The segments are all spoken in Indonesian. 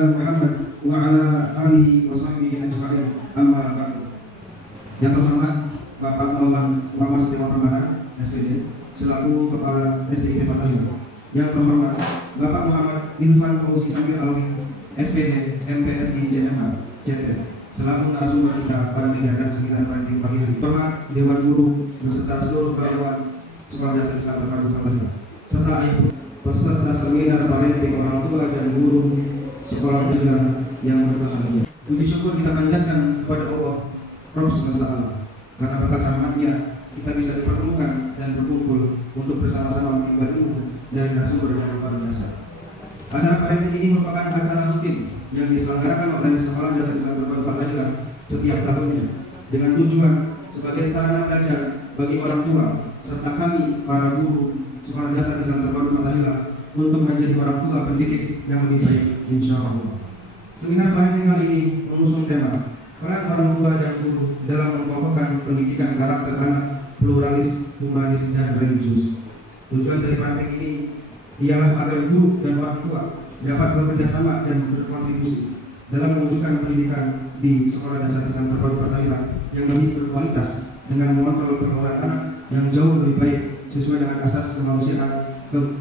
ala Muhammad wa ala alihi wa sahbihi ajma'in. Amma ba'du. Yang terhormat Bapak Alwan Lawas Dewa Pramana SPD selaku Kepala SDIT Fatahillah. Yang terhormat Bapak Muhammad Irfan Fauzi Samir Alwi SPD MPSI CMH CT selaku narasumber kita pada kegiatan seminar parenting pagi hari. Hormat Dewan Guru beserta seluruh karyawan Sekolah Dasar Islam Terpadu Fatahillah serta ayah peserta seminar parenting orang tua dan guru sekolah Islam yang berbahagia. Puji syukur kita panjatkan kepada Allah Rabb semesta alam karena berkat rahmatnya kita bisa dipertemukan dan berkumpul untuk bersama-sama menimba ilmu dari narasumber yang luar biasa. Acara parenting ini merupakan acara rutin yang diselenggarakan oleh Sekolah Dasar Islam Terpadu Fatahillah setiap tahunnya dengan tujuan sebagai sarana belajar bagi orang tua serta kami para guru Sekolah Dasar Islam Terpadu Fatahillah untuk menjadi orang tua pendidik yang lebih baik insya Allah. Seminar parenting kali ini mengusung tema peran orang tua dan guru dalam mengokohkan pendidikan karakter anak pluralis, humanis, dan religius. Tujuan dari parenting ini ialah agar guru dan orang tua dapat bekerjasama dan berkontribusi dalam mewujudkan pendidikan di Sekolah Dasar Islam Terpadu Fatahillah yang lebih berkualitas dengan mengontrol pergaulan anak yang jauh lebih baik sesuai dengan asas kemanusiaan,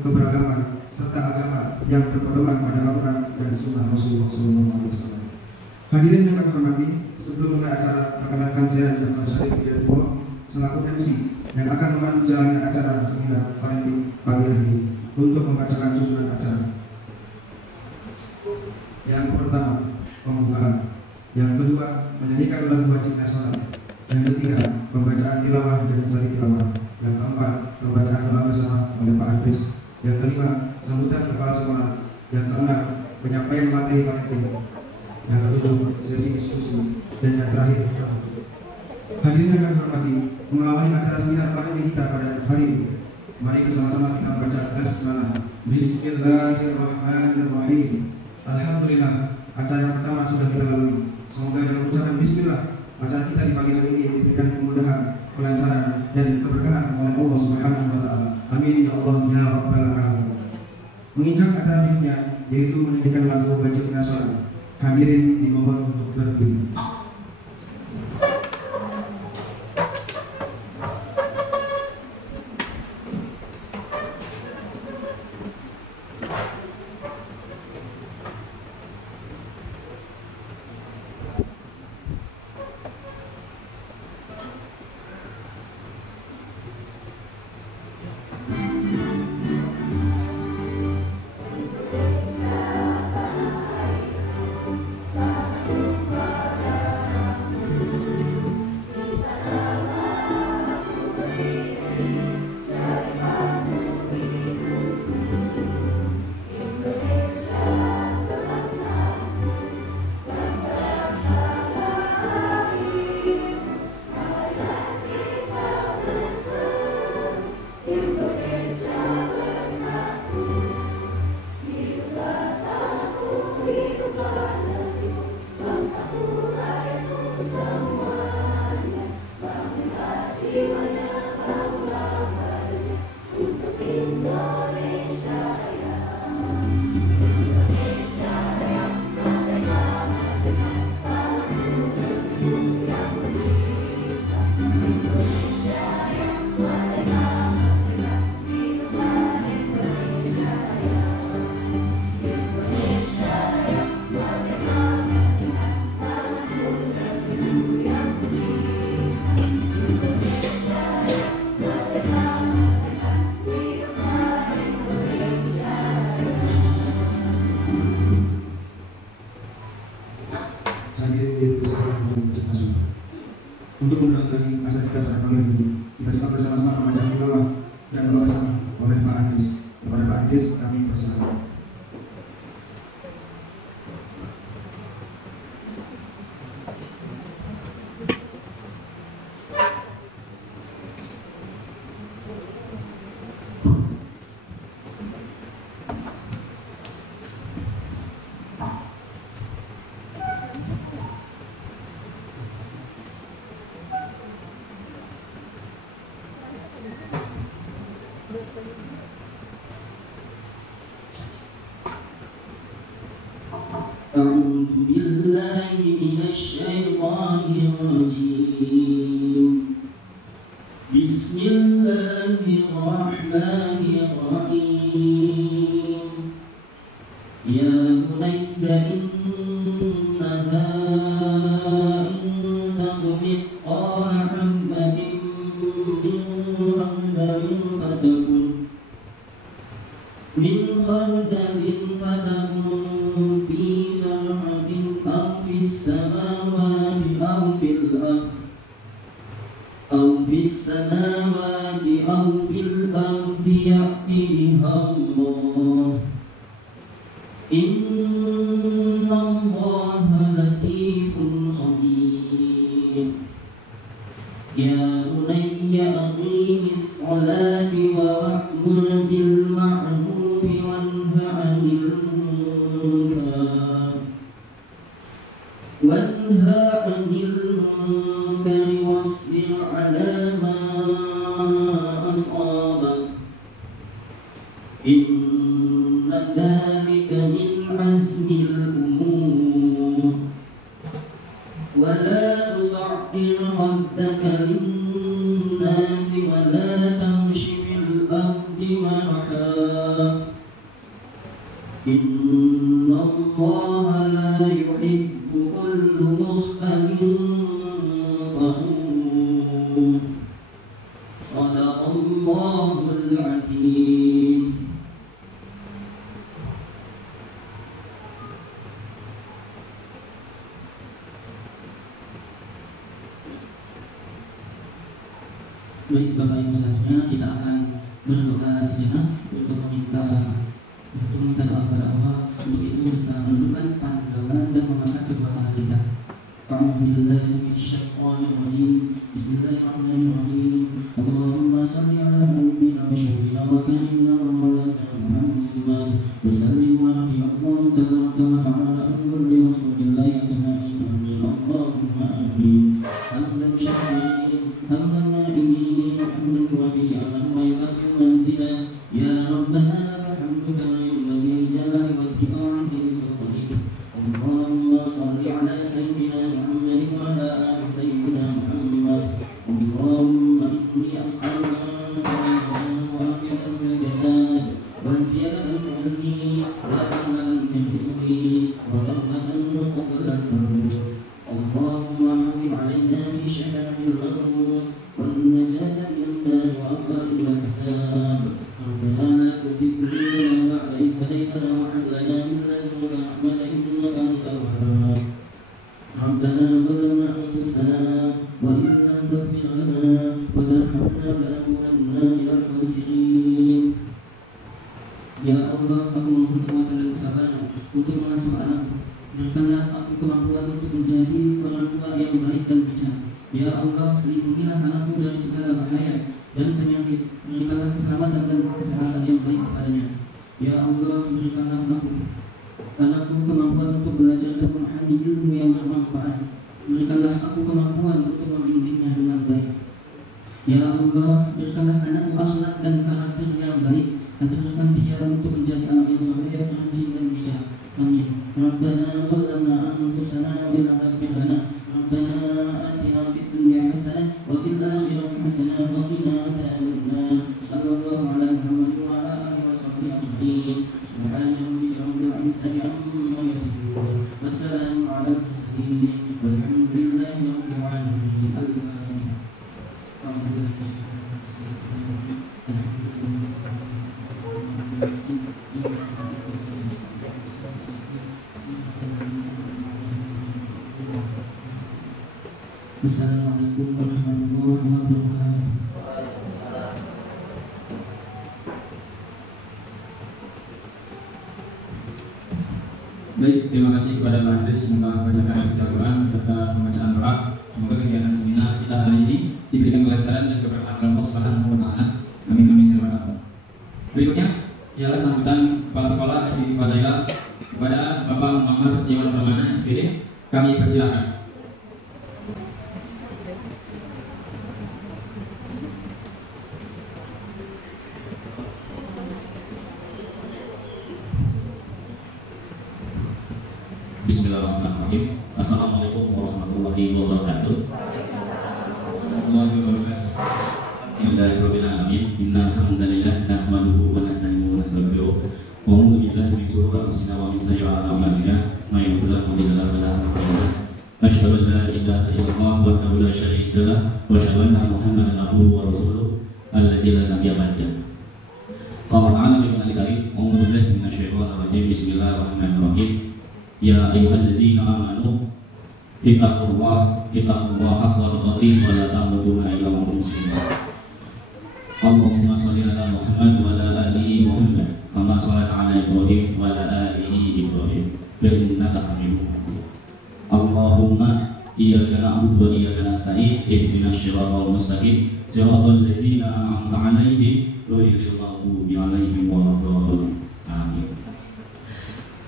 keberagaman, serta agama yang berpedoman pada Al-Quran dan Sunnah Rasulullah SAW. Hadirin yang kami hormati, sebelum mulai acara perkenalkan saya Jafar Syarif Hidayatullah selaku MC yang akan memandu jalannya acara seminar parenting pagi hari ini untuk membacakan susunan acara. Yang pertama, pembukaan. Yang kedua, menyanyikan lagu wajib nasional. Yang ketiga, pembacaan tilawah dan sari tilawah. Yang keempat, pembacaan doa bersama oleh Pak Andris. Yang kelima, sambutan kepala sekolah. Yang keenam, penyampaian materi parenting. Yang ketujuh, sesi diskusi. Dan yang terakhir, hadirin yang kami hormati, mengawali acara seminar parenting kita pada hari ini, mari bersama-sama kita membaca basmalah. Bismillahirrahmanirrahim. Alhamdulillah, acara yang pertama sudah kita lalui. Semoga dengan ucapan bismillah, acara kita di pagi hari ini diberikan kemudahan, kelancaran, dan keberkahan oleh Allah Subhanahu wa Ta'ala. Amin ya Allah ya Rabbal alamin. Menginjak acara berikutnya, yaitu menyanyikan lagu wajib nasional. Hadirin dimohon untuk berdiri. Untuk mendatangi acara kita pada pagi hari ini, kita simak bersama-sama membaca tilawah dan doa bersama oleh Pak Andris. Kepada Pak Andris kami persilakan. أعوذ بالله من الشيطان الرجيم بسم الله الرحمن الرحيم يا بني إنها إن تك مثقال حبة من خردل فتكن في صحيفة أو في السماوات أو في الأرض يأتي بها الله إن الله لطيف خبير يا بني أقيم الصلاة وأمر بالمعروف وانه عن المنكر واصبر على ما أصابك إن ذلك من عزم الأمور ولا تصعر خدك للناس ولا تمش في الأرض مرحا إن الله لا يحب كل مختال فخور صدق الله العظيم. Baik Bapak Ibu selanjutnya kita akan berdoa sejenak untuk meminta doa kepada Allah. Untuk itu kita menundukkan pandangan dan mengangkat kedua tangan kita. A'udzubillahi minasyaitonir rajim. Bismillahirrahmanirrahim. Allahumma shalli ala nabiyyina wa syafina wa karimina wa maulana Muhammad wa sallim wa rahim Allah tabaraka wa ta'ala kulli rasulillahi ajma'in. Amin. Allahumma amin. Hamdan syakirin hamdan na'imin hamdan wafi'an wa yukathir manzila ya Rabbana lakal hamdu kama yanbaghi li jalali wajhika wa 'azimi sultanik. Allahumma shalli ala sayyidina Muhammad wa ala ali sayyidina Muhammad. Allahumma inni as'aluka al-afiyata fil jasad wa ziyadatan fil ilmi wa kamalan fil rizqi wa rahmatan qabla al-maut. Allahumma hafidh 'alaina fi syahadil maut wan najata min an-nar wa aqwal al-hisab. Rabbana la tuzigh qulubana ba'da idh hadaytana wa hab lana min ladunka rahmatan innaka antal wahhab. Rabbana zalamna anfusana wa in lam taghfir lana wa tarhamna lanakunanna minal khasirin. Ya Allah, aku mohon kekuatan dan kesabaran untuk mengasuh anakku. Berikanlah aku kemampuan untuk menjadi orang tua yang baik dan bijak. Ya Allah, lindungilah anakku dari segala bahaya dan penyakit. Berikanlah keselamatan dan kesehatan yang baik kepadanya. Ya Allah, berikanlah anakku kemampuan untuk belajar dan memahami ilmu yang bermanfaat. Berikanlah aku kemampuan untuk membidiknya dengan baik. Ya Allah, berikanlah anakku akhlak dan karakter yang baik. Ajarkan dia untuk menjadi anak yang soleh, rajin dan bijak. Amin. Rabbana zalamna anfusana wa in lam taghfir lana. Rabbana atina fid dunya hasanah wa fil akhirati hasanah wa qina adzabannar. Sallallahu ala Muhammad wa ala alihi wa sahbihi ajma'in. Subhana rabbika rabbil izzati amma yasifun. Wassalamu ala al-mursalin. Walhamdulillahi rabbil alamin. Assalamualaikum warahmatullahi wabarakatuh. Baik, terima kasih kepada Pak Andres semoga membacakan Al-Quran serta pembacaan doa. Semoga kegiatan seminar kita hari ini diberikan kelancaran dan keberkahan oleh Allah Subhanahu wa Ta'ala. Amin amin ya rabbal alamin. Berikutnya ialah sambutan kepala sekolah SPDI Fatayla kepada Bapak Muhammad Setiawan Permana SPD. Kami persilakan. Bismillahirrahmanirrahim. Assalamualaikum warahmatullahi wabarakatuh. Bismillahirrahmanirrahim. Innal hamdalillah nahmaduhu wa nasta'inuhu wa nastaghfiruh. Wa na'udzu billahi min shururi anfusina wa min sayyi'ati a'malina. May yahdihillahu fala mudilla lahu. Asyhadu an la ilaha illallah wahdahu la syarika lah wa asyhadu anna Muhammadan abduhu wa rasuluh alladzi la nabiyya ba'dahu. Qala ta'ala min al-karim, a'udzu billahi minasyaitonir rajim. Bismillahirrahmanirrahim. Ya ayyuhalladzina amanu ittaqullaha haqqa tuqatih wa la tamutunna illa wa antum muslimun. Allahumma shalli ala Muhammad wa ala ali Muhammad kama shallaita ala Ibrahim wa ala ali Ibrahim innaka Hamidum Majid. Allahumma iyyaka na'budu wa iyyaka nasta'in ihdinas siratal mustaqim siratal ladzina an'amta 'alaihim ghairil maghdubi 'alaihim waladdallin. Amin.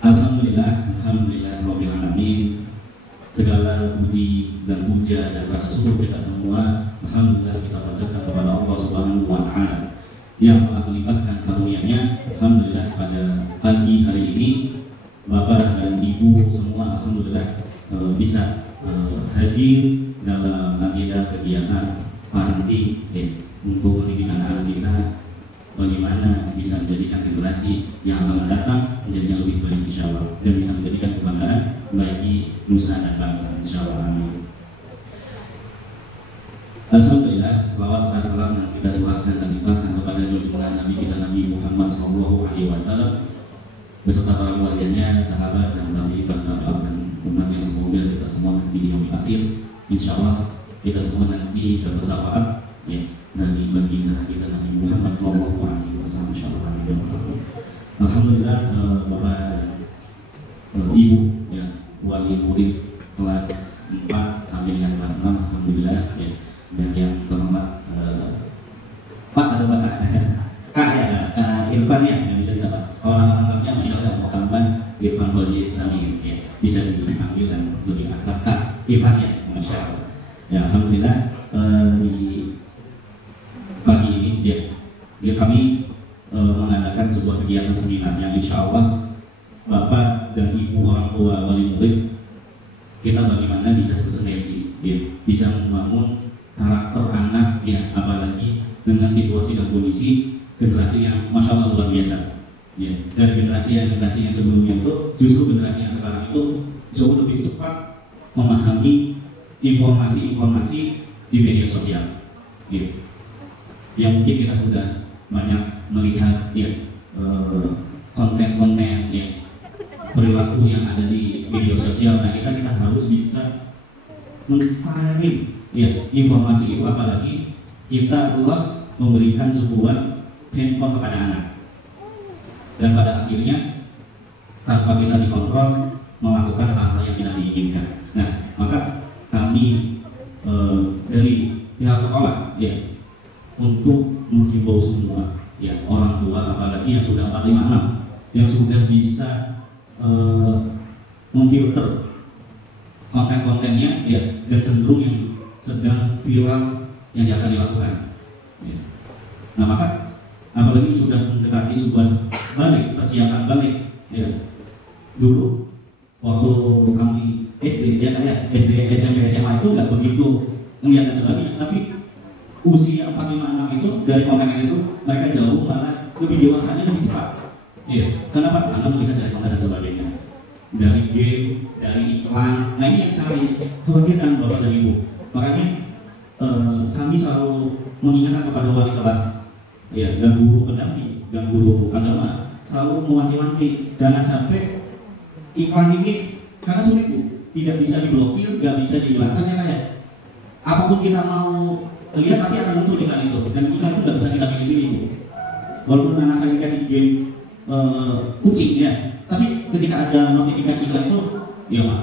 Alhamdulillah rabbil alamin. Segala puji dan puja dan rasa syukur kita semua alhamdulillah kita panjatkan kepada Allah Subhanahu wa taala yang telah melimpahkan karunia-Nya. Alhamdulillah pada pagi hari ini Bapak dan Ibu semua alhamdulillah bisa hadir dalam agenda kegiatan parenting untuk pendidikan anak kita, bagaimana bisa menjadikan generasi yang akan datang menjadi yang lebih baik insyaallah dan bisa menjadikan kebanggaan bagi nusa dan bangsa insyaallah. Amin. Alhamdulillah, selawat dan salam yang kita curahkan dan limpahkan kepada junjungan Nabi kita Nabi Muhammad SAW beserta para keluarganya, sahabat dan nabi dan umatnya. Semoga kita semua nanti di hari akhir insyaallah kita semua nanti bersyafaat ya dari baginda kita Nabi Muhammad SAW insyaallah. Alhamdulillah Bapak dan Ibu ya, wali murid kelas 4 sampai dengan kelas 6 alhamdulillah ya. Dan yang terhormat Pak ada Bapak Kak ya, Irfan ya yang bisa disapa. Orang lengkapnya Masya Allah Muhammad Irfan Fauzi Samir ya, bisa dipanggil dan lebih akrab Kak Irfan ya, Masya Allah ya. Alhamdulillah di pagi ini ya kami mengadakan sebuah kegiatan seminar yang insya Allah Bapak dan Ibu orang tua wali murid kita bagaimana bisa bersinergi ya, bisa membangun karakter anak ya, apalagi dengan situasi dan kondisi generasi yang Masya Allah luar biasa ya. Dan generasi yang sebelumnya itu justru generasi yang sekarang itu jauh lebih cepat memahami informasi-informasi di media sosial ya. Yang mungkin kita sudah banyak melihat ya konten-konten ya, perilaku yang ada di media sosial. Nah kita harus bisa mensaring ya informasi itu, apalagi kita luas memberikan sebuah handphone kepada anak dan pada akhirnya tanpa kita dikontrol melakukan hal-hal yang tidak diinginkan. Nah maka kami dari pihak sekolah ya untuk menghimbau semua ya orang tua apalagi yang sudah 456 yang sudah bisa memfilter konten-kontennya ya, dan cenderung yang sedang viral yang akan dilakukan ya. Nah maka apalagi sudah mendekati sebuah balik, persiapan balik ya. Dulu waktu kami SD ya kayak SD, SMP, SMA itu nggak begitu melihat dan sebagainya, tapi usia 456 itu dari konten itu mereka jauh malah lebih dewasanya lebih cepat ya. Kenapa? Karena melihat dari konten dan sebagainya, dari game, dari iklan. Nah ini yang saya khawatirkan Bapak dan Ibu. Makanya kami selalu mengingatkan kepada wali kelas ya, dan guru pendamping dan guru agama selalu mewanti-wanti jangan sampai iklan ini karena sulit Bu, tidak bisa diblokir, nggak bisa dihilangkan ya kayak apapun kita mau lihat pasti akan muncul iklan itu, dan iklan itu nggak bisa kita pilih-pilih Bu. Walaupun anak saya dikasih game kucing ya, tapi ketika ada notifikasi iklan itu ya Pak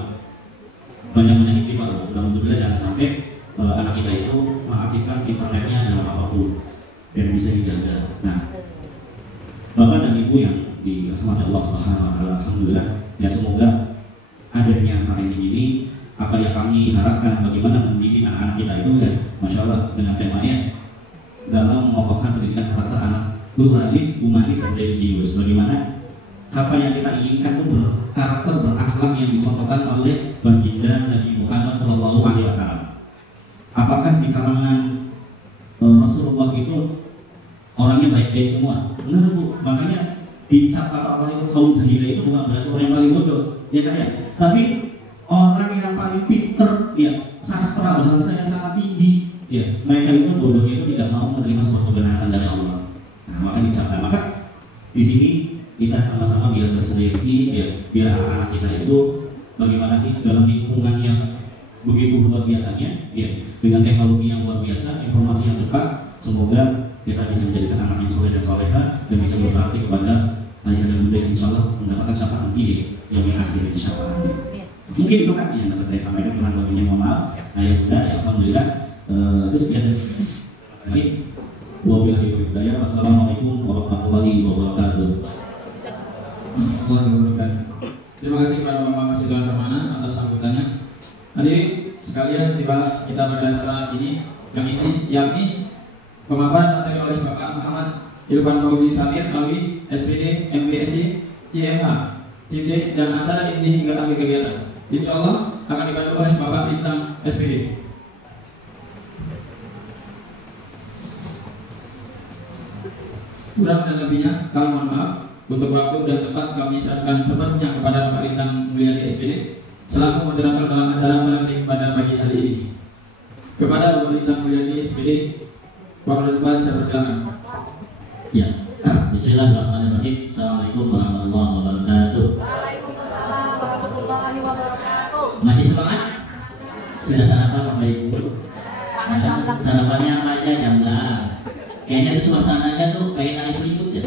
banyak-banyak istighfar. Alhamdulillah jangan sampai anak kita itu mengaktifkan internetnya dalam apapun dan bisa dijaga. Nah, Bapak dan Ibu yang dirahmati Allah Subhanahu wa taala, alhamdulillah ya, semoga adanya hari ini apa yang kami harapkan bagaimana mendidik anak-anak kita itu kan Masya Allah dengan temanya dalam mengokohkan pendidikan karakter anak pluralis, humanis dan religius. Bagaimana apa yang kita inginkan itu berkarakter, berakhlak yang dicontohkan oleh baginda Nabi Muhammad SAW. Apakah di kalangan Rasulullah itu orangnya baik-baik semua? Benar Bu, makanya dicap orang itu kaum jahiliyah itu bukan berarti orang yang paling bodoh, ya kan ya? Tapi orang yang paling pinter, ya sastra bahasanya sangat tinggi, ya mereka itu bodohnya itu tidak mau menerima suatu kebenaran dari Allah. Nah, maka dicap. Maka di sini kita sama-sama biar bersinergi, biar anak-anak kita itu bagaimana sih dalam lingkungan yang begitu luar biasanya, ya dengan teknologi yang luar biasa, informasi yang cepat, semoga kita bisa menjadikan anak yang soleh dan soleha dan bisa berbakti kepada ayah dan bunda, insya Allah mendapatkan syafaat nanti yang asli syafaat. Mungkin itu kan yang dapat saya sampaikan, kurang lebihnya mohon maaf. Ayah bunda, ya alhamdulillah. Terus ya, terima kasih. Wabillahi taufiq. Wassalamualaikum warahmatullahi wabarakatuh. Terima kasih kepada Bapak Masjidul Permana atas sambutannya. Tadi sekalian tiba kita berdasar ini yakni pemaparan materi oleh Bapak Muhammad Irfan Fauzi Samir Alwi SPD MPSI CMH CD dan acara ini hingga akhir kegiatan. Insya Allah akan dibantu oleh Bapak Bintang SPD. Kurang dan lebihnya kami mohon maaf. Untuk waktu dan tempat kami serahkan sepenuhnya kepada Bapak Bintang Mulyadi SPD selaku moderator dalam acara parenting pada pagi hari ini. Kepada Bapak Bintang Mulyadi SPD, waktu depan saya persilakan. Ya, Bismillahirrahmanirrahim. Assalamualaikum warahmatullahi wabarakatuh. Waalaikumsalam warahmatullahi wabarakatuh. Masih semangat? Sudah sarapan Bapak Ibu? Sarapannya apa aja jam berapa? Kayaknya di suasananya tuh pengen nangis ribut ya.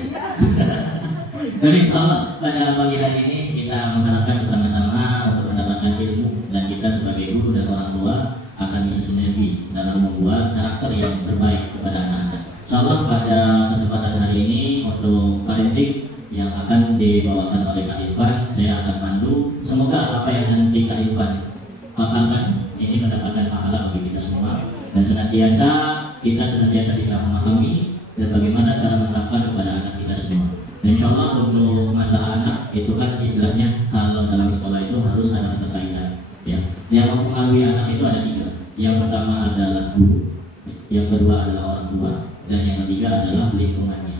Jadi insyaallah pada pagi hari ini kita mengharapkan bersama-sama untuk mendapatkan ilmu, dan kita sebagai guru dan orang tua akan bisa sinergi dalam membuat karakter yang terbaik kepada anak-anak. Insyaallah pada kesempatan hari ini untuk parenting yang akan dibawakan oleh Kak Irfan, saya akan pandu. Semoga apa yang nanti Kak Irfan paparkan ini mendapatkan pahala bagi kita semua, dan senantiasa bisa memahami dan bagaimana cara menerapkan kepada anak kita semua. Dan insya Allah untuk masalah anak itu kan istilahnya kalau dalam sekolah itu harus ada keterkaitan. Ya, yang mempengaruhi anak itu ada 3. Yang pertama adalah guru, yang kedua adalah orang tua, dan yang ketiga adalah lingkungannya.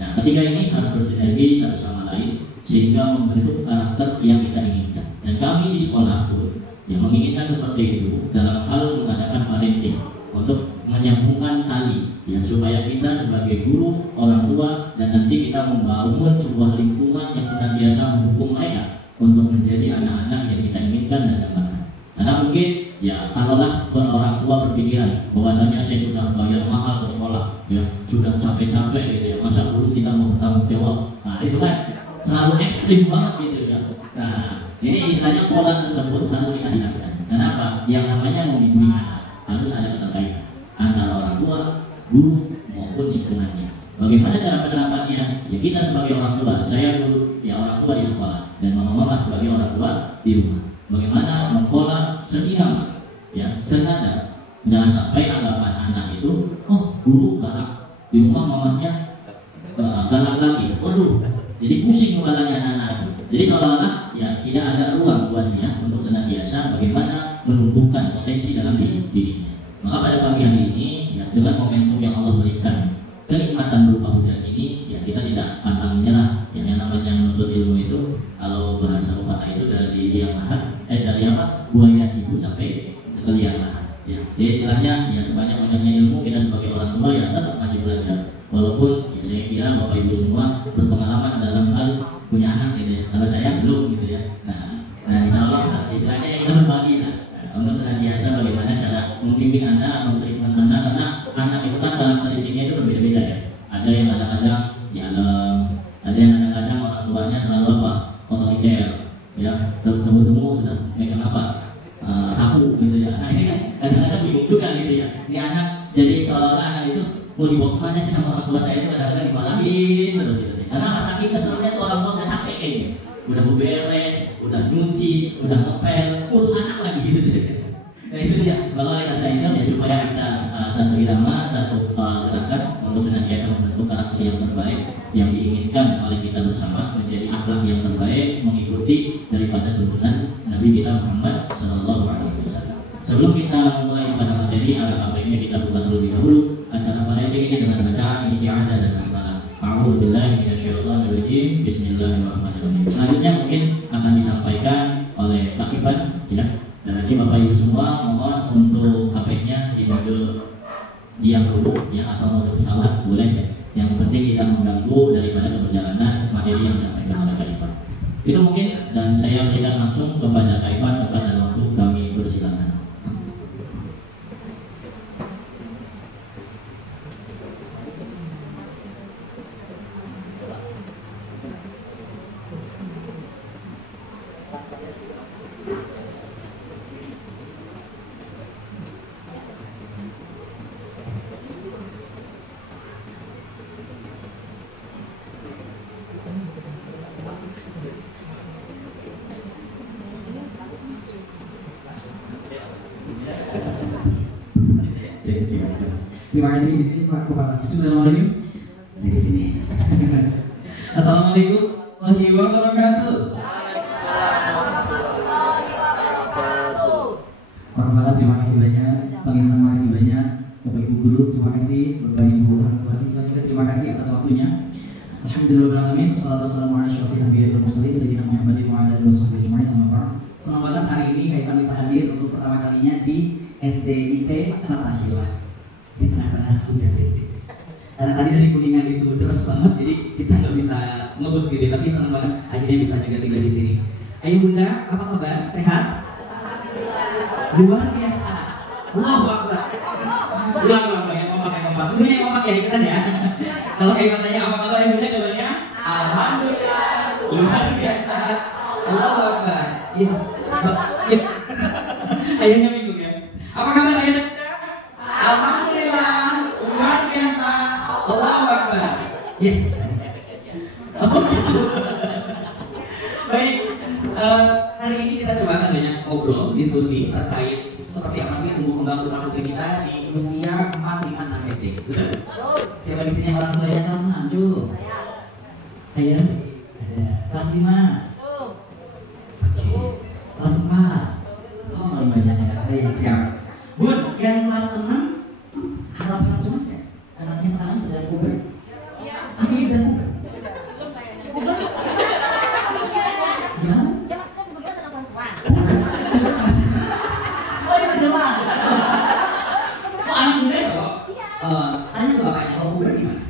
Nah, ketiga ini harus bersinergi satu sama lain sehingga membentuk karakter yang kita inginkan. Dan kami di sekolah pun yang menginginkan seperti itu dalam hal mengadakan parenting untuk menyambungkan tali, ya, supaya kita sebagai guru, orang tua, dan nanti kita membangun sebuah lingkungan yang senantiasa mendukung mereka untuk menjadi anak-anak yang kita inginkan dan dapatkan. Karena mungkin ya kalaulah orang tua berpikiran bahwasanya saya sudah bayar mahal ke sekolah, ya sudah capek-capek gitu ya, masa guru kita mau bertanggung jawab. Nah itu kan selalu ekstrim banget gitu ya. Nah ini istilahnya pola tersebut harus kita hindarkan. Kenapa? Yang namanya membimbing anak harus ada keterkaitan antara orang tua, guru maupun lingkungannya. Bagaimana cara penerapannya? Ya kita sebagai orang tua, saya dulu ya orang tua di sekolah, dan mama sebagai orang tua di rumah. Bagaimana mempola seirama, ya senada. Jangan sampai anggapan anak itu, oh guru galak, di rumah mamanya galak lagi. Waduh, jadi pusing kepalanya anak-anak. Jadi seolah-olah ya tidak ada ruang buat dia untuk senantiasa bagaimana menumbuhkan potensi dalam dirinya. Maka pada pagi hari ini ya, dengan momentum yang Allah berikan kenikmatan berupa hujan ini, ya kita tidak pantang menyerah. Ya, yang namanya menuntut ilmu itu kalau bahasa pepatah itu dari liang lahat, dari apa? Buaya ibu sampai ke liang lahat. Ya, jadi istilahnya ya sebanyak-banyaknya ilmu kita sebagai orang tua ya tetap masih belajar. Walaupun ya, saya kira bapak ibu semua berpengalaman dalam hal punya anak gitu ya. Kalau saya belum gitu ya. Nah insya Allah istilahnya kita berbagi lah. Untuk senantiasa bagaimana cara membimbing anak, memberikan anak, karena anak itu kan karakteristiknya itu berbeda-beda ya. Ada yang kadang-kadang dialem, ada yang kadang-kadang orang tuanya terlalu apa, otoriter, ya temu-temu sudah megang apa, sapu gitu ya. Nah ini kan kadang-kadang bingung juga gitu ya. Ini anak jadi seolah-olah anak itu mau dibawa kemana sih sama orang tua saya itu kadang-kadang dimarahin terus gitu. Karena saking keselnya tuh orang tua udah capek kayaknya. Udah beres, udah nyuci, udah ngepel, urus anak lagi gitu deh. Nah itu dia, kalau kata itu ya supaya kita satu irama, satu gerakan untuk senantiasa membentuk karakter yang terbaik yang diinginkan oleh kita bersama menjadi akhlak yang Nabi kita Muhammad Sallallahu Alaihi Wasallam. Sebelum kita mulai pada materi, ada baiknya kita buka terlebih dahulu acara materi ini dengan bacaan isti'adzah dan basmalah. A'udzubillahi minasyaitonir rajim. Bismillahirrahmanirrahim. Selanjutnya mungkin akan disampaikan oleh Kak Ivan, ya. Dan nanti Bapak Ibu semua mohon untuk HP-nya di mode diam dulu, ya, atau mode pesawat boleh, ya. Yang penting tidak mengganggu daripada keberjalanan materi yang disampaikan oleh Kak Ivan. Itu mungkin, dan saya berikan langsung kepada Kak Ivan, tepat dan waktu kami persilakan. Terima kasih di sini Pak Kepala. Bismillahirrahmanirrahim. Saya di sini. Assalamualaikum warahmatullahi wabarakatuh. Pak Kepala, terima kasih banyak. Panglima, terima kasih banyak. Bapak Ibu guru, terima kasih. Bapak Ibu orang tua siswa juga terima kasih atas waktunya. Alhamdulillahirrahmanirrahim. Wassalamualaikum warahmatullahi wabarakatuh. Sayyidina Muhammad wa ala alihi wasallam. Senang banget hari ini Kak Ivan bisa hadir untuk pertama kalinya di SDIP Fatahillah di tengah-tengah hujan. Karena tadi dari Kuningan itu terus banget, jadi kita nggak bisa ngebut gitu. Tapi senang banget akhirnya bisa juga tinggal di sini. Ayo Bunda, apa kabar? Sehat? Luar biasa. Allahu Akbar. Ulang yang kompak. Ini yang kompak ya ikutan ya. Kalau kayak katanya apa kabar ya Bunda, kabarnya? Alhamdulillah. Luar biasa. Allahu Akbar. Yes. Ayahnya bingung ya. Apa kabar ayahnya? Alhamdulillah. Luar biasa. Allahu Akbar. Yes. Baik. Hari ini kita coba akan banyak ngobrol, diskusi terkait seperti apa sih tumbuh kembang putra putri kita di usia 4, 5, 6 SD. Betul? Siapa di sini orang tuanya kelas 6? Tuh. Ayah? Ada. Kelas 5? Oke. Kelas 4? Oh, banyak ya. Baik, siap. Bun, yang kelas 6 harap-harap cemas ya? Anaknya sekarang sedang puber. Anaknya sedang puber. Gimana? Dia maksudnya pubernya sedang perempuan. Oh, itu jelas. Oh, anak muda ya, kok? Tanya ke bapaknya, kalau puber gimana?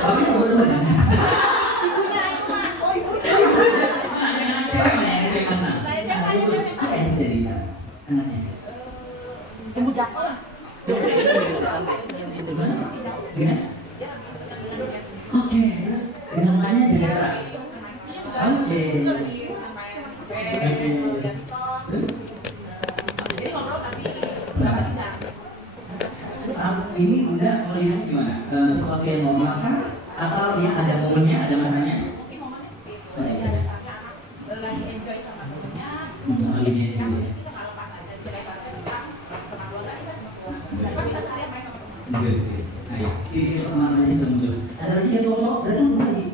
Bapaknya puber dulu kan? Ibunya itu kan. Oh, ibunya. Mana anak cewek, mana yang cewek kelas 6? Saya cewek. Apa yang terjadi sekarang? Anaknya? Ibu jatuh. Gimana? Oke, terus dengan tanya jadi apa? Oke. Terus? Jadi ngobrol tapi Saat ini Bunda melihat gimana? Sesuatu yang normal kah? Atau dia ada momennya, ada masanya? ini momennya seperti itu. Ada anak lagi enjoy sama temennya. Lagi dia juga. Kalau pas ada dia kayak sama keluarga kita sama bisa sekalian main sama temen. Good. Nah, ya. Sisi pertemanannya sudah muncul. Ada lagi yang cowok, berarti kan lagi.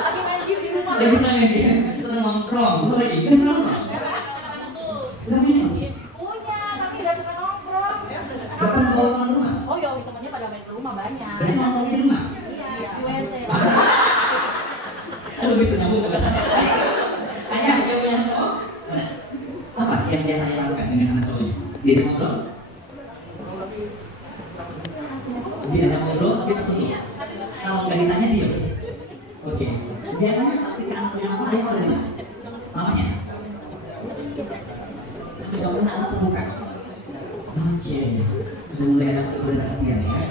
Lagi main game di rumah. Lagi senang dia, senang nongkrong. Terus lagi, kan senang nongkrong. Lagi nih. Punya, tapi gak suka nongkrong. Kapan bawa teman rumah? Oh ya, temennya pada main ke rumah banyak. Berarti nongkrong di rumah. Iya, di WC. Lebih senang bukan? Ayah, dia punya cowok. Apa yang biasanya lakukan dengan anak cowoknya? Diajak ngobrol? Diajak ngobrol, tapi tertutup. Kalau nggak ditanya dia. Oke. Biasanya ketika anak punya masalah itu ada di mana? Mamanya. Sudah pernah anak terbuka. Oke. Sudah mulai ada keberhasilan ya.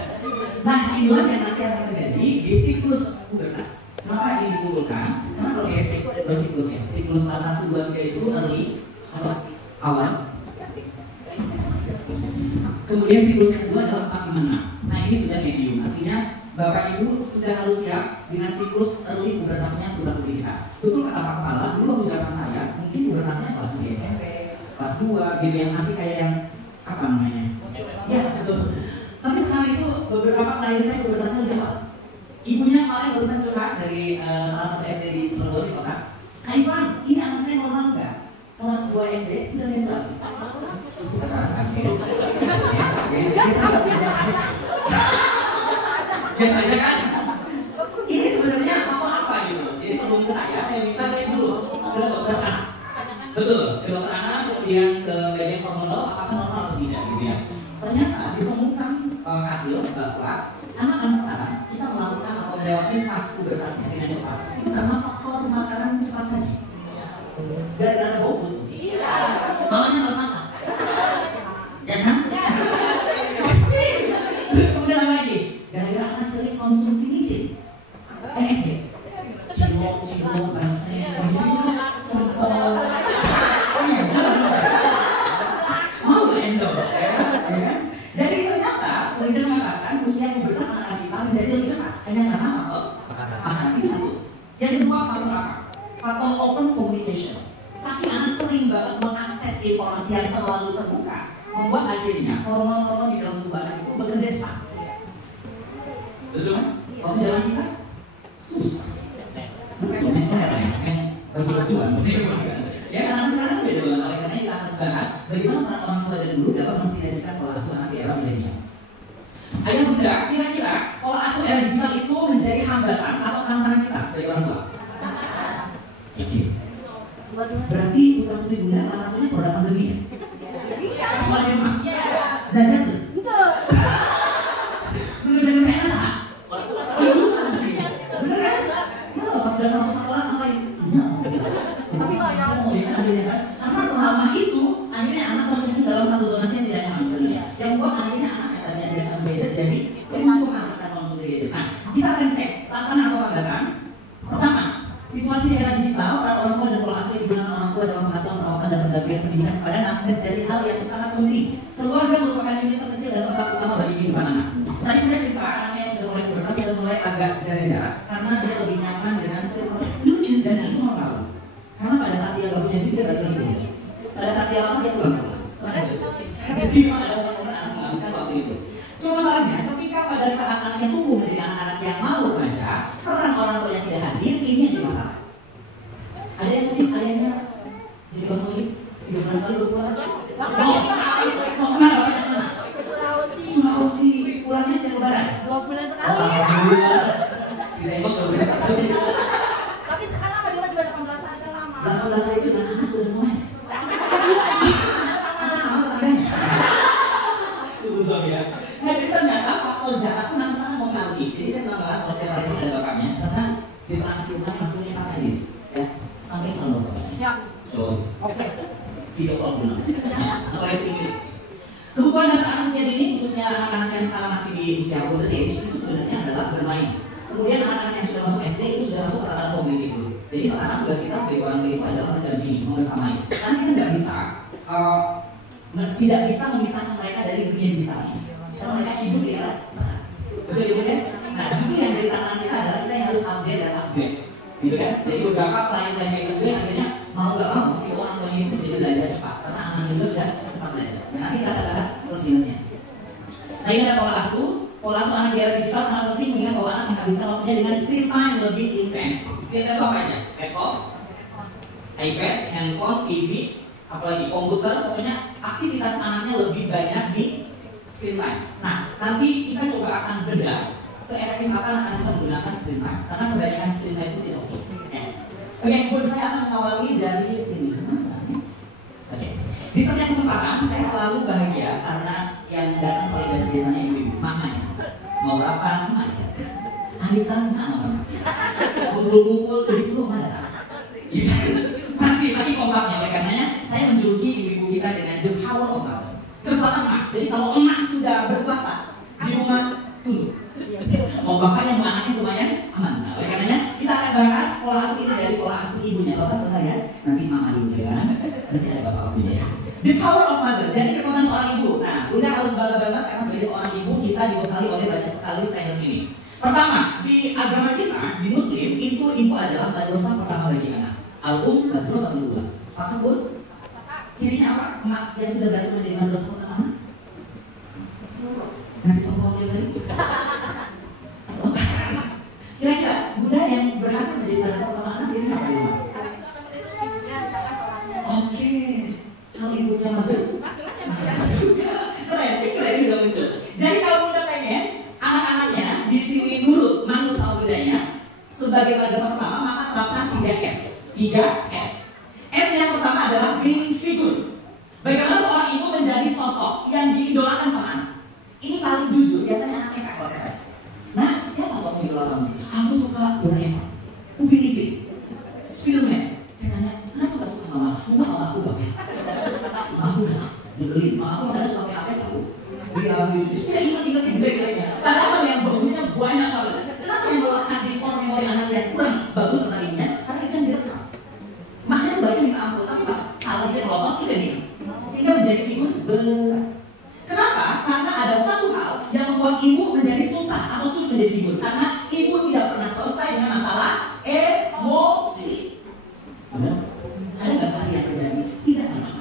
Nah, inilah yang nanti akan terjadi di siklus pubertas. Kenapa ini dikumpulkan? Karena kalau di SD itu ada 2 siklus ya. Siklus kelas 1, 2, 3 itu early atau awal. Kemudian siklus yang kedua adalah 4, 5, 6. Nah, ini sudah medium. Artinya Bapak Ibu sudah harus siap dengan siklus early pubertasnya putra putri kita. Betul kata Pak Kepala, dulu waktu zaman saya mungkin pubertasnya kelas 3 SMP, kelas 2 gitu yang masih kayak yang apa namanya? Ya betul. Tapi sekarang itu beberapa klien saya pubertasnya lebih awal. Ibunya kemarin barusan curhat dari salah satu SD di Cirebon di kota. Kak Ivan, ini anak saya normal nggak? 2 SD sudah menstruasi. Biasanya kan ini sebenarnya apa gitu. Jadi sebelum ke saya minta cek dulu ke dokter anak. Betul, ke dokter anak kemudian ke bagian hormonal apakah normal atau tidak gitu ya. Ternyata ditemukan hasil bahwa anak-anak sekarang kita melakukan atau melewati fase pubertasnya dengan cepat itu karena faktor makanan cepat saji. Gara-gara bau food. Iya. Mamanya nggak masak. Ya kan? Terus kemudian apa lagi? Gara-gara anak sering konsumsi micin. SD. Cilok, basah, mau endorse ya? Jadi ternyata penelitian mengatakan usia pubertas anak kita menjadi lebih cepat hanya karena faktor makanan itu satu. Yang kedua faktor apa? Faktor open communication. Saking anak sering banget mengakses informasi yang terlalu terbuka, membuat akhirnya hormon-hormon di dalam tubuh anak itu bekerja cepat. Betul kan? Waktu zaman kita susah. Baju-bajuan. Ya karena sekarang beda banget. Oleh karena kita akan bahas bagaimana para orang tua dari dulu dapat mensinergikan pola asuh anak di era milenial. Ayah bunda, kira-kira pola asuh era digital itu menjadi hambatan atau tantangan kita sebagai orang tua? Oke. Berarti bukan putri bunda salah satunya produk pandemi ya? Sekolah di rumah? Belajar tuh? Bener dari PNS ah? Bener kan? Pas udah masuk sekolah ngapain? Tapi karena selama itu akhirnya anak terjun dalam satu zonasi yang tidak nyaman sebenarnya. Yang buat akhirnya anak yang tadinya biasa gadget jadi kebutuhan akan konsumsi gadget. Nah, kita akan cek tantangan atau hambatan. Pertama, situasi di era digital, para orang tua dan pola asuh yang digunakan orang tua dalam pengasuhan, perawatan dan pendampingan pendidikan kepada anak menjadi hal yang sangat penting. Keluarga merupakan unit terkecil dan tempat utama bagi kehidupan anak. Tadi kita cerita anaknya yang sudah mulai pubertas sudah mulai agak jarak-jarak karena dia lebih nyaman dengan circle dan itu normal. Karena pada saat dia gak punya duit dia balik lagi. Pada saat dia lapar dia pulang. Jadi memang ada momen anak menghabiskan waktu itu. Cuma masalahnya ketika pada saat anaknya tumbuh menjadi anak-anak yang mau remaja, peran orang tua yang tidak hadir ini yang jadi masalah. Ada yang mungkin ayahnya jadi bantuin 3 bulan sekali berpulang. Mau kemana? Sulawesi. Pulangnya setiap lebaran. 2 bulan sekali. Alhamdulillah. Tidak ikut 2 bulan sekali. Tapi sekarang apa dia juga 18 saat lama. 18 hari itu anak sudah mulai. Sungguh suami ya. Nah jadi ternyata faktor jarak pun akan sangat mempengaruhi. Jadi saya senang banget kalau setiap hari ada bapaknya karena di pengasihan masih punya pakai ini. Ya sampai selalu bapaknya. Siap. So, Oke. video call dulu. Atau SPG. Kebutuhan dasar anak usia dini khususnya anak-anak yang sekarang masih di usia golden age itu sebenarnya adalah bermain. Kemudian anak-anak yang sudah masuk SD itu sudah masuk ke ranah kognitif dulu. Jadi sekarang tugas kita sebagai orang tua itu adalah mendampingi, membersamai. Karena kita tidak bisa memisahkan mereka dari dunia digitalnya. Karena mereka hidup di era sekarang. Betul ya, kan? Nah, justru yang jadi tantangan kita adalah kita yang harus update dan upgrade. Gitu kan? Jadi beberapa klien-klien kayak gitu akhirnya mau nggak mau, tapi orang tuanya itu jadi belajar cepat. Karena anak juga sudah cepat belajar. Nah, nanti kita akan bahas plus minusnya. Nah, ini ada pola asuh. Pola asuh anak di era digital sangat penting mengingat bahwa anak menghabiskan waktunya dengan screen time lebih intens. Screen time itu apa aja? Laptop, iPad, handphone, TV, apalagi komputer, pokoknya aktivitas anaknya lebih banyak di screen time. Nah, nanti kita coba akan bedah seefektif apa anak kita menggunakan screen time. Karena kebanyakan screen time itu tidak oke. Oke, kemudian saya akan mengawali dari sini. Oke. Di setiap kesempatan saya selalu bahagia karena yang datang paling banyak biasanya ibu-ibu, mamanya. Mau berapa mama ya? Arisan mama mas. Kumpul-kumpul di seluruh mana? Pasti tapi kompaknya. Oleh karenanya saya menjuluki ibu-ibu kita dengan the power of mother. Kekuatan emak. Jadi kalau emak sudah berkuasa di rumah tunduk. Mau bapaknya mau anaknya lumayan aman. Nah, oleh karenanya kita akan bahas pola asuh ini dari pola asuh ibunya. Bapak selesai ya. Nanti mama dulu ya. Nanti ada bapak-bapaknya ya. The power of mother, jadi kekuatan seorang ibu. Nah, bunda harus bangga banget karena sebagai seorang ibu kita dibekali oleh banyak sekali status ini. Pertama, di agama kita, di Muslim, itu ibu adalah madrasah pertama bagi anak. Al-Um, madrasah kedua. Sepakat pun? Cirinya apa? Emak yang sudah berhasil menjadi madrasah pertama? Ngasih sombong tiap hari? Kira-kira, bunda yang berhasil menjadi madrasah pertama anak, cirinya apa ya? Oke. ibunya mager. Juga keren udah muncul. Jadi kalau Bunda pengen anak-anaknya disini nurut manut sama Bundanya sebagai madrasah pertama, maka terapkan 3F. 3F. F yang pertama adalah being figure. Bagaimana seorang ibu menjadi sosok yang diidolakan sama anak. Ini paling jujur, biasanya anaknya kak kalau saya tanya. Nah, siapa kok mengidolakan? Aku suka Doraemon, Upin Ipin, Spiderman. Saya tanya, kenapa gak suka mama? Enggak, mama aku gak. Mama aku gak nyebelin, mama aku gak suka apa tahu. Dia terus dia ingat-ingat yang jelek-jeleknya. Padahal yang bagusnya banyak banget. Kenapa yang melekat di core memori anak yang kurang bagus pertandingannya? Karena itu yang direkam. Makanya banyak minta ampun, tapi pas salah dia melotot, itu dia. Sehingga menjadi figur berat. Kenapa? Karena ada satu hal yang membuat ibu menjadi susah atau sulit menjadi figur. Karena ibu tidak pernah selesai dengan masalah emosi. Benar? Ada nggak sekali yang terjadi? Tidak pernah.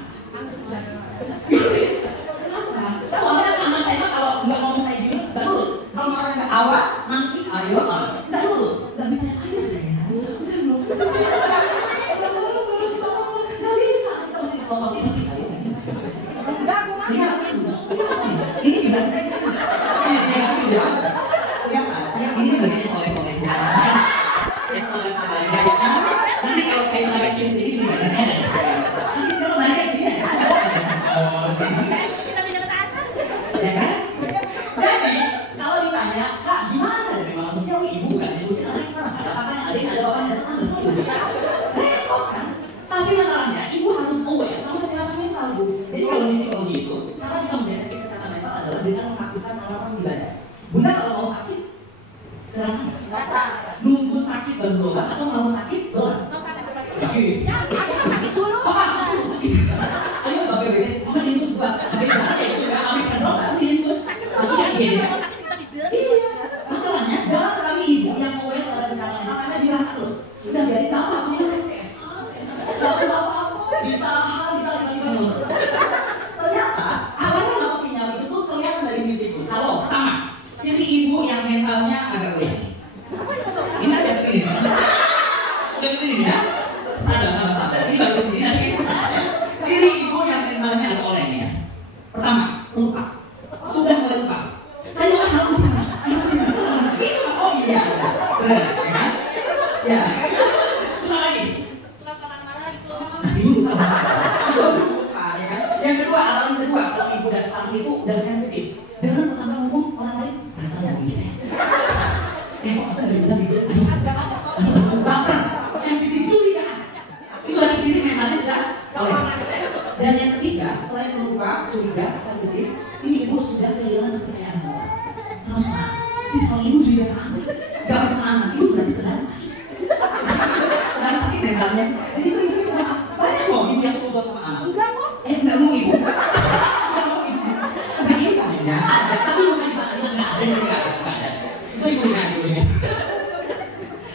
Kenapa? Soalnya anak saya kalau nggak ngomong saya gini, nggak nurut. Kalau orang nggak awas, nanti ayo, nggak nurut. Nggak bisa ayo saya. Udah belum. Nggak bisa. Kita mesti ngomongin mesti ayo. Lihat, ini juga saya bisa. Lihat, ini bagian soleh-soleh. Nanti kalau kayak narik sini sedikit juga ada. Nanti kalau narik sini ada. Kita pindah ke sana. Ya kan? Jadi kalau ditanya, Kak gimana dari manusiawi ibu kan? Ibu sih nanti sekarang ada kakaknya, adik, ada bapaknya, ada tante semua ibu. Repot kan? Tapi masalahnya ibu harus aware sama kesehatan mental bu. Jadi kalau di psikologi itu, cara kita mendeteksi kesehatan mental adalah dengan melakukan alarm ibadah. Bunda kalau mau sakit, terasa nggak? Rasa. Nunggu sakit baru berobat atau mau sakit doang? Yakin? Sakit dulu. Papa, aku sakit. Ayo bapak BPJS, mama diinfus buat. Habis sakit ya udah, habis kendor, baru diinfus. Akhirnya gini. Iya, masalahnya jangan sekali ibu yang aware terhadap kesehatan mental karena dirasa terus. Udah biarin kamu, aku ini sehat. Ditahan, tiba-tiba nurut. Ternyata awalnya kalau sinyal itu tuh kelihatan dari fisikku. Kalau pertama, ciri ibu yang mentalnya agak goyang. Ini ada sini. Udah sini ya. Sadar. Ini baru sini nanti kita sadar. Ciri ibu yang mentalnya agak oleng ya. Pertama, lupa. Sudah mulai lupa. Tadi kan aku cina. Itu oh iya. Sudah, ya kan? Ya. Terus apa lagi? Ibu bisa lupa, ya kan? Yang kedua, alarm kedua, kalau ibu udah seperti itu udah sensitif. Dengan tetangga ngomong orang lain, rasanya begini. Kok apa dari bilang gitu? Aduh, baper, sensitif curiga. Itu lagi ciri mentalnya sudah oleh. Dan yang ketiga, selain pelupa, curiga, sensitif, ini ibu sudah kehilangan kepercayaan sama orang. Terus, jadi kalau ibu curiga sama, gak berselangat, ibu berarti sedang sakit. Sedang sakit mentalnya. Jadi sering-sering banyak loh ibu yang susah sama anak. Enggak kok. Enggak mau ibu. Enggak mau ibu. Enggak ibu. Enggak ada. Tapi bukan di mana enggak ada. Enggak ada. Itu ibu ini.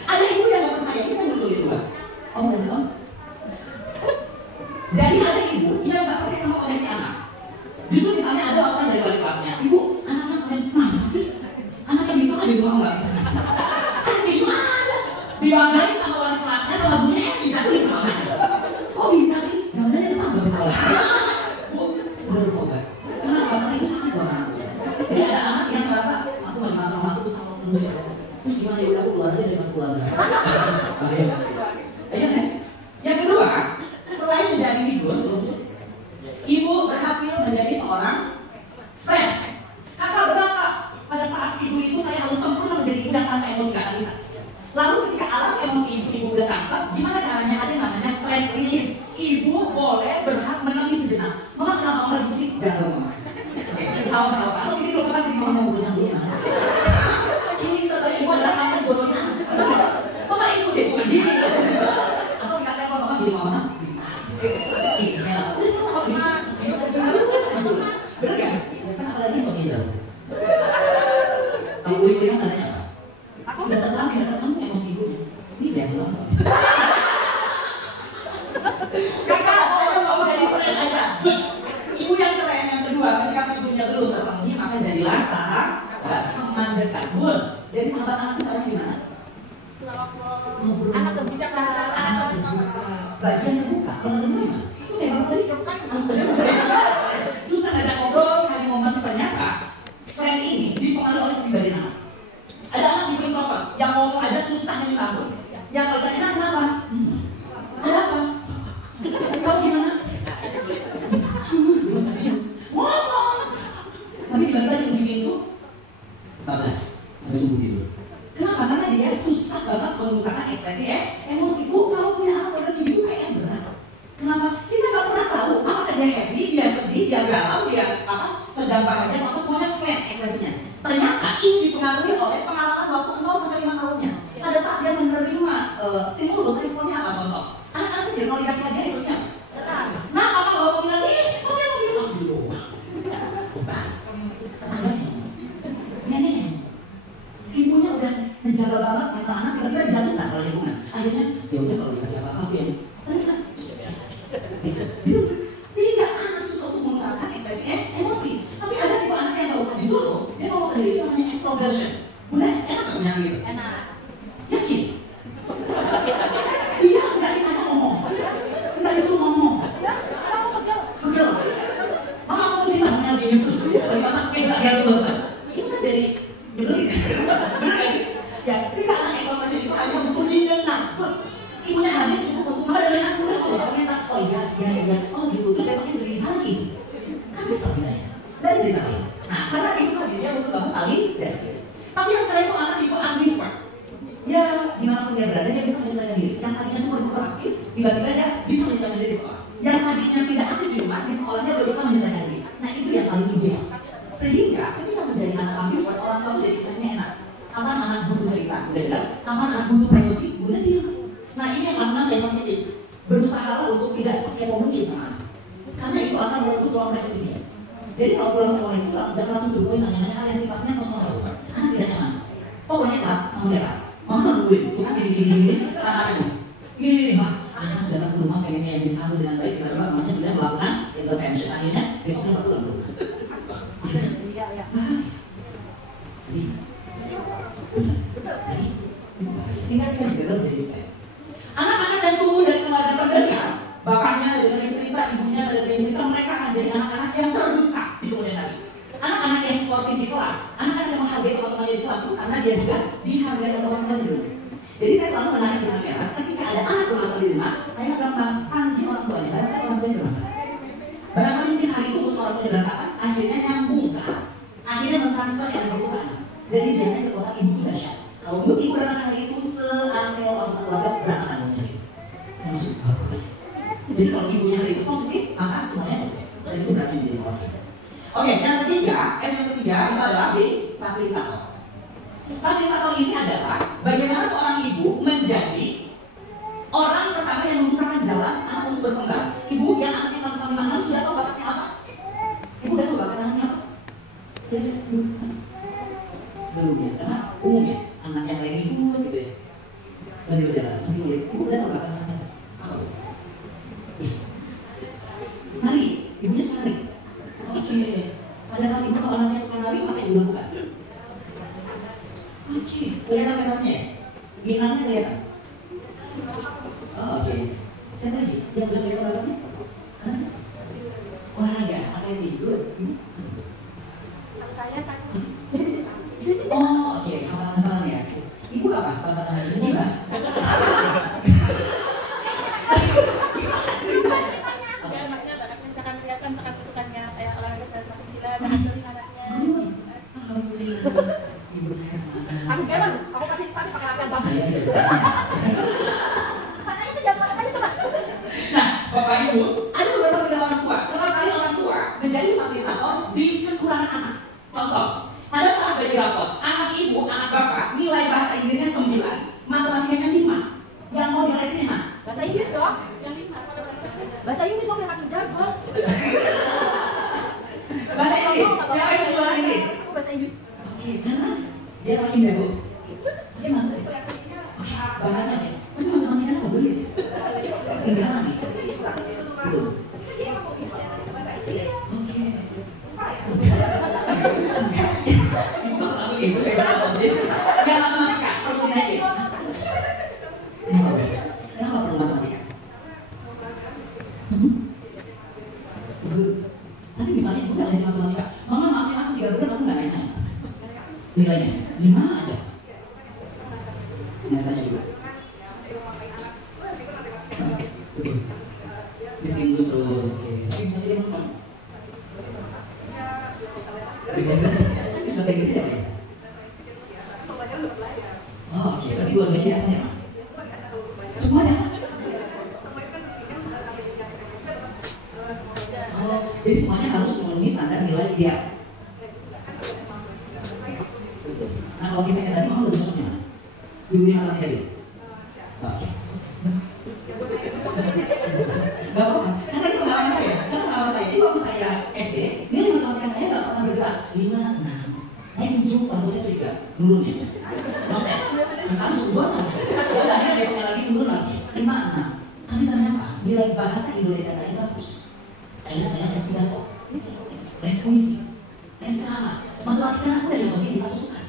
Ada ibu yang nggak percaya. Bisa muncul itu kan? Om dan om. Jadi ada ibu yang nggak percaya sama potensi anak. Justru misalnya ada orang dari wali kelasnya. Ibu, anak-anak kalian masa sih? Anak yang bisa kan di rumah nggak bisa. Ada ibu ada. Dibanggain sama wali kelasnya sama gurunya yang dijatuhin sama anaknya. Kok bisa sih? Jangan-jangan itu sama salah. Bu, sudah bertobat. Kenapa? Karena itu sakit buat anak. Jadi ada anak yang merasa aku menikmati mama aku sama terus ya. Terus gimana ya udah aku keluar aja dengan keluarga. Ayo next. Yang kedua, selain menjadi figur, ibu berhasil menjadi seorang friend. Kakak benar kak, pada saat figur itu saya harus sempurna menjadi ibu yang tanpa emosi gak bisa. Lalu ketika alam emosi ibu udah tangkap, gimana caranya? Ada namanya stress release. Ibu boleh berhak menangis sejenak. Mama kenapa mau lagi musik? Jangan ngomong. Oke, sama-sama. Kalau ini dulu kan mama mau berusaha dulu. Ini terbaik ibu adalah kamu bodoh anak. Mama ikut deh, bukan gini. Atau nggak telepon mama gini mama. Bener kan? Kan ada lagi suami jauh. Kalau gue kan tanya apa? Sudah terang kamu emosi ibu. Ini dia bilang. Kakak, saya mau jadi friend aja. Ibu yang keren yang kedua, ketika figurnya belum terpenuhi, maka jadilah sahabat teman dekat. Jadi sahabat anak caranya gimana? Anak kebijakan, anak bagian yang buka. Kalau yang gimana? Itu kayak bapak tadi. dia galau, dia sedang bahagia, maka semuanya flat ekspresinya. Ternyata ini dipengaruhi oleh pengalaman waktu 0 sampai 5 tahunnya. Pada saat dia menerima stimulus, responnya apa contoh? Anak-anak kecil kalau dikasih hadiah itu siapa? Nah, maka bapak bilang, kok dia mau bilang dulu? Bukan, tetangganya, neneknya. Ibunya udah menjaga banget, kata anak tiba-tiba dijatuhkan oleh lingkungan. Akhirnya, ya udah kalau dikasih apa-apa ya, serikan. Sehingga anak susah untuk mengungkapkan ekspresi emosi. Tapi ada tipe anak yang nggak usah disuruh, dia ngomong sendiri, itu namanya extroversion. Udah enak nggak punya gitu? Enak. Yakin? Iya, nggak ditanya ngomong, nggak disuruh ngomong. Pegel. Mama kamu cerita punya gitu. Lagi masak kayak nggak gitu. Itu kan jadi nyebelin. Ya, sehingga anak extroversion itu hanya butuh didengar. Ibunya hadir cukup untuk mama dan aku udah nggak usah minta. Oh iya, oh gitu. Terus besoknya cerita lagi. Kan bisa bilangnya. Dari cerita lagi. Nah, karena itu tadi dia butuh banget validasi. Tapi yang keren itu anak tipe ambivert. Ya, dimanapun dia berada dia bisa menyesuaikan diri. Yang tadinya super duper aktif, tiba-tiba dia bisa menyesuaikan diri di sekolah. Yang tadinya tidak aktif di rumah, di sekolahnya belum bisa menyesuaikan diri. Nah, itu yang paling ideal. Sehingga ketika menjadi anak ambivert, orang tua jadi sebenarnya enak. Kapan anak butuh cerita, udah bilang. Kapan anak butuh privasi, udah diam. Nah, ini yang Mas Nanda yang penting. Berusaha untuk tidak sekepo mungkin sama anak. Karena itu akan merebut ruang privasi dia. Jadi kalau pulang sekolah itu jangan langsung turunin nanya-nanya hal yang sifatnya personal. Anak tidak nyaman. Pokoknya Kak, sama saya Kak. Mama kan nungguin, bukan gini-gini, anak-anaknya. Gini, Pak. Anak datang ke rumah pengennya yang disambut dengan baik, karena mamanya sudah melakukan intervention. Akhirnya besoknya nggak pulang ke rumah. Iya. Sedih. Betul. Sehingga kita juga menjadi fair. Anak-anak yang tumbuh dari keluarga terdengar, bapaknya ada dengerin cerita, ibunya ada dengerin cerita, mereka akan jadi anak-anak yang terbuka di kemudian hari. Anak-anak yang sportif di kelas, anak-anak yang menghargai teman-temannya di kelas itu karena dia juga dihargai oleh teman-teman di rumah. Jadi saya selalu menarik benang merah, ketika ada anak bermasalah di rumah, saya gampang panggil orang tuanya, barangkali orang tuanya bermasalah. Barangkali mungkin hari itu orang tuanya berantakan, akhirnya nyambung ke anak, akhirnya mentransfer energi ke anak. Jadi biasanya kekuatan ibu tidak syah. Kalau ibu datang hari itu seangkai orang keluarga berantakan hari itu. Maksud apa? Jadi kalau ibunya hari itu positif, maka semuanya positif. Dan itu berarti menjadi seorang ibu. Oke, yang ketiga, yang ketiga itu adalah B, fasilitator. Fasilitator ini adalah bagaimana seorang ibu menjadi orang pertama yang membukakan jalan anak untuk berkembang. Ibu yang anaknya kelas 5 6 sudah tahu bakatnya apa? Ibu udah tahu bakat anaknya apa? Belum ya, karena umumnya anak yang lain ikut gitu ya. Masih berjalan, masih murid. Ibu udah tahu bakat anaknya apa? Nari, ibunya suka nari. Oke, pada saat ibu tahu anaknya suka nari, maka ibu lakukan. Oke, kelihatan prestasinya, minatnya kelihatan. Oh, oke, siapa lagi yang belum kelihatan bakatnya? Wah, ya, akan good. Saya takut. Oh, oke, hafal-hafal ya. Ibu apa? Bakat anak ibu enggak? Ada anaknya, misalkan kelihatan bakat-bakatnya kayak olahraga silat, anaknya. Alhamdulillah. Ibu saya semangat. Aku jangan, aku kasih pakai latihan bapak. Saya ada. Katanya itu jangan makan coba. Nah, Bapak Ibu, ada beberapa beda orang tua. Kerap kali orang tua menjadi fasilitator di kekurangan anak. Contoh, pada saat bagi rapot, anak ibu, anak bapak, nilai bahasa Inggrisnya 9, matematikanya 5. Yang mau dikasih mana? Bahasa Inggris dong, yang 5. Bahasa Inggris dong yang makin jago. Bahasa Inggris, siapa yang suka bahasa Inggris? Aku bahasa Inggris. Oke, karena dia makin jago. Dia mantap. Oke, bahannya ya. Tapi matematikanya nggak boleh. Ketinggalan nih. Betul. Oke. Ibu kok selalu gitu kayak matematika. Yang matematika perlu dinaikin. Kenapa perlu matematika? Betul. Tapi misalnya ibu nggak ngasih matematika, mama maafin aku 3 bulan aku nggak nanya. Nilainya 5 aja. Biasanya juga. Bisa Inggris terus, oke. Tapi misalnya dia nonton. Bisa bahasa Inggrisnya apa ya? Oh, oke. Berarti 2 bulan biasanya apa? Semua dasar. Oh, Jadi semuanya harus memenuhi standar nilai ideal. Nah kalau misalnya tadi mau lebih cocoknya dulu yang anaknya dia. Oke. Gak apa-apa, karena itu pengalaman saya. Jadi waktu saya SD, nilai matematika saya gak pernah bergerak 5, 6, naik 7, lalu saya curiga turun ya. Kamu sudah ya udah akhirnya besoknya lagi turun lagi 5, 6. Tapi ternyata nilai bahasa Indonesia saya bagus. Akhirnya saya tes pidato, tes puisi, tes drama. Matematika aku udah yang penting bisa susukan.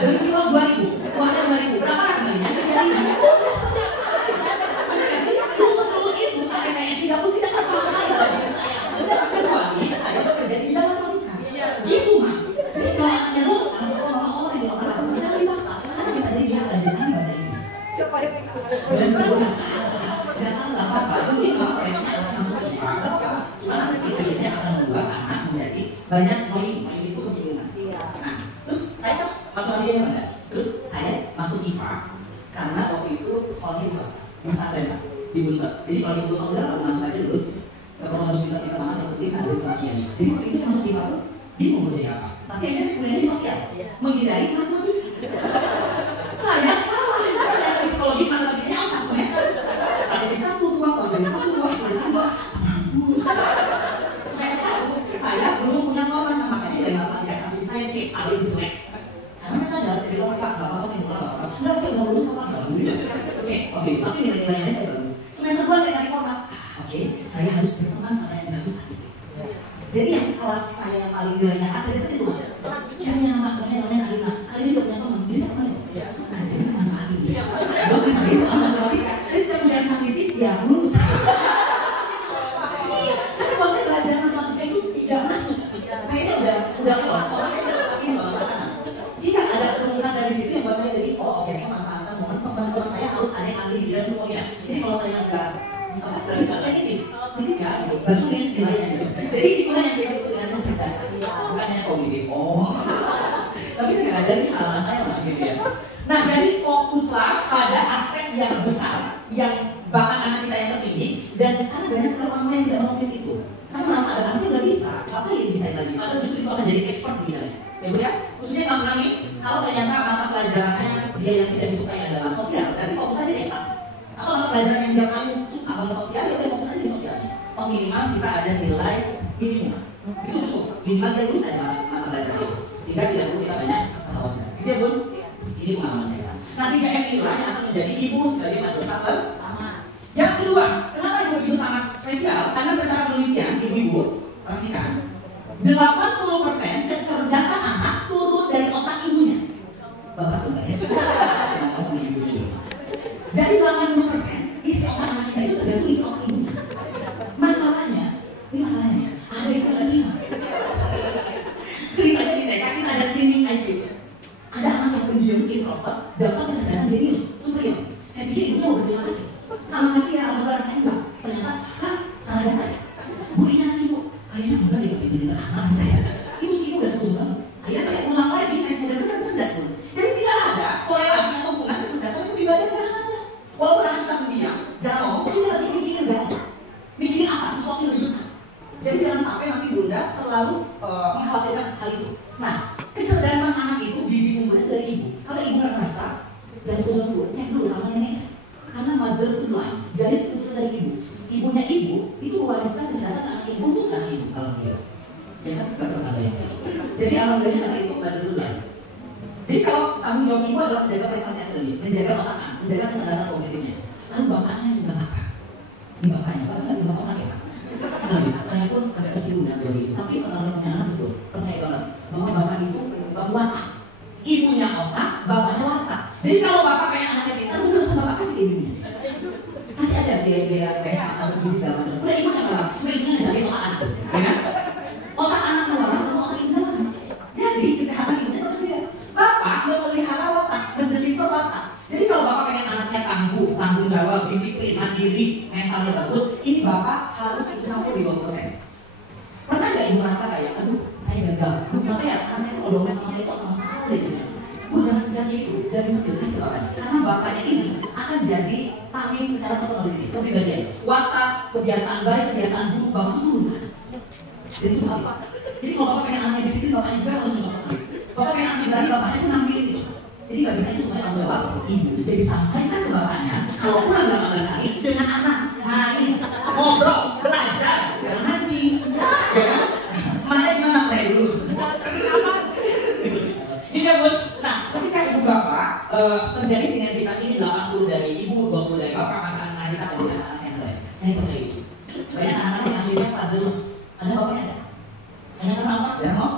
Dari cuma 2.000, uangnya 5.000. Berapa harganya? 3.000. Udah selesai. Bener gak sih? Rumus itu sampai saya S3 pun tidak terpakai dalam diri saya. Kecuali saya bekerja di bidang matematika. Gitu mah. Jadi kalau anaknya lu, kalau mama di otak aku jangan dipaksa. Karena bisa jadi dia belajar kami bahasa Inggris. Bener nggak salah, nggak apa-apa. Mungkin kalau tesnya adalah masuk IPA, nggak apa-apa. Cuma nanti akhirnya akan membuat anak menjadi banyak main itu kebingungan. Nah, terus saya kan matematika yang ada. Terus saya masuk IPA karena waktu itu sekolahnya di swasta, yang pesantren Pak, di Bunta. Jadi kalau di Bunta udah aku masuk aja terus. Kalau harus kita tamat yang penting hasil sama kiai. Jadi waktu itu saya masuk IPA tuh bingung mau jadi apa. Tapi akhirnya saya kuliah di sosial, menghindari matematika. Saya salah. Ternyata psikologi matematikanya 4 semester. Saya jadi 1, 2, kalau jadi 1, 2, jadi 1, 2, mampus. Semester 1 saya belum punya norma, makanya dari matematika sampai saya C paling jelek. Karena saya sadar, saya bilang Pak, nggak apa-apa sih, nggak apa-apa. Enggak, saya udah lulus apa nggak lulus. C, oke, tapi nilai-nilainya saya bagus. Semester 2 saya cari format. Oke, saya harus berteman sama yang jago statistik. Jadi yang kelas saya yang paling nilainya A saya itu kan. Saya punya namanya Karina. Karina juga punya teman, dia siapa kali? Nah, jadi saya manfaatin dia. Gue kan cerita sama matematika. Terus saya punya statistik, ya lulus. Iya, karena kalau saya belajar matematika itu tidak masuk. Saya udah kelas sekolah saya udah pakai soal makanan. Jika ada kerumitan dari situ yang buat saya jadi, oh oke, saya manfaatkan momen teman-teman saya harus ada yang ahli di bidang semuanya. Jadi kalau saya nggak bisa saya ini ya gitu, bantuin nilainya gitu. Jadi itulah yang kita sebut dengan kecerdasan, bukan hanya kognitif. Oh, tapi saya nggak ajarin pengalaman saya lah gitu ya. Nah jadi fokuslah pada aspek yang besar, yang bakat anak kita yang tertinggi, dan karena banyak sekali orang yang tidak mengemis itu, karena merasa ada anak udah bisa, apa yang bisa lagi? Atau justru itu akan jadi expert di bidangnya. Ya Bu ya, khususnya Mas Rami, kalau ternyata mata pelajarannya dia yang tidak disukai adalah sosial, dari fokus aja ekstra. Atau mata pelajaran yang dia paling suka pada sosial, ya udah fokus aja di sosialnya. Oh minimal kita ada nilai minimum, itu cukup. Minimal dia lulus aja mata pelajaran itu, sehingga tidak perlu kita banyak ketahuan. Gitu ya Bun, ini pengalaman kita. Nah 3M itulah yang akan menjadi ibu sebagai madrasah pertama. Yang kedua, kenapa ibu itu sangat spesial? Karena secara penelitian ibu-ibu perhatikan 80% kecerdasan anak turun dari otak ibunya. Bapak sudah ya? Saya mau sama ibu-ibu. Jadi 80% isi otak anak kita itu tergantung isi otak ibunya. Masalahnya, ini masalahnya ada itu ada 5. Ceritanya di TK kita ada screening IQ. Ada anak yang pendiam, introvert, dapat kecerdasan jenius, superior. Saya pikir ibunya mau berterima kasih. Terima kasih ya, alhamdulillah saya enggak. Ternyata kan salah data ya. Bu ini anak ibu, kayaknya enggak deh tapi jadi anak saya. Ibu sih udah setuju banget. Akhirnya saya ulang lagi tesnya dan benar cerdas Bu. Jadi tidak ada korelasi atau hubungan kecerdasan itu pribadi nggak ada. Walaupun anak kita pendiam, jangan ngomong kita lagi mikirin nggak ada. Mikirin apa? Sesuatu yang lebih besar. Jadi jangan sampai nanti bunda terlalu mengkhawatirkan hal itu. Nah, kecerdasan anak itu dimulai dari ibu. Kalau ibu nggak merasa, jangan sudah dulu, cek dulu sama neneknya. Karena mother to line, garis keturunan dari ibu. Ibunya ibu itu mewariskan kecerdasan anak ibu untuk anak ibu. Alhamdulillah. Ya kan, nggak pernah ada yang lain. Jadi alhamdulillah anak ibu mother to line. Jadi kalau tanggung jawab ibu adalah menjaga prestasi akademik, menjaga otak anak, menjaga kecerdasan kognitifnya. Lalu bapaknya juga apa? Ini bapaknya, bapaknya lima otak ya Pak. Saya pun agak kesinggung dengan teori, tapi setelah saya punya anak betul, percaya banget bahwa bapak itu penyebab watak, ibunya otak, bapaknya watak. Jadi kalau bapak kayak anaknya pintar, bukan harus bapak kasih ke ibunya. Kasih aja biaya pes atau gizi segala macam. Udah ibunya nggak waras, cuma ibunya ngajarin otak anak, ya kan? Otak anaknya waras, sama otak ibunya waras. Jadi kesehatan ibunya harus dia. Bapak memelihara watak, mendeliver watak. Jadi kalau bapak pengen anaknya tanggung jawab, disiplin, mandiri, mentalnya bagus, ini bapak harus ikut campur di 20%. Pernah nggak ibu merasa kayak, aduh saya gagal, bu kenapa ya? Karena saya kalau domes sama saya kok sama sekali gitu. Bu jangan kejarnya itu, jangan sekali bapaknya. Karena bapaknya ini akan jadi tameng secara personality, kepribadian, watak, kebiasaan baik, kebiasaan buruk bapak itu turun. Jadi itu hal. Jadi kalau bapak pengen anaknya disiplin, bapaknya juga harus mencontohkan. Bapak pengen anaknya berani, bapaknya pun nampilin itu. Jadi nggak bisa itu semuanya tanggung jawab ibu. Jadi sampaikan ke bapaknya, kalau pulang 18 hari dengan anak main, ngobrol, belajar, jangan mancing, ya kan? Makanya gimana play dulu. Ini ya bud. Nah, ketika ibu bapak terjadi sinergitas ini 80 dari ibu, 20 dari bapak, maka anak kita jadi anak yang keren. Saya percaya itu. Banyak anak-anak yang akhirnya fatherless. Ada bapaknya ada? Hanya kenapa? Jangan.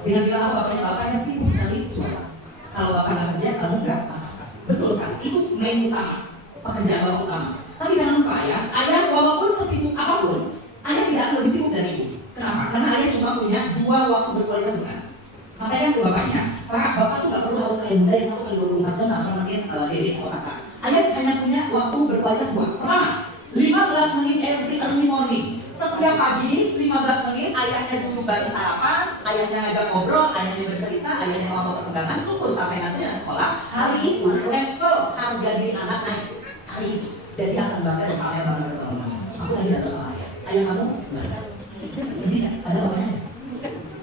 Dengan bilang bapaknya sibuk cari cuan. Kalau bapak nggak kerja, kamu nggak apa-apa. Betul kan? Itu main utama, pekerjaan bapak utama. Tapi jangan lupa ya, ayah walaupun sesibuk apapun, ayah tidak lebih sibuk dari ibu. Kenapa? Karena ayah cuma punya 2 waktu berkualitas bukan. Sampaikan ke bapaknya, Pak, bapak tuh nggak perlu harus kayak bunda yang 1 kali 24 jam nggak pernah matiin dedek atau kakak. Ayah hanya punya waktu berkualitas 2. Pertama, 15 menit every early morning. Setiap pagi 15 menit ayahnya dulu balik sarapan, ayahnya ngajak ngobrol, ayahnya bercerita, ayahnya ngomong perkembangan. Syukur sampai nanti anak sekolah hari itu level harga diri anak naik hari itu. Dan dia akan bangga dan ayah bangga dengan rumahnya. Aku lagi datang sama ayah. Ayah kamu bangga. Jadi ada bapaknya.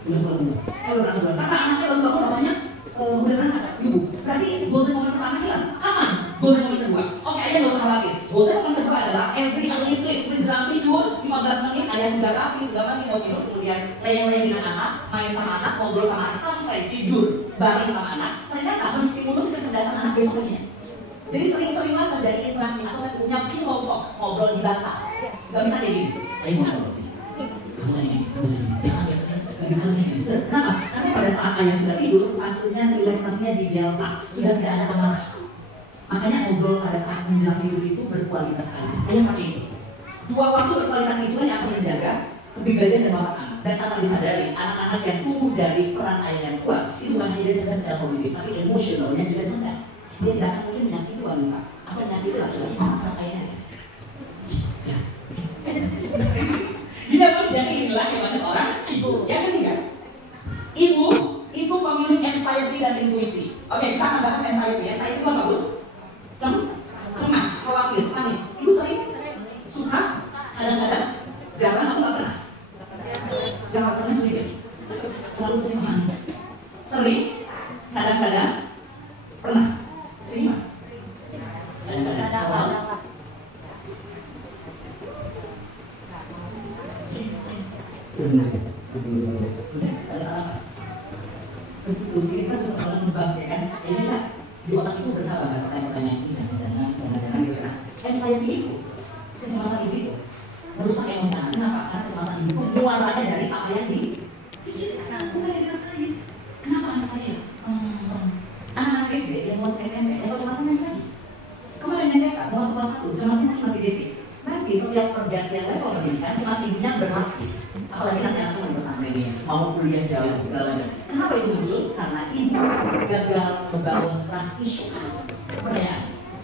Udah pulang dulu. Udah pulang. Kakak anaknya baru bangun bapaknya udah berangkat. Ibu. Berarti golden moment pertama hilang. Kapan? Golden moment kedua. Oke, ayah nggak usah khawatir. Golden moment kedua adalah every early sleep. Menjelang tidur 15 menit ayah sudah rapi, sudah mandi mau tidur, kemudian layang-layang dengan anak, main sama anak, ngobrol sama anak, sampai tidur bareng sama anak. Ternyata menstimulus kecerdasan anak besoknya. Jadi sering-seringlah terjadi interaksi atau saya sebutnya pillow talk, ngobrol di bantal. Gak bisa kayak gini. Ayo ngobrol sih. Kamu lagi, jangan ya. Gak bisa saya. Kenapa? Karena pada saat ayah sudah tidur, fasenya relaksasinya di delta, sudah tidak ada amarah. Makanya ngobrol pada saat menjelang tidur itu berkualitas sekali. Ayah pakai itu. 2 waktu berkualitas itu yang akan menjaga kepribadian dan watak anak. Dan tanpa disadari, anak-anak yang tumbuh dari peran ayah yang kuat itu bukan hanya dia cerdas secara kognitif, tapi emosionalnya juga cerdas. Dia tidak akan mungkin menyakiti wanita atau menyakiti laki-laki karena ayahnya. Ya. Tidak menjadi inilah yang mana seorang ibu. Yang ketiga, ibu itu pemilik anxiety dan intuisi. Oke, kita akan bahas anxiety. Anxiety itu apa bu? Cemas, khawatir, panik. Ibu sering suka, kadang-kadang jarang atau nggak pernah? Yang nggak pernah curiga, terlalu percaya sama anda. Sering, kadang-kadang, pernah. Sering nggak? Kadang-kadang. Benar. Ada salah apa? Terus ini kan sesuatu yang nebak ya kan? Ini kan di otak itu bercabang kan pertanyaan ini jangan gitu kan? Anxiety itu kecemasan itu merusak emosi anak. Kenapa? Karena kecemasan itu muaranya dari apa yang dipikirkan, bukan dari anak saya. Kenapa anak saya? Anak-anak SD yang mau SMP, yang kecemasan yang lagi. Kemarin yang mereka mau sekolah 1, cemasnya masih basic. Nanti setiap pergantian level pendidikan, cemas ibunya berlapis. Apalagi nanti anak mau pesantren ini, mau kuliah jauh segala macam. Kenapa itu muncul? Karena ibu gagal membangun trust issue. Percayaan.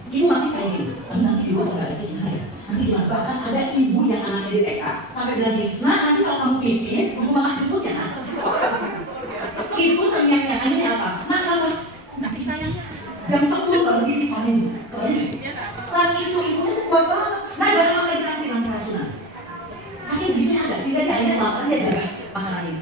Ibu masih kayak gini, tapi nanti ibu nggak ada sih ya. Nanti gimana? Bahkan ada ibu yang anaknya di TK sampai bilang gini, nah nanti kalau kamu pipis, ibu mama jemput ya nak. Ibu tanya akhirnya apa? Nah kalau jam 10 kalau begini soalnya trust issue ibu itu kuat banget. Nah jangan makan nanti keracunan. Sakit segini ada, sehingga dia akhirnya lapar dia jaga makanannya.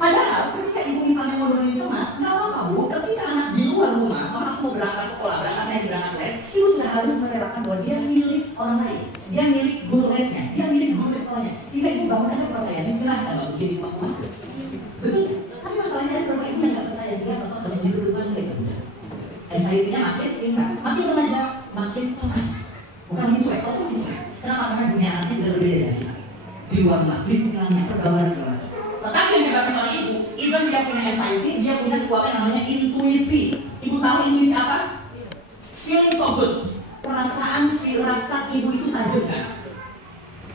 Padahal ketika ibu misalnya mau nurunin cemas, nggak apa-apa bu. Ketika anak di luar rumah, maka aku mau berangkat sekolah, berangkat ngaji, berangkat les, ibu sudah harus merelakan bahwa dia milik orang lain, dia milik guru lesnya, dia milik guru les sekolahnya. Sehingga ibu bangun aja kepercayaan, Bismillah, kalau bikin di rumah keluarga. Betul? Tapi masalahnya ada beberapa ibu yang nggak percaya sehingga bapak harus ditutupan oleh kebudak. Anxiety-nya makin tingkat, makin remaja, makin cemas. Bukan makin cuek, kalau makin cemas. Kenapa? Karena dunia nanti sudah berbeda dari kita. Di luar rumah, lingkungannya, pergaulan segala macam. Tetapi yang hebat soal ibu, even dia punya anxiety, dia punya kekuatan namanya intuisi. Ibu tahu intuisi apa? Feeling so good. Perasaan, firasat ibu itu tajam kan?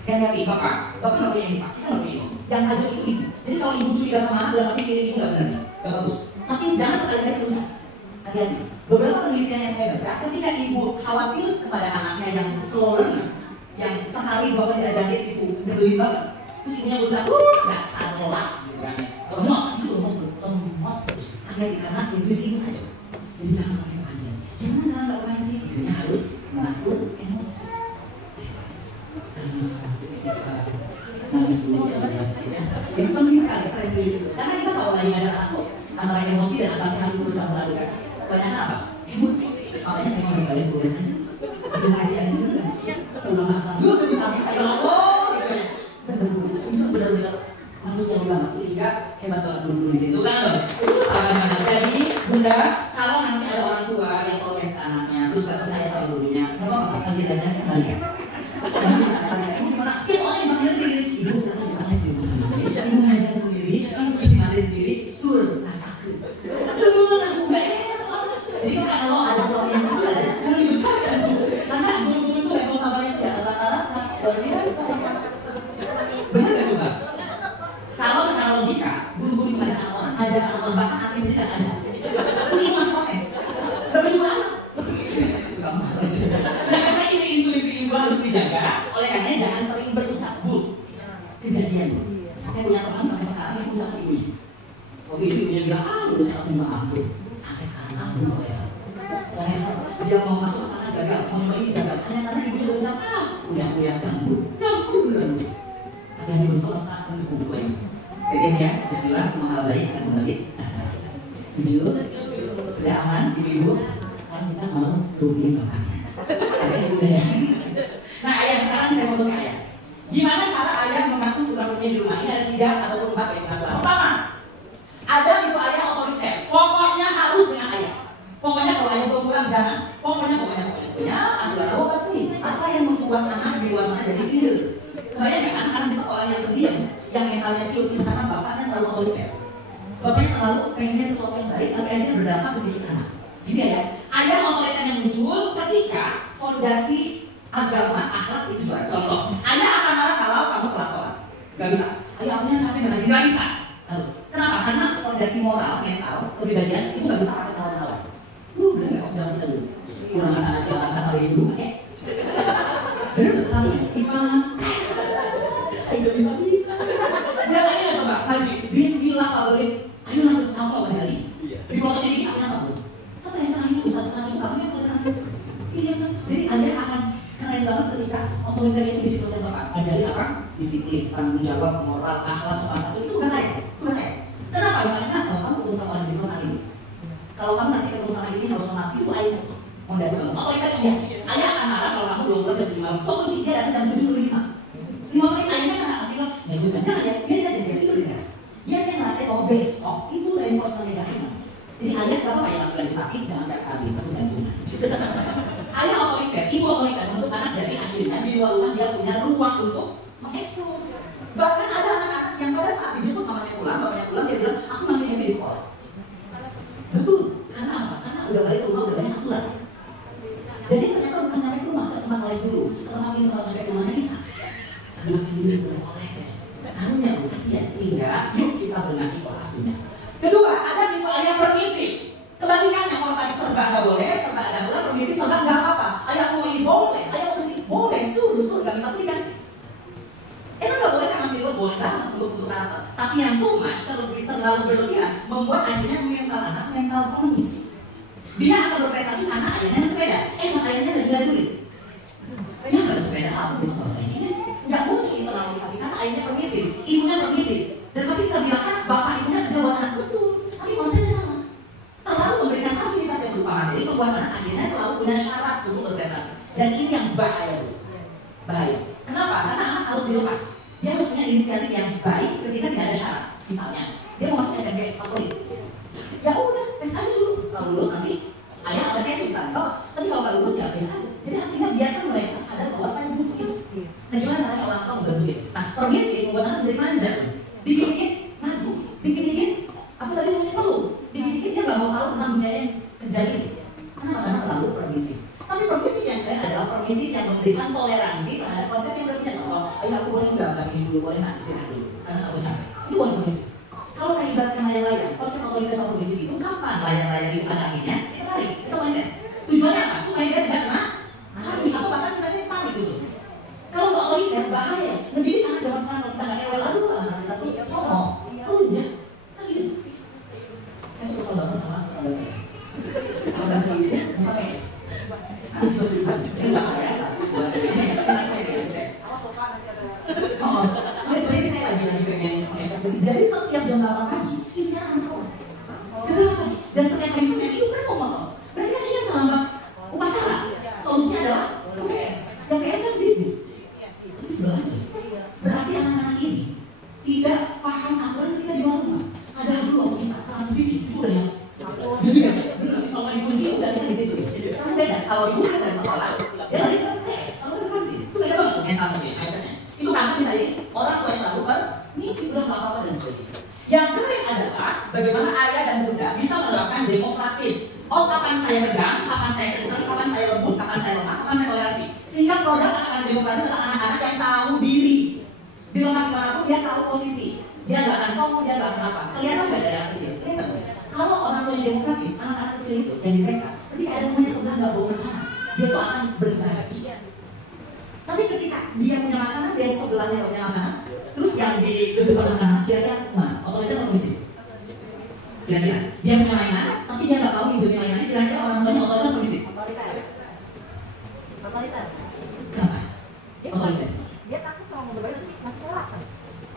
Yang ngerti, bapak nggak punya ini pak, kita nggak punya ini. Yang tajam itu ibu. Jadi kalau ibu curiga sama anak, udah pasti diri ibu nggak benar, nggak bagus. Tapi jangan sekali-kali kerusak. Hati-hati. Beberapa penelitian yang saya baca, ketika ibu khawatir kepada anaknya yang slow learner, yang sekali 2 kali diajarin itu berlebih banget, terus ibunya berucap, dasar lelak, gitu kan ya. Lemot terus. Hati-hati karena intuisi ibu aja. Jadi jangan sampai pancing. Gimana cara nggak pancing? Ibunya harus menakluk emosi. Nangis sendiri ya. Itu penting sekali stres sendiri. Karena kita kalau lagi ngajar anak tuh antara emosi dan akal sehat itu bercampur aduk kan. Banyak apa? Emosi. Makanya saya mau balik tulis aja. Itu ngaji aja dulu nggak sih? Ulang masalah. Gue sampai saya ngomong gitu ya. Bener-bener manusia banget sehingga hebat banget guru di situ kan. Itu salah banget. Jadi bunda, kalau nanti ada orang tua yang protes ke anaknya terus gak percaya sama gurunya, nggak apa-apa panggil aja kembalikan. Gimana? Itu orang yang panggil sendiri. Ibu sekarang juga masih ibu sendiri. Ibu ngajar sendiri, ibu isi mati sendiri. Sur, rasaku. Sur, aku gak enak soalnya. Jadi kalau ada sesuatu yang kecil aja, jangan dibesarkan. Karena guru-guru itu level sabarnya tidak rata-rata. Luar biasa. Benar gak coba? Kalau secara logika, guru-guru itu baca orang, ajar orang bahkan anaknya sendiri dan ajar. Itu iman protes. Gak bersyukur anak. Suka marah. Karena ini intuisi ibu harus dijaga. Oleh karena jangan sering berucap bu. Kejadian. Saya punya teman sampai sekarang yang ucap ibunya. Waktu itu ibunya bilang, udah saya terima ampun. Sampai sekarang ampun forever. Forever. Dia mau masuk ke sana gagal, mau nyoba ini gagal. Hanya karena ibunya berucap, udah ganggu. Ganggu beneran. Ada yang belum selesai mendukung gue. Jadi ya, bismillah semua hal baik akan kembali. Setuju? Sudah aman, ibu-ibu? Sekarang kita mau rugiin bapaknya. Ada ibu ya. Nah ayah sekarang saya mau tanya ayah. Gimana cara ayah mengasuh putra-putrinya di rumah? Ini ada 3 ataupun 4 yang masalah. Pertama, ada tipe ayah otoriter. Pokoknya harus dengan ayah. Pokoknya kalau ayah belum pulang jangan. Pokoknya. Punya aturan obatin. Apa yang membuat anak di luar sana jadi ide? Kebayang kan anak bisa orang yang pendiam, yang mentalnya ciut itu karena bapaknya terlalu otoriter. Bapaknya terlalu pengennya sesuatu yang baik, tapi akhirnya berdampak ke sini sana. Jadi ayah otoriter yang muncul ketika fondasi agama, akhlak itu juga. Contoh, ayah akan marah kalau kamu telat sholat. Gak bisa. Ayah punya capek nggak sih? Gak bisa. Harus. Kenapa? Karena fondasi moral, mental, kepribadian itu gak bisa pakai lawan-lawan. Bener nggak? Jangan kita dulu. Kurang masalah siapa asal itu, oke? Bener nggak sama ya? Ivan. Ayo bisa. Jangan aja coba. Haji. Bismillah Pak Boleh. Ayo nanti tahu Pak Wajali. Di kota ini aku tahu. Setelah setengah itu, kamu yang tahu. Iya kan? Jadi ayah akan keren banget ketika otoriter itu di situ saya bapak ngajarin apa? Disiplin, tanggung jawab, moral, akhlak, sopan satu itu bukan saya. Kenapa? Misalnya kalau kamu ketemu sama orang di rumah ini, kalau kamu nanti ketemu sama ini harus sholat itu ayah mendasar banget. Otoriter iya. Ayah akan marah kalau kamu belum pulang jam 7 malam. Kok kunci dia datang jam 7:05? 5 menit ayahnya kan nggak kasih lo. Ya gue jangan ya. Biar dia tidur di gas. Biar dia ngerasain oh besok itu reinforcement negatif. Jadi ayah kalau kayak lakukan tapi jangan tiap kali tapi jangan. Ayah otoriter, ibu otoriter untuk anak jadi akhirnya di luar rumah dia punya ruang untuk mengeksplor. Bahkan ada anak-anak yang pada saat dijemput bapaknya pulang dia bilang aku masih happy di sekolah. Betul. Karena apa? Karena udah balik ke rumah udah banyak aturan. Jadi ternyata bukan nyampe ke rumah, ke tempat les dulu, ke tempat ini nyampe ke rumahnya bisa. Kedua tinggi berkolektor. Karunya kasihan sehingga yuk kita benahi orasinya. Kedua ada tipe ayah permisif. Kebalikannya kalau tadi serba nggak boleh, serba ada aturan, permisif serba nggak apa-apa. Ayah mau ini boleh, ayah mau ini boleh, suruh nggak minta aplikasi. Emang nggak boleh kan masih boleh banget untuk karakter. Tapi yang tumas terlalu berlebihan membuat akhirnya mental anak mental komunis. Dia akan berprestasi karena ayahnya sepeda. Mas ayahnya lagi ada duit. Dia nggak ada sepeda apa bisa bahasa ini. Nggak muncul internal motivasi karena ayahnya permisif, ibunya permisif. Dan pasti kita bilang kan bapak ibunya kerja buat anak betul. Tapi konsepnya sama. Terlalu memberikan fasilitas yang berupa materi membuat anak akhirnya selalu punya syarat untuk berprestasi. Dan ini yang bahaya. Kenapa? Karena anak harus dilepas. Dia harus punya inisiatif yang baik ketika tidak ada syarat. Misalnya, dia mau masuk SMP favorit. Ya udah, tes aja dulu. Kalau lulus nanti ayah apresiasi misalnya. Tapi kalau nggak lulus ya tes aja. Jadi artinya biarkan mereka sadar bahwa saya butuh itu. Nah gimana caranya orang tua membantuin? Nah permisi membuat anak menjadi manja. Dikit-dikit ngadu, dikit-dikit apa tadi namanya perlu. Dikit-dikit dia nggak mau tahu tentang dunia yang kejadian. Kenapa? Karena terlalu permisi. Tapi permisif yang keren adalah permisif yang memberikan toleransi terhadap konsep yang berbeda. Contoh, ayo aku boleh nggak ini dulu, boleh nggak istirahat dulu karena aku capek. Itu boleh permisif. Kalau saya ibaratkan layang-layang, konsep otoritas atau permisif itu kapan layang-layang itu ada anginnya? Kita tarik, kita boleh. Tujuannya apa? Supaya dia tidak kena panik atau bahkan kita panik itu. Kalau nggak otoriter bahaya. Mendidik anak zaman sekarang kalau kita nggak kewel, aduh anak kita tuh sombong, kerja, serius. Saya tuh kesel banget sama keluarga saya. Keluarga saya ini, pakai ini saya satu dua ini saya. Oh, sebenarnya saya istri. Jadi setiap jam 8 pagi, istrinya akan sekolah. Jam 8 pagi. Dan setiap hari Senin itu mereka motong. Berarti kan dia terlambat upacara. Solusinya adalah ke PS. Dan PS kan bisnis. Ini sebelah aja. Berarti anak-anak ini tidak paham aturan ketika di luar rumah. Ada dulu waktu kita kelas sedikit, itu udah yang kalau dikunci udah kita di situ. Sekarang beda. Kalau ibu kan dari sekolah, dia lari ke PS. Kalau ke kantin, itu beda banget mental tadi. Itu kantin misalnya orang tua yang lakukan misi udah nggak apa-apa dan sebagainya. Yang keren adalah bagaimana ayah dan bunda bisa menerapkan demokratis. Oh, kapan saya pegang, kapan saya kencang, kapan saya lembut, kapan saya lemah, kapan saya toleransi. Sehingga produk anak-anak demokratis adalah anak-anak yang tahu diri. Di lokasi manapun dia tahu posisi. Dia nggak akan sombong, dia nggak akan apa. Kelihatan nggak dari anak kecil? Kelihatan. Kalau orang tuanya demokratis, anak-anak kecil itu yang di TK, ketika ada temannya sebelah nggak bawa makanan, dia tuh akan berbagi. Tapi ketika dia punya makanan, dia sebelahnya nggak punya makanan, terus yang di depan makanan, kira-kira mana? Otoritas atau misi? Kira-kira dia punya mainan, tapi dia nggak tahu hijaunya mainannya, kira-kira orang tuanya otoritas atau misi? Otoritas. Kenapa? Otoritas. Dia takut kalau mau berbagi nanti salah kan?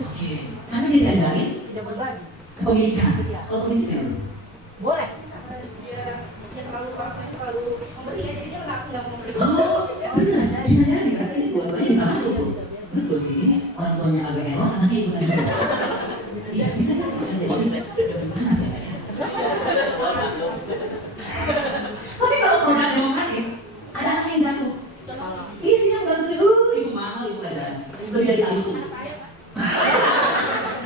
Oke, karena dia diajarin Tidak berbagi. kepemilikan. Kalau misi kan? Boleh. Dia terlalu memberi ya, jadi dia nggak mau memberi. Oh, benar. Bisa jadi berarti ini dua-duanya bisa masuk tuh. Betul sih, ini orang tuanya agak error, anaknya ikutan juga. Iya, bisa jadi. Gimana sih? Tapi kalau produk demokratis, ada anak yang jatuh. Isinya bantu, itu mahal itu pelajaran. Lebih dari satu.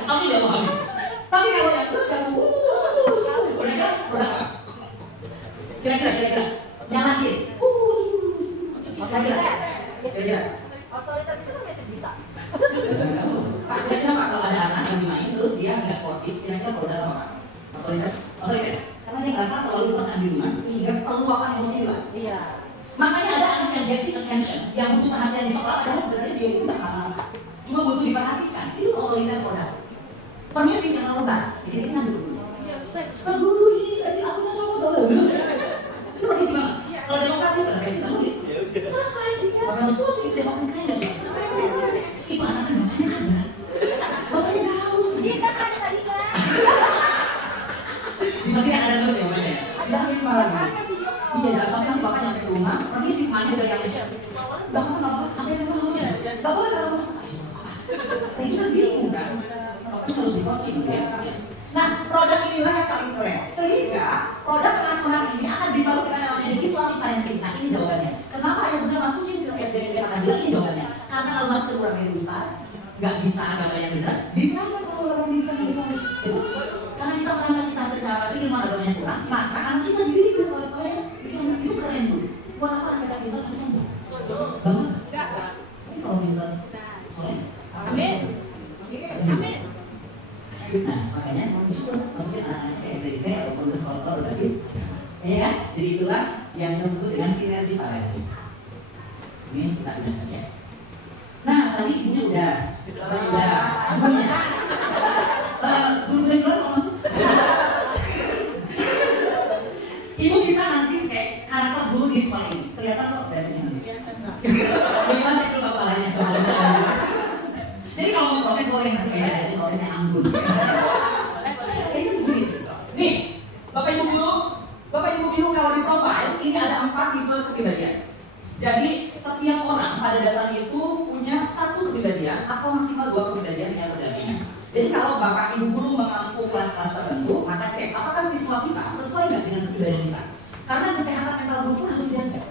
Aku tidak paham. Tapi kalau yang itu jatuh, produk apa? Kira-kira yang lahir. Kira-kira. Otoritas bisa kan masih bisa. Kira-kira Pak kalau ada anak yang main terus dia nggak sportif, kira-kira produk apa? Otoritas. Karena dia ngerasa terlalu ditekan di rumah sehingga peluapan emosi hilang. Iya. Makanya ada anak yang getting attention, yang butuh perhatian di sekolah adalah sebenarnya dia itu nggak apa-apa. Cuma butuh diperhatikan. Itu otoritas produk. Permisi yang lupa. Jadi kita dulu. Pak guru ini kasih aku yang cowok dulu. Itu permisi banget. Kalau demokratis kan kasih tulis. Selesai. Apa harus pusing demokratis keren nggak? Itu asalkan bapaknya ada. Bapaknya jauh sih. Kita kan ada tadi kan. Pasti ada terus ya bapaknya. Bilangin malah. Iya, jangan sampai nanti bapak nyampe ke rumah, permisi emaknya udah yang bapak kenapa? Apa yang kamu? Bapak kenapa? Tapi kita bingung kan? Itu harus di-coaching ya. Nah, produk inilah yang paling keren. Sehingga produk kelas ini akan dibalas dengan namanya The Islamic Parenting. Nah, ini jawabannya. Kenapa yang benar masukin ke SDN Fatahila? Ini jawabannya. Karena kalau masuk ke kurang Ustaz, nggak bisa agama yang benar, bisa kan kalau orang pendidikan yang Islam. Itu karena kita merasa kita secara ilmu agamanya kurang, maka anak kita dididik ke sekolah-sekolah yang Islam itu keren tuh. Buat apa anak kita pintar terus sombong? Banget. Ini kalau pintar, soleh. Amin. Amin. Nah, makanya masukin anak SDIP ataupun ke sekolah-sekolah berbasis, ya kan? Jadi itulah yang disebut dengan sinergi parenting. Ini kita gunakan ya. Nah, tadi ibunya udah, ibunya. Guru reguler mau masuk? Ibu bisa nanti cek karakter guru di sekolah ini. Kelihatan kok dari sini. Minimal cek dulu kepalanya sebelumnya. Jadi kalau mau protes boleh nanti kayak jadi protesnya anggun. Kayaknya begini. Nih, Bapak Ibu guru kalau di profile ini ada 4 tipe kepribadian. Jadi setiap orang pada dasarnya itu punya satu kepribadian atau maksimal 2 kepribadian yang berdampingan. Jadi kalau Bapak Ibu guru mengampu kelas-kelas tertentu, maka cek apakah siswa kita sesuai nggak dengan kepribadian kita. Karena kesehatan mental guru pun harus dijaga.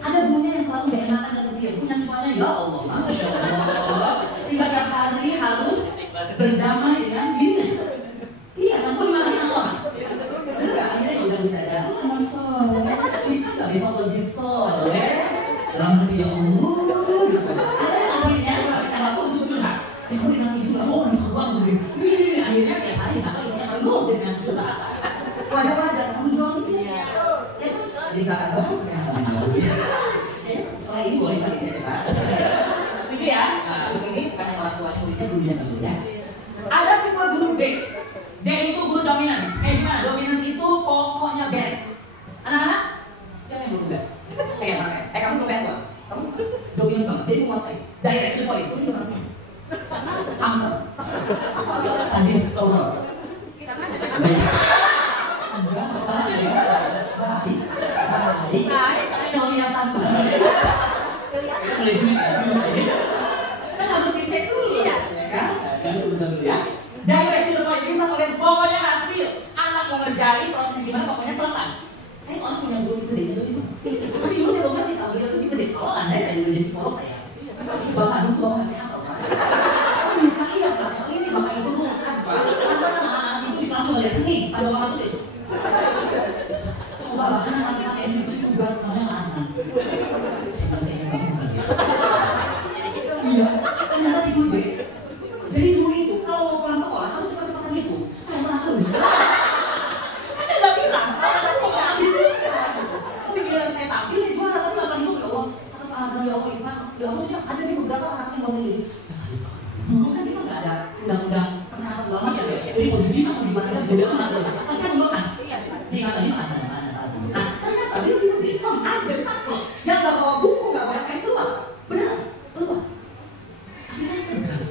Ada gurunya yang terlalu gak enakan dan pendiam, punya siswanya ya Allah, masya Allah. Sehingga tiap hari harus berdamai dengan diri. Iya, namun dimarahin Allah. Enggak, akhirnya udah bisa ada. Aman soleh, bisa nggak besok lebih soleh? Dalam hati ya Allah. Ada yang akhirnya nggak bisa waktu untuk curhat. Aku dinasti juga, orang tua gue. Akhirnya tiap hari nggak tahu isinya penuh dengan curhat. Wajar-wajar, kamu jual sih. Ya kan? Jadi kakak bahas kesehatan mental. Soalnya ini boleh pakai cerita. Setuju ya? Ini karena orang tuanya muridnya gurunya dulu ya. Ada tipe guru D. D itu guru dominans. Gimana? Dominans itu pokoknya beres. Anak-anak, siapa yang bertugas? Kamu belum tua. Kamu dominans banget. Jadi menguasai. Direct to point. Itu juga masih. Angker. Sadis horor. Kita kan ada Enggak, baik. Kelihatan banget. Kan harus dicek dulu, ya kan? Dan dulu ya. Direct to the point, bisa kalian pokoknya hasil. Anak mau ngerjain proses gimana, pokoknya selesai. Saya soalnya punya guru gede gitu. Tapi dulu saya ngerti kalau dia tuh gede. Kalau anda saya dulu jadi psikolog saya. Bapak dulu bapak kasih apa? Oh bisa iya kelas ini bapak ibu dulu kan. Lantas anak-anak ibu di kelas coba lihat nih, ada bapak masuk itu. Coba bahkan ngasih pakai skripsi tugas semuanya anak. Saya bangun kan ya. Iya, ternyata tidur deh. Jadi dulu itu kalau mau pulang sekolah harus cepat-cepatan gitu. Saya malah terus. Kan saya udah bilang, saya mau gitu. Tapi giliran saya tampil, saya juara tapi masalah itu ya Allah. Kata Pak ya Allah Ibrahim, ya Allah sih ada nih beberapa anaknya yang masih jadi. Dulu kan kita nggak ada undang-undang kekerasan segala macam ya. Jadi mau dijinak mau gimana kan bodoh amat. Tapi kan bekas. Diingatkan ini ada. Nah ternyata dia itu bifam aja satu. Yang nggak bawa buku nggak bawa tes itu apa? Benar, keluar. Tapi kan tegas.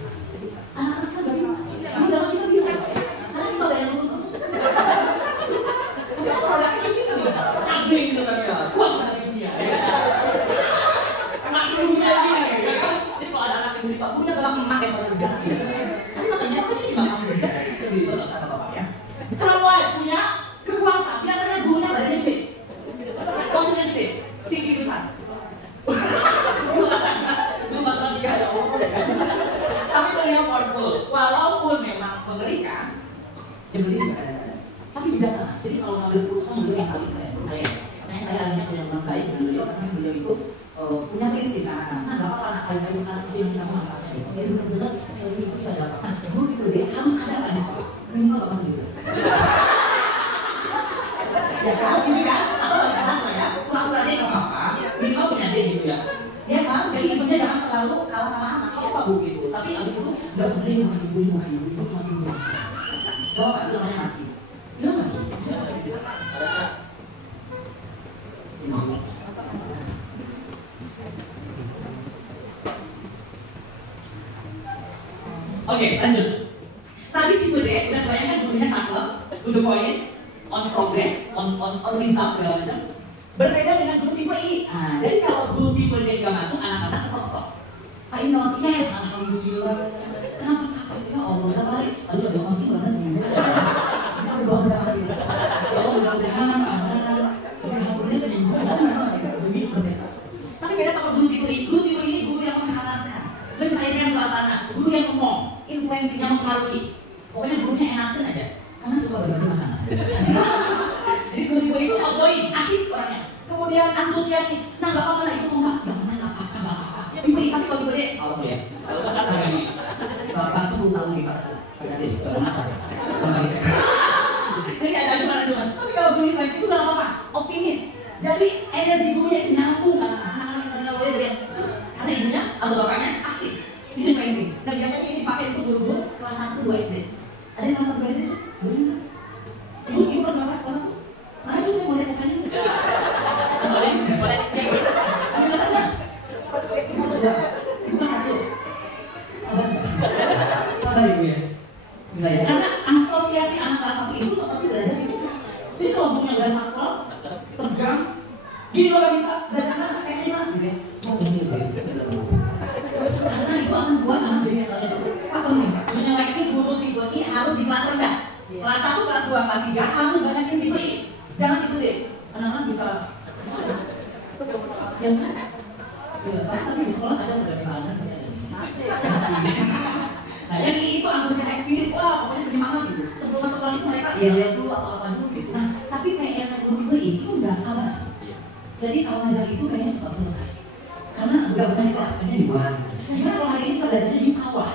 Anak-anak sekarang nggak bisa. Ini zaman kita bisa. Sekarang kita ada yang nonton. Kita kalau laki kita gitu nih. Ageng gitu kan ya. Kuat pada dia. Emak dulu punya gini. Jadi kalau ada anak yang cerita punya kalau emak yang pada negara. Tapi makanya kan ini nggak kamu. Segitu loh kata bapak ya. Selalu aja punya kekuatan. Biasanya gurunya badannya gede. Posturnya gede. Tinggi besar. Tapi beliau forceful, walaupun memang mengerikan, ya beliau juga kadang-kadang. Tapi bijaksana. Jadi kalau ngambil keputusan beliau yang paling keren menurut saya. Makanya saya akhirnya punya teman baik dengan beliau karena beliau itu punya prinsip anak-anak. Nah, nggak apa-apa anak baik-baik sekarang tapi yang kamu anak-anak itu. Jadi benar-benar saya itu tidak ada apa. Gue gitu dia harus ada apa di sekolah. Minimal bapak segitu. Ya kan, ini kan, apa yang bahasa ya? Kurang-kurang dia nggak apa-apa. Minimal punya dia gitu ya. Ya kan, jadi ibunya jangan terlalu kalah sama anak. Apa bu gitu? Tapi abis itu nggak sebenarnya bukan ibu cuma ibu. Jawab pak, itu namanya masih. Bilang nggak? Oke, lanjut. Tadi tipe D udah kebanyakan gurunya saklek, to the point, on progress, on result segala macam. Berbeda dengan guru tipe I. Nah, jadi kalau guru tipe D nggak masuk, anak-anak ketok-ketok. Pak ini nggak masuk, yes, alhamdulillah. Kenapa sakit ya Allah? Udah balik. Lalu coba masuk berapa seminggu? Kita berdoa berapa dia? Ya Allah mudah-mudahan aman. Alhamdulillah seminggu. Begitu berbeda. Tapi beda sama guru tipe I. Guru tipe ini guru yang menghangatkan, mencairkan suasana, guru yang ngomong, influensinya mempengaruhi. Pokoknya gurunya enakin aja, karena suka berbagi makanan. Jadi guru tipe itu outgoing, asik orangnya. Kemudian antusiastik. Nah nggak apa-apa lah itu nggak apa-apa. Tipe I tapi kalau tipe D, awas ya. Bapak 10 tahun nih Pak. Kenapa ya? Jadi ada acuan-acuan. Tapi kalau guru influensi itu nggak apa-apa, optimis. Jadi energi gurunya itu nyambung karena anak-anak yang tadi awalnya dari karena ibunya atau bapaknya aktif. Itu influensi. Dan biasanya ini pakai itu guru-guru kelas 1, 2 SD. Ada yang kelas 1, 2 SD tuh? Gurunya? Ibu kelas berapa? Kelas 1? Mana cuma saya mau lihat mukanya. Boleh dicek. Guru kelas 1? Ibu kelas 1. Sabar ibu ya. Bismillah ya. Karena asosiasi anak kelas 1 itu seperti belajar di TK. Jadi kalau gurunya udah saklek, tegang, gini lo gak bisa belajar anak kayak gimana? Gitu ya. Oh ini ya, karena itu akan buat anak jadi mentalnya apa nih? Menyeleksi guru tipe I harus di kelas rendah. Kelas 1, kelas 2, kelas 3 harus banyakin tipe I. Jangan tipe D. Anak-anak bisa ya kan? Ya, tapi di sekolah ada beberapa anak di sini. Nah, yang itu antusias spirit, wah pokoknya penyemangat gitu. Sebelum masuk kelas itu mereka ya lihat dulu atau apa dulu gitu. Nah, tapi PR guru tipe I itu nggak sabar. Jadi kalau ngajar itu kayaknya cepat selesai. Karena nggak betah di kelas, kayaknya di luar. Gimana kalau hari ini kita belajarnya di sawah,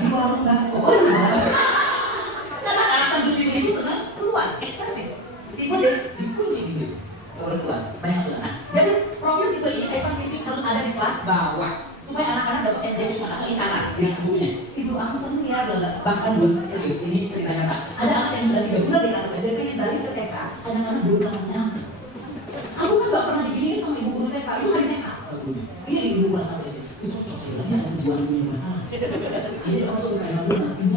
di warung bakso? Oh iya. Karena karakter guru tipe itu senang keluar, ekspresif. Tipe D dikunci gitu. Kalau keluar banyak tuh. Nah, jadi profil tipe I Evan Pimpin harus ada di kelas bawah supaya anak-anak dapat engagement atau ikanan dengan gurunya. Ibu aku seneng ya, bahkan buat serius ini cerita nyata. Ada anak yang sudah 3 bulan di kelas SD pengen balik ke TK, anak-anak guru kelas 6. Aku kan gak pernah diginiin sama ibu guru TK, itu hari TK. Ini di guru kelas 1 SD. Itu cocok sih, tapi ada jualan punya masalah. Jadi kalau sudah kayak bulan, ibu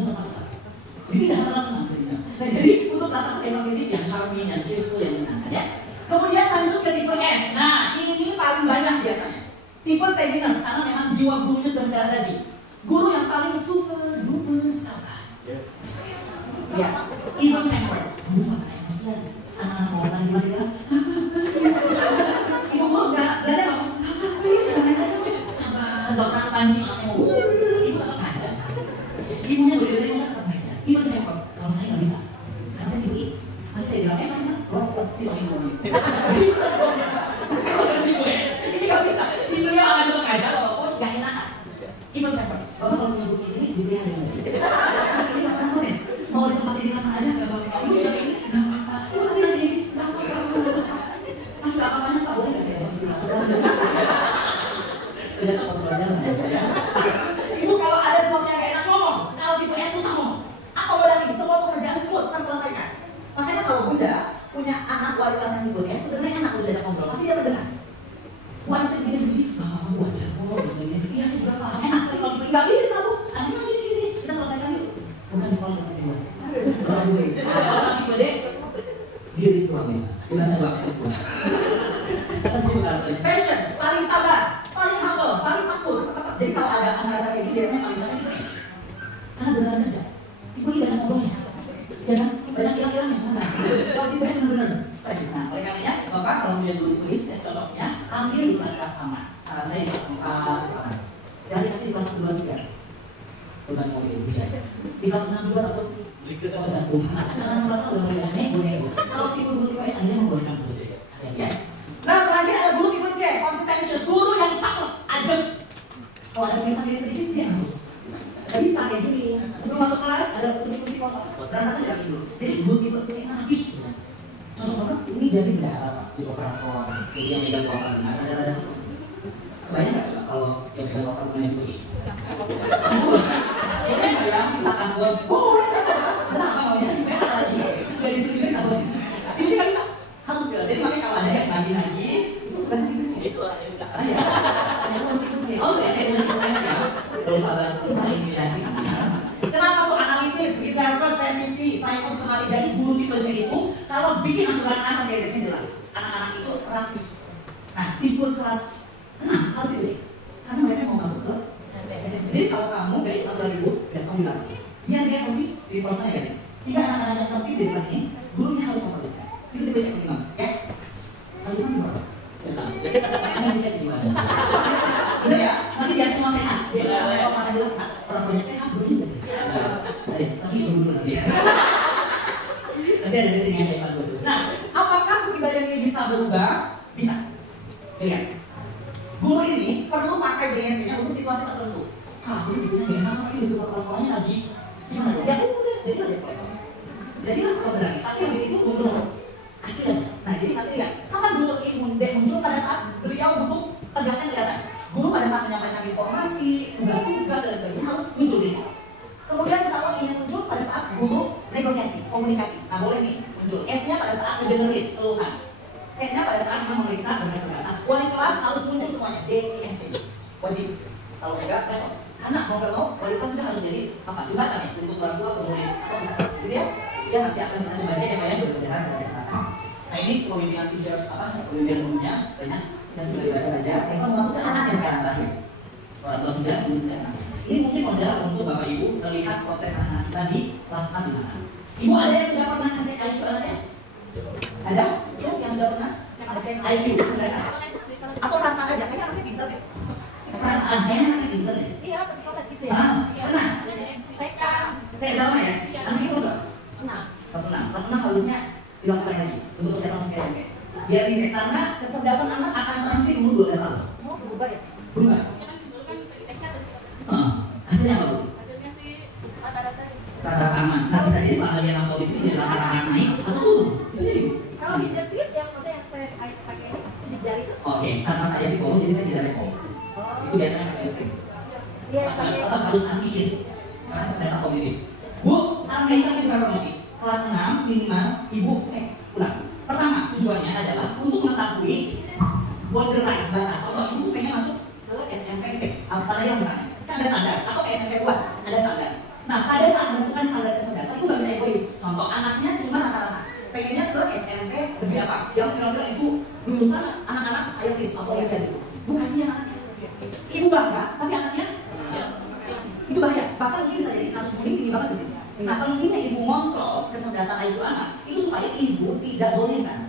kelas 1 yang mirip, yang charming, yang cheerful, yang menyenangkan ya. Kemudian lanjut ke tipe S. Nah, ini paling banyak biasanya. Tipe steadiness, karena memang jiwa gurunya sudah mendarah daging. Guru yang paling super duper sabar. Ya, even tempered. Guru nggak kayak Muslim. Anak-anak mau lagi di kelas. Ibu guru nggak belajar ngomong. Sabar, nggak pernah panci. Ibu tetap aja. Ibunya berdiri tetap aja. Even tempered. Kalau saya nggak bisa, kan saya tipe I. Masih saya bilangnya kan, rokok di soal ibu. Ini nggak bisa. Ibu yang akan tetap aja walaupun nggak enak. Even tempered. Bapak kalau punya bukti ini dibeli hari ini. Ini nggak pernah tulis. Mau di tempat ini langsung aja nggak apa-apa. Ibu bilang ini nggak apa-apa. Ibu tapi nanti nggak apa-apa. Saya nggak apa-apa. Tak boleh nggak saya langsung silang. Tidak apa berjalan. Ibu kalau ada sesuatu yang nggak enak ngomong. Kalau tipe S susah ngomong. Akomodatif, semua pekerjaan smooth terselesaikan. Makanya kalau bunda punya anak wali kelas yang tipe S, sebenarnya enak udah diajak ngobrol. Pasti dia mendengar. Wah, saya gini-gini. Gak apa-apa, bu aja ngomong gini. Iya, saya juga paham. Enak. Tapi kalau nggak bisa bu, anaknya gini-gini. Kita selesaikan yuk. Bukan di sekolah tapi dua. Kalau gue, kalau tipe D, diri doang bisa. Udah saya bakal sekolah. Passion, paling sabar, paling humble, paling takut. Jadi kalau ada acara-acara kayak gini, biasanya paling banyak tipe S. Karena beneran kerja. Tipe I banyak ngomongnya. Ya kan? Banyak kira-kiranya. Kalau tipe S bener-bener strategis. Nah, oleh karenanya, Bapak kalau punya guru tulis, tes cocoknya, ambil di kelas-kelas aman. Saya di kelas 4, jangan dikasih di kelas 1, 2, 3. Bukan mau diuji aja. Di kelas 6 juga takut soal jatuh. Karena kelas 1 udah mulai nego-nego. Kalau tipe guru tipe S akhirnya membolehkan kursi. Ya. Nah, terakhir ada guru tipe C, conscientious, guru yang saklek, ajem. Kalau ada tulisan diri sedikit, dia harus. Gak bisa kayak gini. Sebelum masuk kelas ada kursi-kursi kotak. Berantakan dari dulu. Jadi guru tipe C rapi. Cocok banget. Ini jadi bendahara di operator. Jadi yang megang kotak benar. Ada situ. Kebayang nggak coba kalau yang megang kotak benar itu begini? Ini bayang kita kasih buat. Kenapa maunya di pesta lagi? Dari situ juga tahu. Ini nggak bisa. Harus bela. Jadi makanya kalau ada yang lagi itu tugasnya tipe C. Itu lah. Ya. Yang harus tipe C. Oh ya, kayak udah tipe S ya. Terus sabar. Intimidasi. Kenapa tuh analitis, reservoir, presisi, time personality. Jadi guru tipe C itu kalau bikin aturan A sampai Z-nya jelas. Anak-anak itu rapi. Nah, tipe kelas 6 harus tipe C. Karena mereka mau masuk ke SMP. Jadi kalau kamu gak ikut aturan ibu, ya kamu bilang. Biar dia kasih reverse-nya ya. Sehingga anak-anak yang tertib dari depan ini, gurunya harus memperhatikan. Itu tipe C yang ya. Kalau itu gimana? Ini bisa dicek. Bener ya? Nanti biar semua sehat. Kalau mana jelas orang banyak sehat belum. Tapi dulu nanti. Nanti ada sesi yang hebat khusus. Nah, apakah kepribadian ini bisa berubah? Bisa. Lihat. Guru ini perlu pakai BSC-nya untuk situasi tertentu. Kalau ini punya gak enak, tapi disuruh kepala sekolahnya lagi. Gimana? Ya udah, jadi lah dia jadilah pemberani. Tapi habis itu mundur. Asli aja. Nah, jadi nanti lihat. Kapan guru ini muncul pada saat beliau butuh tegasnya kelihatan. Guru pada saat menyampaikan informasi, tugas-tugas dan sebagainya harus muncul di Kemudian kalau ingin muncul pada saat guru negosiasi, komunikasi. Nah, boleh nih muncul. S-nya pada saat mendengarin keluhan. C-nya pada saat memeriksa berkas-berkas. Wali kelas harus muncul semuanya. D, E, S, C. Wajib. Kalau enggak, repot. Karena mau nggak mau, wali kelas sudah harus jadi apa? Jembatan ya untuk orang tua kemudian atau misalkan. Jadi dia nanti akan kita coba cek apa yang berbeda dari sana. Nah, ini kepemimpinan teachers apa? Kepemimpinan umumnya banyak dan kita baca saja. Yang mau masuk ke anaknya sekarang terakhir. Orang tua sudah, guru sudah. Ini mungkin modal untuk bapak ibu melihat konten anak kita di kelas 6 gimana. Ibu ada yang sudah pernah ngecek IQ anaknya? Ada? Yang sudah pernah ngecek IQ sudah sah? Atau rasa aja? Kayaknya anaknya pintar deh. Perasaan kayaknya anaknya pintar deh. Iya, psikotes gitu ya. Pernah? TK. TK berapa ya? Anak ibu berapa? 6. Kelas 6. Kelas 6 harusnya dilakukan lagi untuk persiapan masuk SMP. Biar dicek karena kecerdasan anak akan terhenti di umur 12 tahun. Mau berubah ya? Berubah. Hasilnya apa, Bu? Hasilnya sih rata-rata Rata-rata aman. Nah, bisa jadi soal yang atau di sini jadi rata-rata naik atau turun. Bisa jadi, Bu. kalau hijab sih yang maksudnya yang pakai sidik jari itu. Oke, karena saya psikolog jadi saya tidak rekom. Itu biasanya pakai istri. Iya, pakai. Tetap harus mikir karena kecerdasan kognitif. Bu, saat kayak kita di promosi kelas 6 minimal ibu cek ulang. Pertama tujuannya adalah untuk mengetahui borderline batas. Contoh ibu pengen masuk ke SMP, apalagi yang misalnya kan ada standar. Atau ke SMP 2 ada standar. Nah, pada saat bentuk menemukan standar kecerdasan itu nggak bisa egois. Contoh, anaknya cuma rata-rata pengennya ke SMP negeri apa, yang kira-kira itu lulusan anak-anak saintis atau yang gitu. Bu kasihnya anaknya. Ibu bangga, tapi anaknya itu bahaya. Bahkan ini bisa jadi kasus bullying tinggi banget di sini. Nah, pentingnya ibu kontrol kecerdasan itu anak itu supaya ibu tidak zolim kan.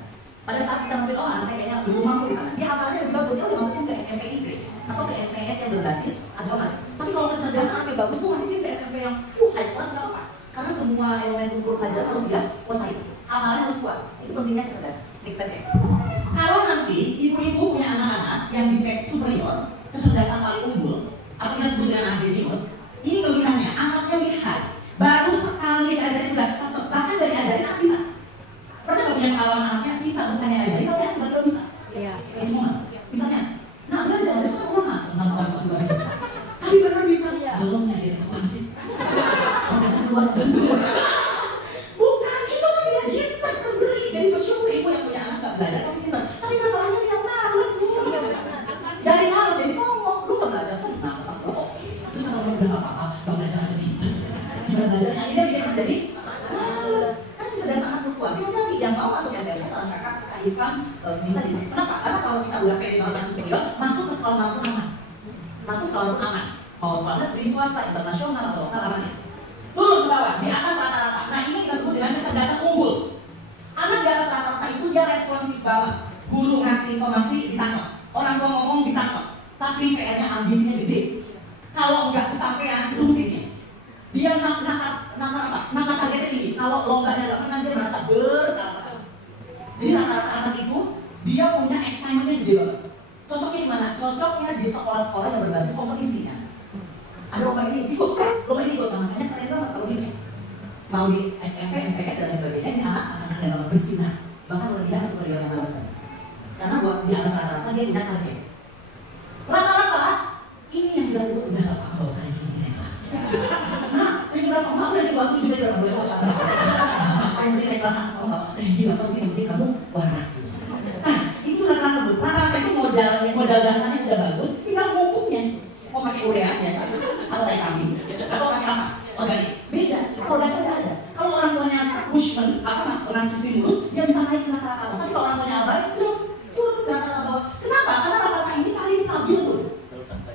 Pada saat kita ngambil, oh anak saya kayaknya belum mampu di sana, dia hafalannya lebih bagus, dia udah masukin ke SMP Inggris atau ke MTS yang berbasis agama. Tapi kalau kecerdasan anaknya bagus, bu masukin ke SMP yang high class nggak apa, karena semua elemen unsur pelajaran harus dia kuasai. Hafalannya harus kuat. Itu pentingnya kecerdasan. Ini kita cek. Kalau nanti ibu-ibu punya anak-anak yang dicek superior, kecerdasan paling unggul, atau kita sebut dengan jenius, ini kelebihannya anaknya lihat. Baru sekali diajarin udah sesek, bahkan dari ajarin anak bisa. Pernah nggak punya pengalaman anaknya kita bukannya ajarin, tapi anak tiba-tiba bisa. Iya. Semua. Misalnya, nah belajar besok kan ulama, tentang bahasa juga bisa. Tapi benar bisa dia. Belum ngajarin apa sih? Kalau kita keluar tentu. Bukan itu kan dia gifted terberi. Jadi bersyukur ibu yang punya anak nggak belajar tapi pintar. Tapi masalahnya dia males nih. Dari males jadi songong. Lu nggak belajar kan? Nah, oke. Terus kalau udah nggak apa-apa, nggak belajar aja pintar. Nggak belajar akhirnya bikin jadi males. Kan kecerdasan anak fluktuasi nanti yang mau masuk SMP salah kakak Kak Irfan minta dicek. Kenapa? Karena kalau kita udah pede banget anak superior, masuk ke sekolah manapun aman. Masuk sekolah manapun aman. Mau sekolah negeri, swasta, internasional atau lokal aman ya. Turun ke bawah, di atas rata-rata. Nah ini kita sebut dengan kecerdasan unggul. Anak di atas rata-rata itu dia responsif banget. Guru ngasih informasi ditangkap, orang tua ngomong ditangkap. Tapi PR-nya ambisinya gede. Kalau nggak kesampaian, fungsinya. Dia nakar targetnya tinggi. Kalau lombanya nggak menang, dia merasa bersalah. Jadi rata-rata atas itu dia punya excitementnya gede banget. Cocoknya di mana? Cocoknya di sekolah-sekolah yang berbasis kompetisinya. Ada lomba ini ikut, makanya keren banget kalau dicek. Mau di SMP, MTS dan sebagainya, ini anak akan keren banget bersinar. Bahkan lebih anak superior yang atas tadi. Karena buat di atas rata-rata dia punya target. Rata-rata ini yang kita sebut udah nggak apa-apa, usah ini naik kelas. Nah, ini berapa? Mau yang di bawah 7 dari berapa? Apa yang naik kelas? Gila, tapi yang penting kamu waras. Nah, itu rata-rata itu modal dasarnya udah bagus, tinggal ngumpulnya. Mau pakai urea biasa, atau pakai kambing, atau pakai apa? Organik. Beda. Kalau organik ada. Kalau orang tuanya pushman, ngasih stimulus, dia bisa naik ke rata-rata. Tapi kalau orang tuanya abai, turun ke rata-rata bawah. Kenapa? Karena rata-rata ini paling stabil tuh.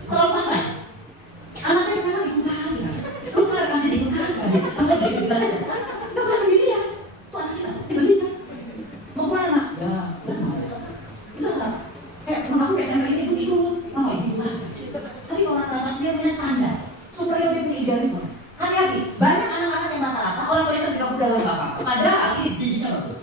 Terlalu santai. Anaknya sekarang ikutan. Lu nggak akan jadi ikutan. Apa dia ikutan aja? Nggak pernah berdiri ya. Tuh anak kita dibeli kan. Mau kemana? Ya, itu lah. Kayak teman aku SMP ini tuh ikut. Mau ikut aja. Tapi kalau rata-rata dia punya standar, superior dia punya idealisme. Hati-hati, banyak anak-anak yang rata-rata orang tuanya terjebak dalam bapak. Padahal ini didinya bagus.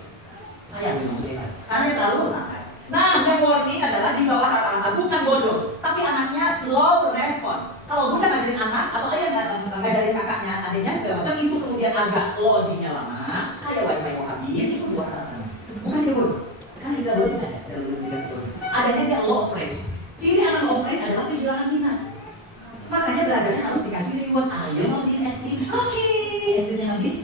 Saya maksudnya, karena dia terlalu santai. Nah, yang warning adalah di bawah rata-rata, bukan bodoh, tapi anaknya slow respon. Kalau bunda ngajarin anak atau ayah ngajarin kakaknya, adiknya segala macam itu kemudian agak loadingnya lama, kayak wifi mau habis itu buat rata-rata. Bukan dia bodoh, kan bisa bodoh ada. Adanya dia low fresh. Ciri anak low fresh adalah kehilangan minat. Makanya belajarnya harus dikasih reward. Ayo mau bikin SD, oke, SD-nya habis.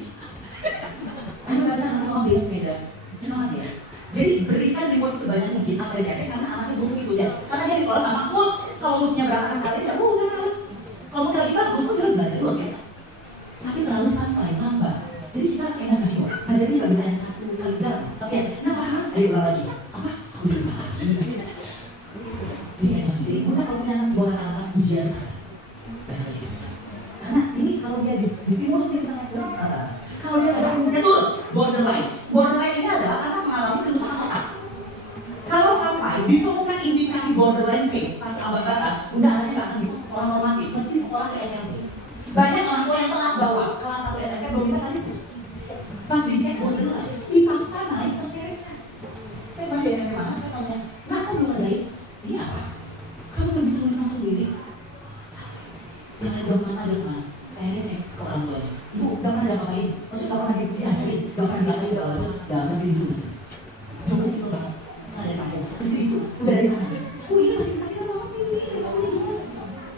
Ayo baca mau ambil sepeda, kenapa dia? Jadi berikan reward sebanyak mungkin apresiasi karena anaknya butuh itu ya. Karena dia di sekolah sama mood. Kalau moodnya berantakan sekali, ya udah harus. Kalau moodnya lagi bagus, pun dia belajar luar biasa. Tapi terlalu santai, lambat. Jadi kita kayak ngasih reward. Ngajarin nggak bisa yang satu kali jalan. Tapi ya, nah paham? Ayo ulang lagi. Apa? Aku udah lupa lagi. Jadi emosi. Jadi udah kalau punya anak buat anak ujian sana. Karena ini kalau dia distimulus dia bisa naik ke rata. Kalau dia ada dia turun borderline. Borderline ini adalah anak mengalami kerusakan otak. Kalau sampai ditemukan indikasi borderline case pas ambang batas, udah anaknya nggak akan bisa sekolah normatif, mesti sekolah ke SMP. Banyak orang tua yang telat bawa kelas 1 SMP belum bisa kan itu. Pas dicek borderline, dipaksa naik ke series. Saya bilang di SMP mana? Saya tanya, nah kamu belum ngerjain? Ini apa? Kamu nggak bisa nulis sendiri? Jangan dong mana ada mana. Saya ngecek ke orang tuanya. Ibu, gak pernah ada apa-apain. Maksudnya kalau lagi diajarin, gak pernah diapain segala macam. Gak mesti dulu aja. Coba mesti dulu banget. Ada di kampung. Mesti itu. Udah dari sana. Oh iya masih sakit sama ini. Kamu ini gimana?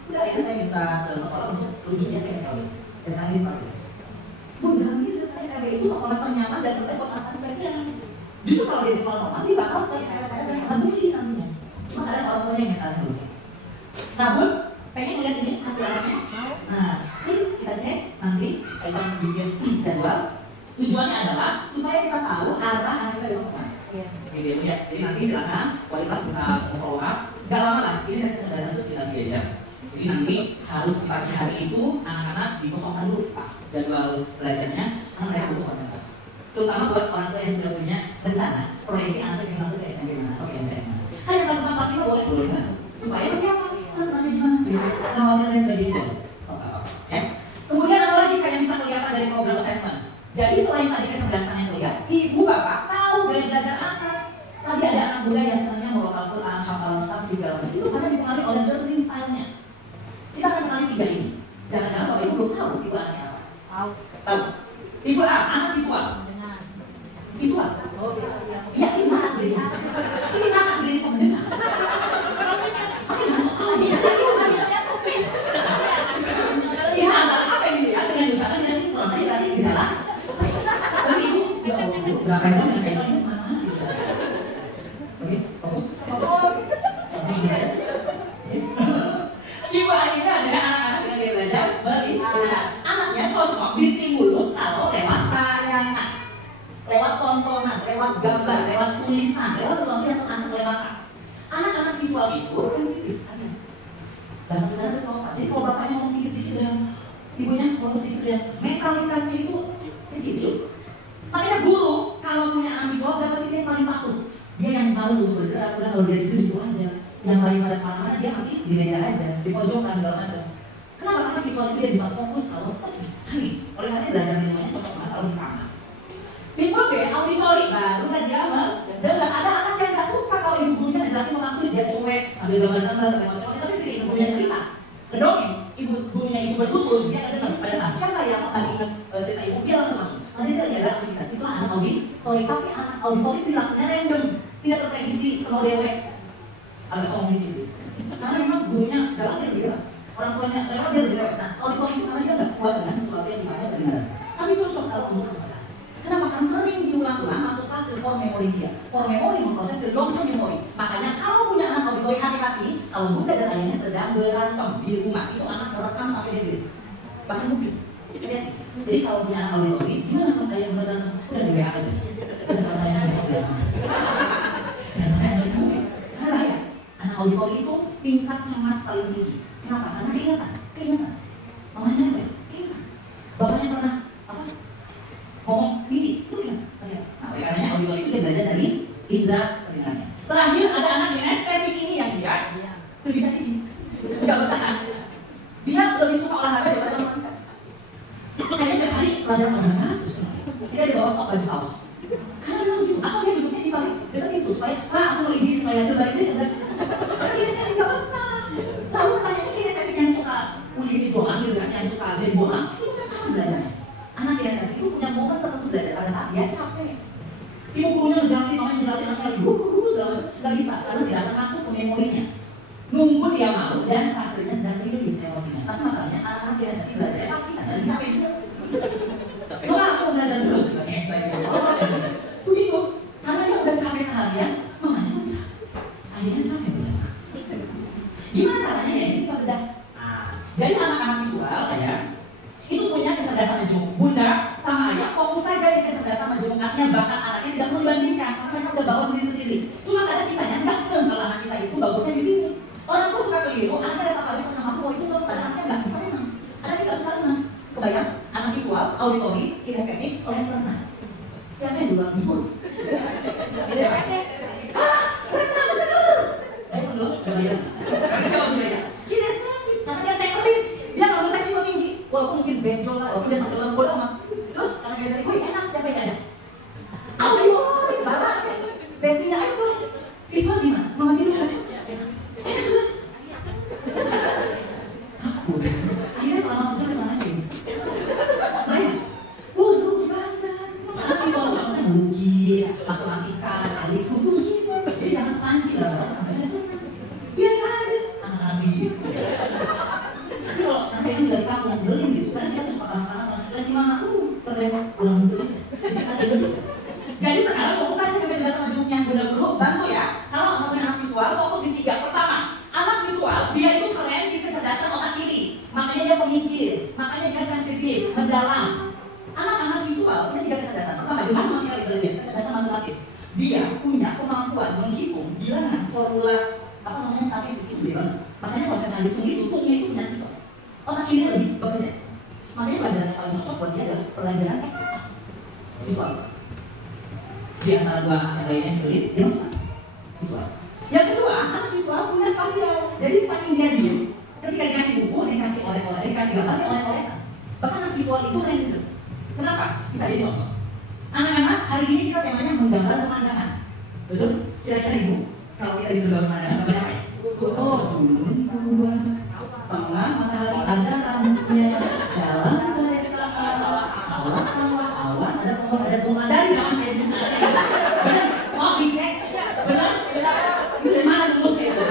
Udah ya saya minta ke sekolah untuk rujuknya ke SKW. SKW seperti itu. Bu, jangan gitu. SKW itu sekolah ternyaman dan terbaik buat anak spesial. Justru kalau dia di sekolah normal, dia bakal ke SKW dan karena bully namanya. Cuma ada orang tuanya yang minta terus. Nah, Bu, pengen lihat ini hasil anaknya? Nah, ayo kita cek nanti. Ivan bikin jadwal. Tujuannya adalah supaya kita tahu arah anak kita besok kemana. Gitu ya. Jadi nanti silakan wali kelas bisa follow up. Gak lama lah, ini tes kecerdasan itu sekitar 3 jam. Jadi nanti harus di pagi hari itu anak-anak dikosongkan dulu Pak jadwal belajarnya, karena mereka butuh konsentrasi. Terutama buat orang tua yang sudah punya rencana proyeksi anaknya yang masuk ke SMP mana, oke MTS mana. Kan yang kelas 4 kelas 5 boleh kan? Supaya persiapan kelas 6 gimana? Kalau dan sebagainya. Ya. Kemudian apa lagi yang bisa kelihatan dari program assessment? Jadi selain tadi kecerdasan yang terlihat, ibu bapak tahu gaya belajar anak. Tadi ada anak muda yang senangnya melokal Quran, hafal tafsir segala macam. Itu karena dipengaruhi oleh learning style-nya. Kita akan kenali 3 ini. Jangan-jangan bapak ibu belum tahu ibu anaknya apa? Tahu. Tahu. Ibu anak visual. Visual. Ya ini mana sendiri? Ini mana sendiri kok mendengar? Oke, masuk lagi. Lihat apa yang dilihat dengan ucapan dia sih kalau tadi gejala. Tapi ibu, ya Allah, berapa jam yang kayak ini mana-mana bisa. Oke, fokus. Ibu akhirnya adalah anak-anak dengan gaya belajar melihat. Anaknya cocok distimulus kalau lewat tayangan, lewat tontonan, lewat gambar, lewat tulisan, lewat sesuatu yang terasa kelewatan. Anak-anak visual itu sensitif. Bahasa saudara itu apa? Jadi kalau bapaknya ngomong tinggi sedikit dan ibunya ngomong sedikit dan mentalitasnya itu kecil. Makanya guru kalau punya anak visual dan pasti dia yang paling patuh. Dia yang males untuk bergerak, udah kalau dari situ aja. Yang lain pada kemana-mana dia masih di meja aja, di pojokan segala macam. Kenapa? Karena visual itu dia bisa fokus kalau sepi. Oleh karena belajar ilmunya cocok banget kalau di kamar. Tipe B, auditori baru kan dia dan nggak ada anak yang nggak suka kalau ibu gurunya ngejelasin tentang tulis dia cuek sambil gambar-gambar sambil macam tapi ibu gurunya cerita. Kedongeng, ibu gurunya ibu bertutur dia ada dengar pada saat siapa yang tadi cerita ibu dia langsung masuk. Ada dia ada aktivitas itu anak auditori tapi anak auditori perilakunya random, tidak terprediksi semua dewek. Agak sombong gitu sih. Karena memang gurunya galak dia orang tuanya mereka dia dewek. Nah auditori itu karena dia nggak kuat dengan sesuatu yang sifatnya kedengaran. Tapi cocok kalau untuk kepada. Kenapa? Karena sering diulang-ulang masukkan ke core memory dia. Core memory memproses ke long term memory. Makanya kalau punya anak auditori hati-hati, kalau bunda dan ayahnya sedang berantem di rumah, itu anak merekam sampai dia gede. Bahkan mungkin. Jadi kalau punya anak auditori, gimana pas saya berantem? Udah di WA aja. Dan salah saya besok berantem. Dan saya nggak mungkin. Karena ya, anak auditori itu tingkat cemas paling tinggi. Kenapa? Karena keingetan. Mamanya apa ya? Keingetan. Bapaknya pernah ngomong tinggi, itu kan? Nah, karena auditori itu dia belajar dari indera pendengarannya. Terakhir ada anak yang estetik ini yang dia bisa sisi, nggak bertahan. Dia lebih suka olahraga daripada olahraga. Kayaknya tiap hari pelajaran terus. Sehingga dia bawa stok baju kaos. Karena memang gitu, atau dia duduknya di paling dekat itu supaya, aku mau izin supaya terbalik dia. Karena dia estetik nggak betah. Lalu pertanyaannya kayak estetik yang suka kulit doang gitu kan, yang suka jadi doang, itu kan sama belajarnya. Anak kinestetik itu punya momen tertentu belajar pada saat dia capek. Ibu gurunya ngejelasin, mamanya ngejelasin anak lagi, segala macam, nggak bisa karena tidak akan masuk ke memorinya. Nunggu dia malu dan fasenya sedang rilis emosinya. Tapi masalahnya anak-anak kinestetik belajarnya pasti kan dan capek juga. Coba aku belajar dulu, begitu, karena dia udah capek seharian, mamanya pun capek, akhirnya capek berjamaah. Gimana caranya ya? Ini kita bedah. Jadi anak-anak visual ya. Itu punya kecerdasan majemuk. Bunda sama ayah fokus saja di kecerdasan majemuknya, bahkan anaknya tidak perlu dibandingkan karena mereka udah bawa sendiri-sendiri. Cuma kadang kita yang nggak kalau anak kita itu bagusnya di sini. Orang tuh suka keliru, anaknya ada satu kali senang aku mau itu tuh, padahal anaknya nggak bisa renang. Anaknya nggak suka renang. Kebayang? Anak visual, auditori, kinestetik, les renang. Siapa yang duluan jemput? Gitu ya? Renang seru. Ayo dulu, kebayang. Kinestetik, karena dia teknis, dia nggak berteksi tinggi. Walaupun mungkin benjol lah, walaupun dia tenggelam bola mah. Terus karena biasanya, wih enak siapa yang ngajak? Auditori, balak. Bestinya itu visual gimana? Mama tidur kan? Enak juga. Aku. Akhirnya selama satu jam aja. Lain. Lu gimana? Anak visual contohnya melukis, matematika, cari buku gitu. Jadi jangan kepancing lah. Biar aja. Tapi kalau nanti yang dari kampung beli gitu kan dia suka panas-panasan. Terus gimana? Terlewat pulang dulu. Jadi sekarang fokus aja ke kecerdasan majemuknya. Bunda guru bantu ya. Kalau ngomongin anak visual, fokus di 3. Pertama, anak visual dia itu keren di kecerdasan otak kiri. Makanya dia pemikir, makanya dia sensitif, mendalam. Bukan sama sekali intelijen, kecerdasan matematis. Dia punya kemampuan menghitung bilangan formula apa namanya statistik itu dia. Makanya proses statistik itu tuh itu punya visual. Otak ini lebih bekerja. Makanya pelajaran yang paling cocok buat dia adalah pelajaran eksak visual. Di antara dua yang lainnya pelit, dia suka visual. Yang kedua, anak visual punya spasial. Jadi saking dia diem, ketika dikasih buku, dikasih oleh-oleh, dikasih gambar, dia oleh-olehan. Bahkan anak visual itu keren gitu. Kenapa? Bisa jadi contoh. Anak-anak, hari ini kita temanya menggambar pemandangan. Betul? Kira-kira ibu, kalau kita disuruh pemandangan, gambar apa ya? Oh, gunung, tengah matahari ada rambutnya, jalan dari sawah, awan, ada pohon, ada bunga dari zaman saya dulu. Benar? Mau dicek? Benar? Itu dari mana lulusnya itu?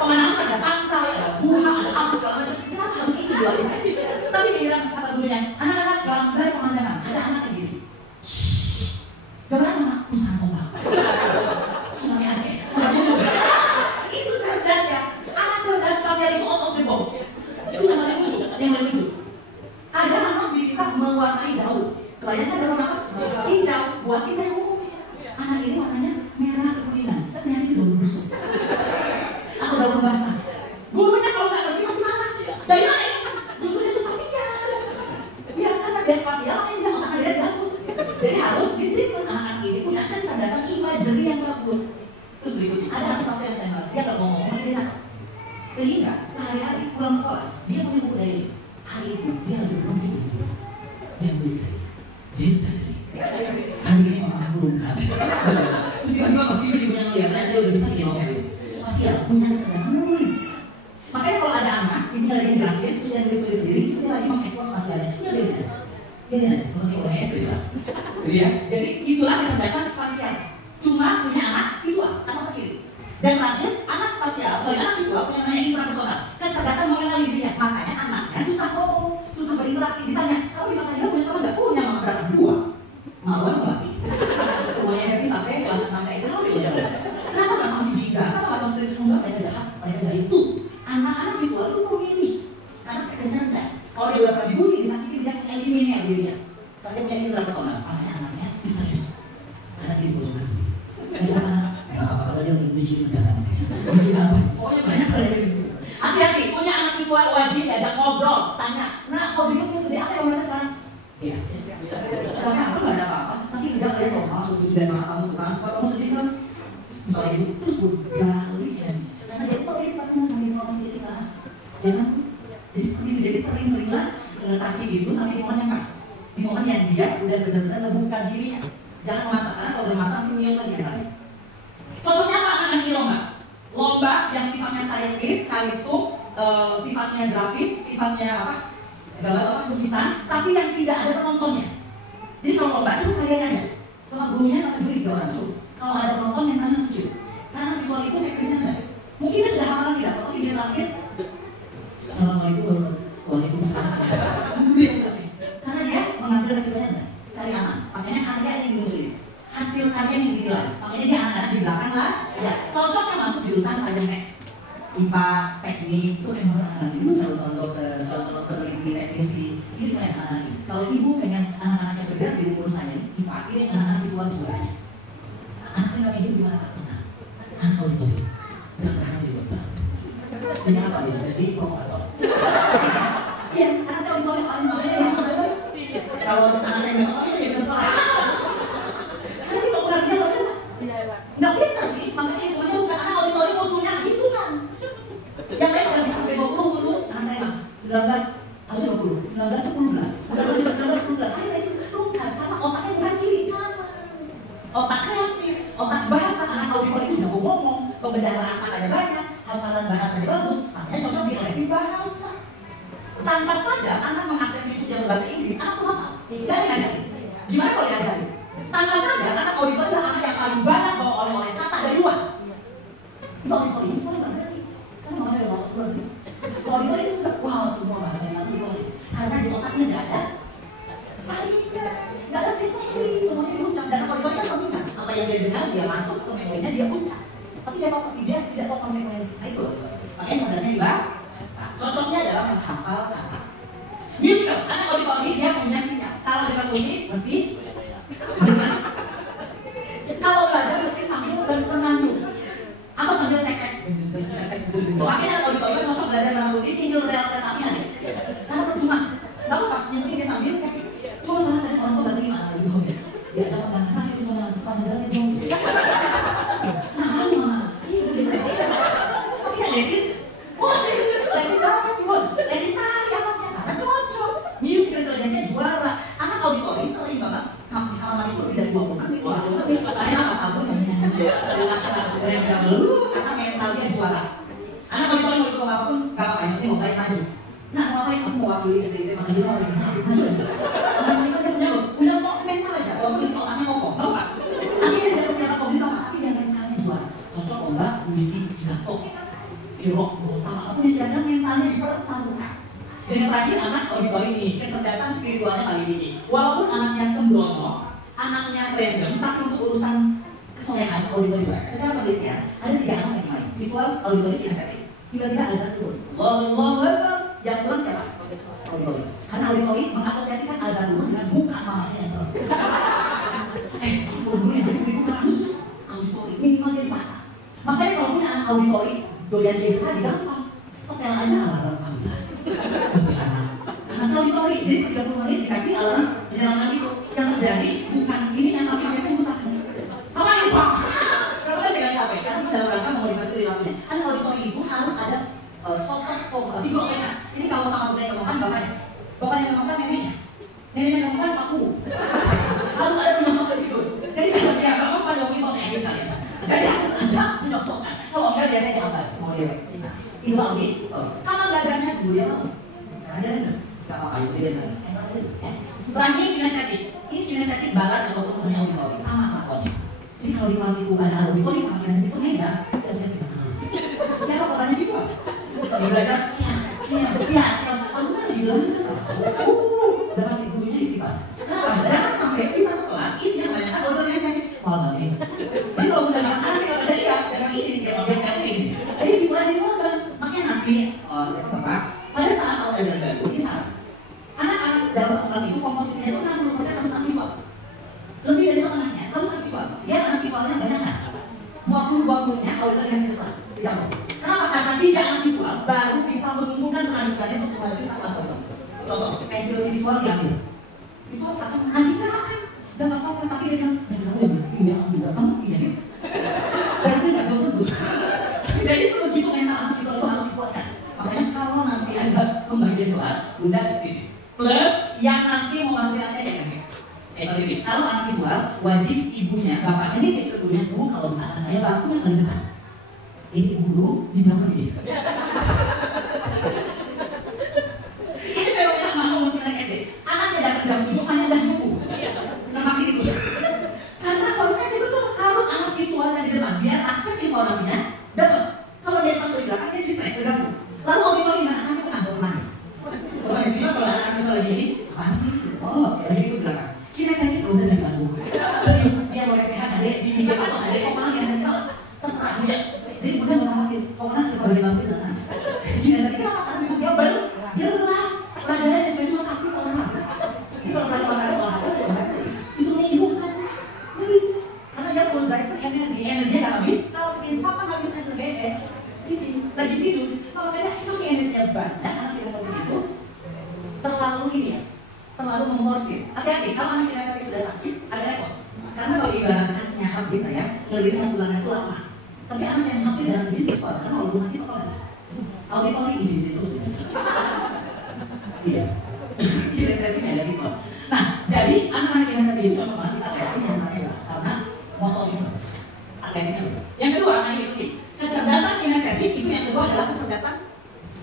Pemandangan ada pantai, ada bunga, ada apa segala macam. Kenapa harus itu dua? Tapi dia kata gurunya, anak-anak gambar pemandangan. Ada anak yang gini. Gambar anak usaha ombak. Tsunami Aceh. Itu cerdas ya. Anak cerdas spasial itu out of the box. Itu sama yang lucu, yang lebih lucu. Ada anak di kita mewarnai daun. Kebanyakan daun apa? Hijau. Buat kita yang umum. Anak ini warnanya merah kekuningan. Ternyata itu daun busuk. Atau daun basah. Gurunya kalau nggak ngerti masih marah. Dari mana ini? Justru itu spasial. Ya karena dia spasial, makanya dia otaknya dia bagus. Jadi harus ditreatment anak-anak ini punya kecerdasan imagery yang bagus. Terus berikutnya ada anak spasial yang tengah. Dia kalau ngomong dia nakal. Sehingga sehari-hari pulang sekolah dia punya buku diary. Hari itu dia lagi berpikir. Dia tulis diary. Cinta diary. Hari ini mama belum kan. Terus tiba-tiba pas dia punya ngeliat, dia udah bisa bikin novel. Spasial punya kecerdasan nulis. Makanya kalau ada anak, ini lagi jelasin, terus dia nulis sendiri, dia lagi mengekspos spasialnya. Dia biarin aja. Biarin aja. Kalau dia OS bebas. Jadi itulah kecerdasan spasial. Cuma punya anak visual atau kiri. Dan terakhir, anak spasial, anak visual punya namanya intrapersonal. Kecerdasan mengenali dirinya. Makanya anaknya susah ngomong, susah berinteraksi. Ditanya, kalau di mata dia punya teman nggak? Punya, mama berapa? 2. Mawar melatih. Semuanya happy sampai kelas 6 kayak gitu. Kenapa nggak sama Jika? Kenapa nggak sama sendiri? Enggak, mereka jahat. Mereka jahat itu. Anak-anak visual itu memilih. Karena mereka sadar. Kalau dia udah pernah dibully, disakiti, dia eliminir dirinya. Karena dia punya intrapersonal. Makanya anaknya misterius. Karena dia dibutuhkan sendiri. Nggak apa-apa kalau dia bikin negara misalnya. Bikin apa? Pokoknya banyak hal yang gitu. Hati-hati, punya anak visual wajib diajak ngobrol. Tanya, nah hobi lu today apa yang merasa sekarang? Iya. Karena aku nggak ada apa-apa. Tapi enggak kayak kalau kamu itu dan maka kamu kan. Kalau kamu sedih kan, misalnya ibu terus gali ya sih. Karena dia kok dia pakai ngasih informasi diri kan. Ya kan? Jadi seperti itu. Jadi sering-seringlah taci gitu, tapi di momen yang pas. Di momen yang dia udah benar-benar membuka dirinya. Jangan memaksakan, kalau bermasalah punya lagi kan. Contohnya apa anak ini lomba? Lomba yang sifatnya saintis, calistung, sifatnya grafis, sifatnya apa? Gambar apa? Lukisan, tapi yang tidak ada penontonnya. Jadi kalau lomba itu karyanya aja, sama gurunya sama juri 3 orang tuh. Kalau ada penonton yang kalian setuju, karena visual itu teknisnya enggak. Mungkin dia sudah hafal tidak, tapi dia lahir. Assalamualaikum warahmatullahi wabarakatuh. Karena dia mengambil resikonya enggak, cari aman. Makanya karya yang dimunculin, hasil karya yang dinilai. Makanya dia anak di belakang lah. Ya, cocoknya masuk jurusan sains, IPA, teknik, itu yang anak-anak ibu calon dokter, calon peneliti, teknisi, ini yang anak-anak. Kalau ibu pengen anak-anaknya bergerak di umur saya, IPA, ini anak-anak visual juaranya. Anak saya nggak hidup gimana kak? Anak auditorium, jangan pernah jadi dokter. Jadi apa dia? Jadi provokator. Iya, anak saya auditorium paling makanya dia mau saya. Kalau anak saya nggak sekolah, dia nggak sekolah. Karena dia mau kerja luar biasa. Nggak pintar sih, makanya hitungannya bukan anak auditorium musuhnya hitungan. Yang lain udah bisa sampai 20 dulu, anak saya 19, harusnya 20, 19, 19, udah 19, 19, akhirnya itu bukan, karena otaknya bukan kiri kanan. Otak kreatif, otak bahasa, anak auditorium itu jago ngomong, pembendaharaan katanya banyak, hafalan bahasanya bagus, makanya cocok di les bahasa. Tanpa sadar, anak mengakses itu yang bahasa Inggris, anak tuh hafal, nggak diajarin. Gimana kalau diajarin? Tanpa sadar, anak auditorium adalah anak yang paling banyak bawa oleh-oleh kata dari luar. Itu auditorium sekolah nggak berani. Makanya udah banget luar biasa. Kalau itu enggak, wow semua bahasa yang nanti boleh. Karena di otaknya nggak ada saringan, nggak ada filtering, semuanya diucap. Dan kalau itu kan mengingat apa yang dia dengar, dia masuk ke memorinya, dia ucap. Tapi dia tidak tahu konsekuensi. Nah itu, makanya cerdasnya di bahasa. Cocoknya adalah menghafal kata. Musical, anak auditori dia punya sinyal. Kalau dekat bunyi, mesti dengar. karena mentalnya juara. Anak kalau mau ikut apapun, gak apa-apa, yang penting mau baik maju. Nah, mau apa yang mau wakili sendiri, makanya mau maju. Udah mau mental aja, walaupun isi otaknya ngomong, tau gak? Tapi dia tidak siapa kopi, tau gak? Tapi dia mentalnya juara. Cocok ombak, puisi, pidato, kirok, botal, apapun yang kira-kira mentalnya dipertaruhkan. Dan yang terakhir, anak auditori ini, kecerdasan spiritualnya paling tinggi. Walaupun anaknya sembrono, anaknya random, tapi untuk urusan kesolehan auditori juga. Secara penelitian, ada 3 anak yang lain. Visual, auditori, kinestetik. Tiba-tiba azan turun. Allah, yang turun siapa? Auditori. Karena auditori mengasosiasikan azan turun dengan muka mamanya yang serem. Guru yang itu harus auditori minimal jadi pasar. Makanya kalau punya anak auditori, doyan gadget tadi gampang. Setel aja alarm panggilan. Nah, auditori, jadi 30 menit dikasih alarm menyeramkan itu. Yang terjadi bukan ini yang tapi hanya susah. Apa yang pak? Kenapa jangan capek? Karena dalam rangka memodifikasi perilakunya. Anak auditori itu harus ada sosok figur otoritas. Ini kalau sama budaya ngomongkan bapaknya ngomongkan neneknya ngomongkan aku. Harus ada penyosok figur. Jadi kalau dia ngomongkan ngomongin misalnya. Jadi harus ada penyosokkan. Kalau enggak dia diambil semua dia. Itu auditor. Kapan belajarnya dulu dia mau? Ada nggak apa-apa itu dia. Terakhir kinestetik. Ini kinestetik barat ataupun namanya auditori sama kelakuannya. Jadi kalau di kelas itu ada auditori sama kinestetik sengaja. Siapa katanya visual? Kalau belajar siap. Aku kan lagi belajar. Udah pasti gurunya istighfar. Kenapa? Jangan sampai di satu kelas isinya kebanyakan auditori kinestetik. Malah nih. Jadi kalau udah bilang asik kalau ada siap, memang ini dia objek ini. Jadi visual di luar. Makanya nanti, siapa bapak? Pada saat awal ajar baru, ini salah. Anak-anak dalam satu kelas itu komposisinya itu 60% harus anak visual. Lebih dari setengahnya harus anak visual. Dia anak visualnya banyak kan? 20-20-nya auditor yang visual. Dicampur. Kenapa? Karena tidak anak visual baru bisa mengumpulkan kelanjutannya untuk menghadapi satu auditor. Contoh, pensil visual diambil. Visual akan nanti kan? Dan apa-apa tapi dia bilang, masih tahu ya? Iya, aku juga kamu iya gitu. Pasti nggak betul. Jadi sebegitu mental anak visual itu harus dikuatkan. Makanya kalau nanti ada pembagian kelas, bunda titik. Plus yang nanti mau masukinnya SMP. Kalau anak visual, wajib ibunya, bapaknya titik ke gurunya, bu kalau misalkan saya bangku yang paling depan. Ini guru di belakang ini. Ini fenomena mau masukin SD. Anaknya dapat jam 7 hanya dah buku. Makin itu. Karena konsepnya betul harus anak visualnya di depan biar akses informasinya dapat. Kalau dia tahu di belakang dia distract terganggu. Lalu auditor gimana? Kasih pengantar manis. Manis gimana kalau anak visual lagi ini? Apaan sih? Oh, lagi itu belakang. Kita sakit nggak usah diganggu. Serius, dia boleh sehat adek di pinggir atau adek kok malah yang sental terserah dia. Jadi bunda nggak usah khawatir. Pokoknya kita boleh bantu dengan. Gini tadi kenapa? Karena memang dia baru gerak. Pelajarannya sesuai cuma 1 olahraga. Ini kalau pelajaran olahraga disuruh ibu kan nggak bisa. Karena dia full driver energinya nggak habis. Kalau habis kapan habisnya BS? Cici lagi tidur. Nah, makanya itu energinya banyak. Anak kita seperti itu terlalu ini ya, terlalu memforsir. Hati-hati kalau anak kita sudah sakit agak repot. Karena kalau ibarat casnya habis saya, lebih cas bulanan itu lama. Tapi anak yang habis dalam izin sekolah, karena kalau sakit sekolah, auditori izin terus. Iya. Kita setting ada gitu. Nah, jadi anak-anak yang tadi itu cocok banget kita testing yang namanya karena motornya bagus, atletiknya bagus. Yang kedua, anak ini kecerdasan kinestetik itu yang kedua adalah kecerdasan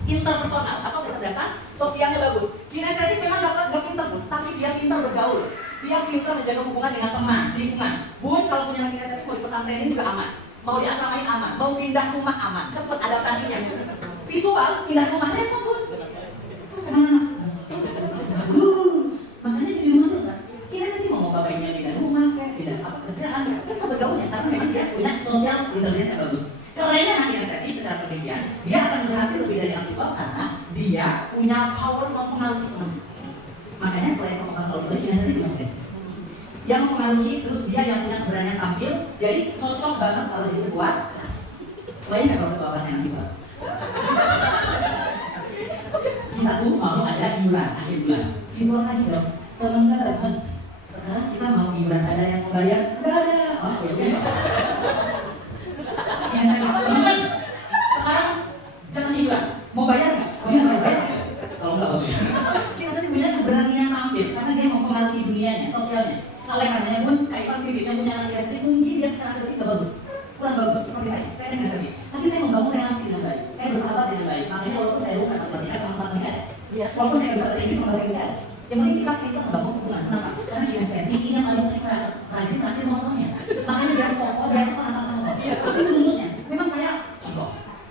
interpersonal atau kecerdasan sosialnya bagus. Kinestetik memang nggak pintar pun, tapi dia pintar bergaul. Dia pintar menjaga hubungan dengan teman, lingkungan. Bun, kalau punya kinestetik mau di pesantren ini juga aman, mau di asramain aman, mau pindah rumah aman, cepet adaptasinya. Visual pindah rumah repot bun. Makanya di rumah terus kan, kinestetik mau bapaknya pindah rumah, pindah apa kerjaan, cepet bergaulnya karena memang dia punya sosial intelligence yang bagus. Kerennya anak kinestetik secara penelitian, dia akan berhasil lebih dari anak visual karena dia punya power mempengaruhi teman. Makanya selain provokal auditori, kinestetik juga tes. Yang mempengaruhi terus dia yang punya keberanian tampil, jadi cocok banget kalau jadi ketua kelas. Bayangin nggak kalau ketua kelas yang visual? Kita tuh mau ada iuran akhir bulan, visual lagi dong. Teman-teman, sekarang kita mau iuran, ada yang mau bayar? Nggak ada. Oh, oke. Ya saya teman-teman, sekarang jangan iuran. Mau bayar nggak? Oh iya, mau bayar. Kalau nggak usah. Kita tadi punya keberanian tampil karena dia mempengaruhi dunianya, sosialnya. Oleh karenanya pun, Kak Ivan bibitnya punya anak biasa, mungkin dia secara kerja nggak bagus. kurang bagus seperti saya kan biasanya. Tapi saya membangun relasi dengan baik, saya bersahabat dengan baik. Makanya walaupun saya bukan matematika, walaupun saya bisa bahasa Inggris sama bahasa Inggris, yang penting kita membangun hubungan. Kenapa? Karena kinestetik ini yang paling sering rajin nanti ngomongnya. Makanya biar fokus, biar itu asal-asal. Itu rumusnya. Memang saya contoh.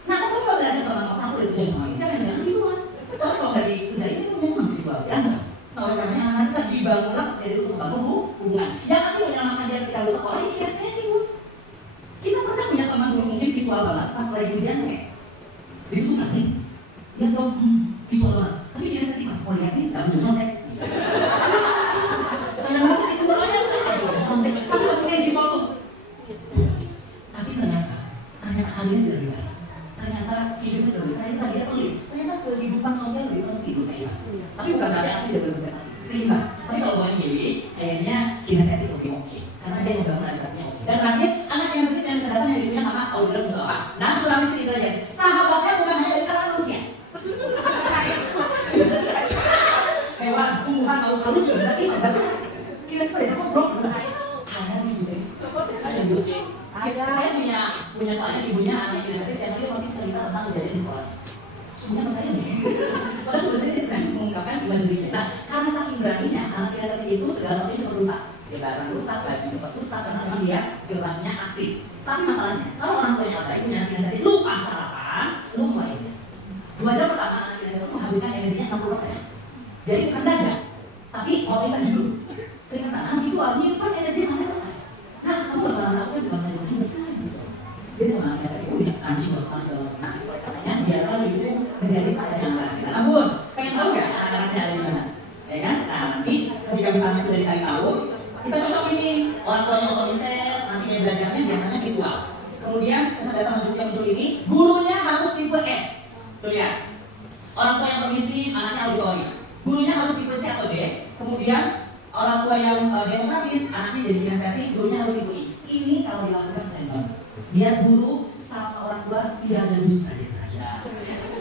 Nah, aku kalau belajar tentang aku udah kerja sama ini, saya belajar visual. Soalnya kalau nggak dikerjain itu memang visual, diancam. Nah, oleh karenanya anak kita dibangunlah jadi untuk membangun hubungan. Yang akan menyelamatkan dia ketika lulus sekolah ini kinestetik, Bu. Kita pernah punya teman dulu mungkin visual banget, pas lagi ujian cek. Dia tuh berani, dia dong visual banget. Tapi kinestetik mah, oh lihat nih, nggak bisa nyontek. Saya banget itu soalnya nyontek, tapi waktu saya visual tuh. Tapi ternyata kalian lebih baik. Ternyata hidupnya lebih baik. Ternyata dia pelit. Ternyata kehidupan sosial lebih penting untuk kita. Tapi bukan berarti aku tidak berprestasi. Sering. Tapi kalau boleh milih, kayaknya kinestetik lebih oke. Karena dia membangun adaptasinya oke. Dan terakhir, anak kinestetik dan kecerdasan yang hidupnya sama auditor musola. Naturalistik intelijen. Sahabatnya bukan hanya dari kalangan manusia. Hewan, tumbuhan, makhluk halus juga berarti benar. Kinestetik pada siapa bro? Ada nih juga. Ada juga. Saya punya soalnya ibunya anak kinestetik, saya dia masih cerita tentang kejadian di sekolah. Semuanya percaya nih. Padahal sebenarnya dia sedang mengungkapkan iman dirinya. Nah, karena saking beraninya anak kinestetik itu segala sesuatu cepat rusak. Dia barang rusak, baju cepat rusak karena memang dia geraknya aktif. Tapi masalahnya, kalau orang tuanya alday punya anak kinestetik, lupa sarapan, lupa ini. 2 jam pertama anak kinestetik menghabiskan energinya 60%. Jadi bukan dagang, tapi otoritas dulu. Keringatan anak visual, nyimpan energi sampai selesai. Nah, kamu bakalan lakukan di masa depan ini besar visual. Jadi sama anak kinestetik, punya kancing banget segala macam. Nah, visual katanya biarkan itu menjadi saya yang lain. Namun, pengen tahu nggak anak-anaknya ada di mana? Ya kan? Nah, nanti ketika misalnya sudah dicari tahu, kita cocok ini orang tuanya otoriter, nantinya belajarnya biasanya visual. Kemudian kecerdasan manusia muncul ini, gurunya harus tipe S. Tuh lihat, orang tua yang permisif, anaknya auditori. Gurunya harus tipe C atau D. Kemudian orang tua yang demokratis, anaknya jadi kinestetik, gurunya harus tipe I. Ini kalau dilakukan keren banget. Biar guru sama orang tua tidak ada dusta di aja.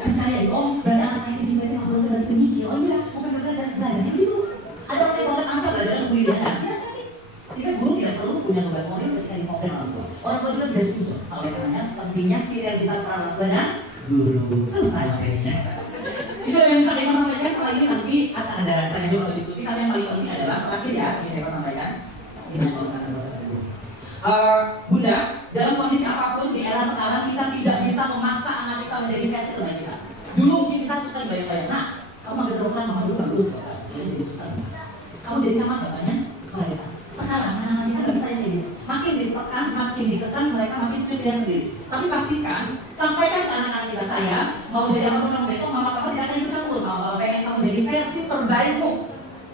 Percaya, oh berarti anak saya kecil itu aku udah mikir. Oh iya, bukan belajar gitu. Ada orang yang protes angka belajar budidaya. Sehingga guru tidak perlu punya beban moral ketika dikomplain orang tua. Orang tua juga tidak setuju. Oleh karenanya pentingnya sinergitas peran orang tua dan guru. Selesai materinya. Itu yang bisa saya sampaikan. Setelah ini nanti akan ada tanya jawab diskusi. Tapi yang paling penting adalah terakhir ya yang saya sampaikan. Ini yang kalau kata selesai dulu. Bunda, dalam kondisi apapun di era sekarang kita tidak bisa memaksa anak kita menjadi versi terbaik kita. Dulu mungkin kita suka bayang-bayang. Nah, kamu ambil kedokteran, mama dulu bagus. Jadi susah. Kamu jadi camat bapaknya, kepala desa. Sekarang anak-anak kita nggak bisa yang gitu. Makin ditekan mereka makin pilih sendiri. Tapi pastikan sampaikan ke anak-anak kita saya mau jadi apa kamu besok, mama papa tidak akan ikut campur. Mama pengen kamu jadi versi terbaikmu.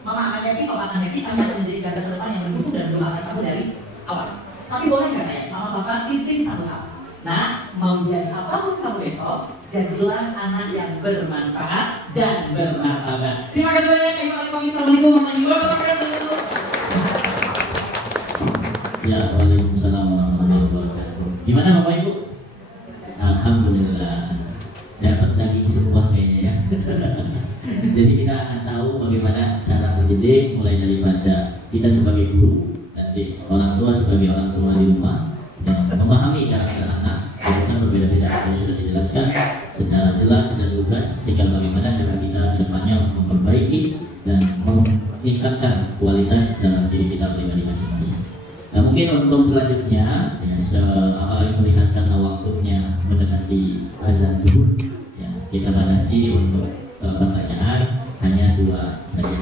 Mama akan happy, papa akan happy, kami akan menjadi garda terdepan yang mendukung dan mendoakan kamu dari awal. Tapi boleh nggak saya, mama papa titip satu hal. Nah, mau jadi apapun kamu besok, jadilah anak yang bermanfaat dan bermartabat. Terima kasih banyak. Assalamualaikum warahmatullahi wabarakatuh. Ya, waalaikumsalam warahmatullahi wabarakatuh. Gimana Bapak Ibu? Alhamdulillah. Dapat daging semua kayaknya ya. Jadi kita akan tahu bagaimana cara mendidik, mulai daripada kita sebagai guru, nanti orang tua sebagai orang tua di rumah, dan memahami karakter anak. Itu kan berbeda-beda. Saya sudah dijelaskan secara jelas dan lugas. Tinggal bagaimana cara kita ke depannya memperbaiki dan meningkatkan kualitas dalam diri kita pribadi masing-masing. Nah, mungkin untuk selanjutnya, ya, apalagi melihat karena waktunya mendekati azan zuhur, ya, kita batasi untuk pertanyaan hanya 2 saja.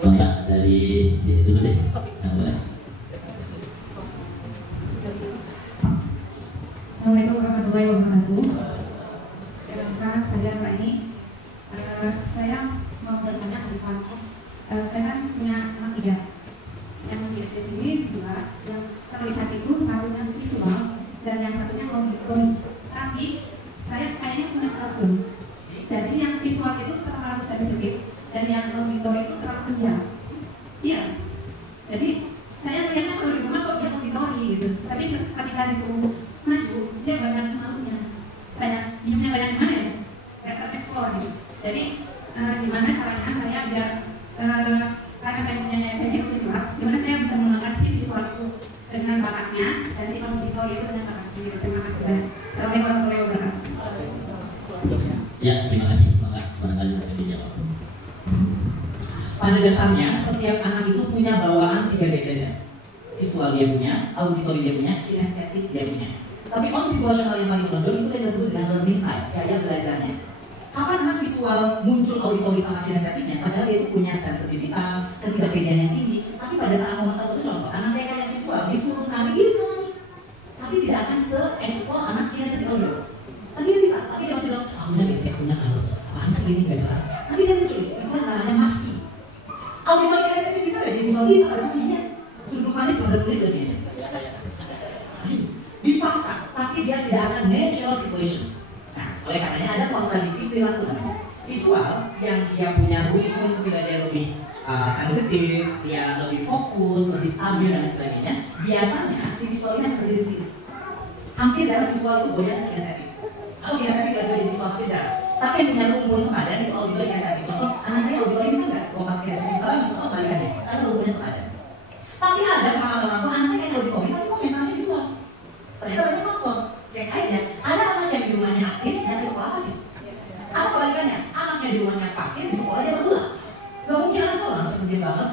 Maka dari sini dulu deh, nah, boleh. Assalamualaikum warahmatullahi wabarakatuh. Sekarang saya Mbak ini, saya mau bertanya tentang, saya kan punya anak 3. Yang di SD sini 2, yang terlihat itu satunya visual dan yang satunya auditori. Tapi saya kayaknya punya problem. Jadi yang visual itu terlalu sensitif dan yang auditori itu terlalu pendiam. Iya. tiga beda. Visual dia punya, auditory dia punya, kinestetik dia punya. Tapi on situational yang paling menonjol itu yang disebut dengan learning style, gaya belajarnya. Kapan anak visual muncul auditory sama kinestetiknya? Padahal dia itu punya sensitivitas, ketidakpedean yang tinggi. Tapi pada saat momen tertentu contoh, anak yang kayak visual disuruh nari bisa, tapi tidak akan se-explore anak kinestetik audio. Tapi dia bisa, tapi dia masih bilang, aku punya halus, aku segini gak jelas. Tapi dia muncul, itu namanya maski. Auditory kinestetik bisa gak jadi visual bisa, pada saat dia sudut manis pada sendiri dan dia dipaksa, tapi dia tidak akan natural situation. Nah, oleh karenanya ada kontradiktif perilaku namanya. Visual yang dia punya rumpun ketika dia lebih sensitif, dia lebih fokus, lebih stabil dan sebagainya. Biasanya si visual ini akan berdiri sendiri. Hampir dalam visual itu goyang kinestetik. Atau kinestetik gak jadi visual hampir jarang. Tapi yang punya rumpun sepadan itu auditory kinestetik. Contoh, anak saya auditory bisa nggak lompat kinestetik misalnya itu kebalikannya, karena rumpunnya sepadan. Tapi ada pengalaman orang tua anak saya kayak auditory, tapi kok mentalnya visual. Ternyata banyak faktor. Cek aja. Ada anak yang di rumahnya aktif, yang di sekolah pasif. Atau kebalikannya, anaknya di rumahnya pasif, di sekolah dia bergerak. Gak mungkin ada seorang sendiri banget.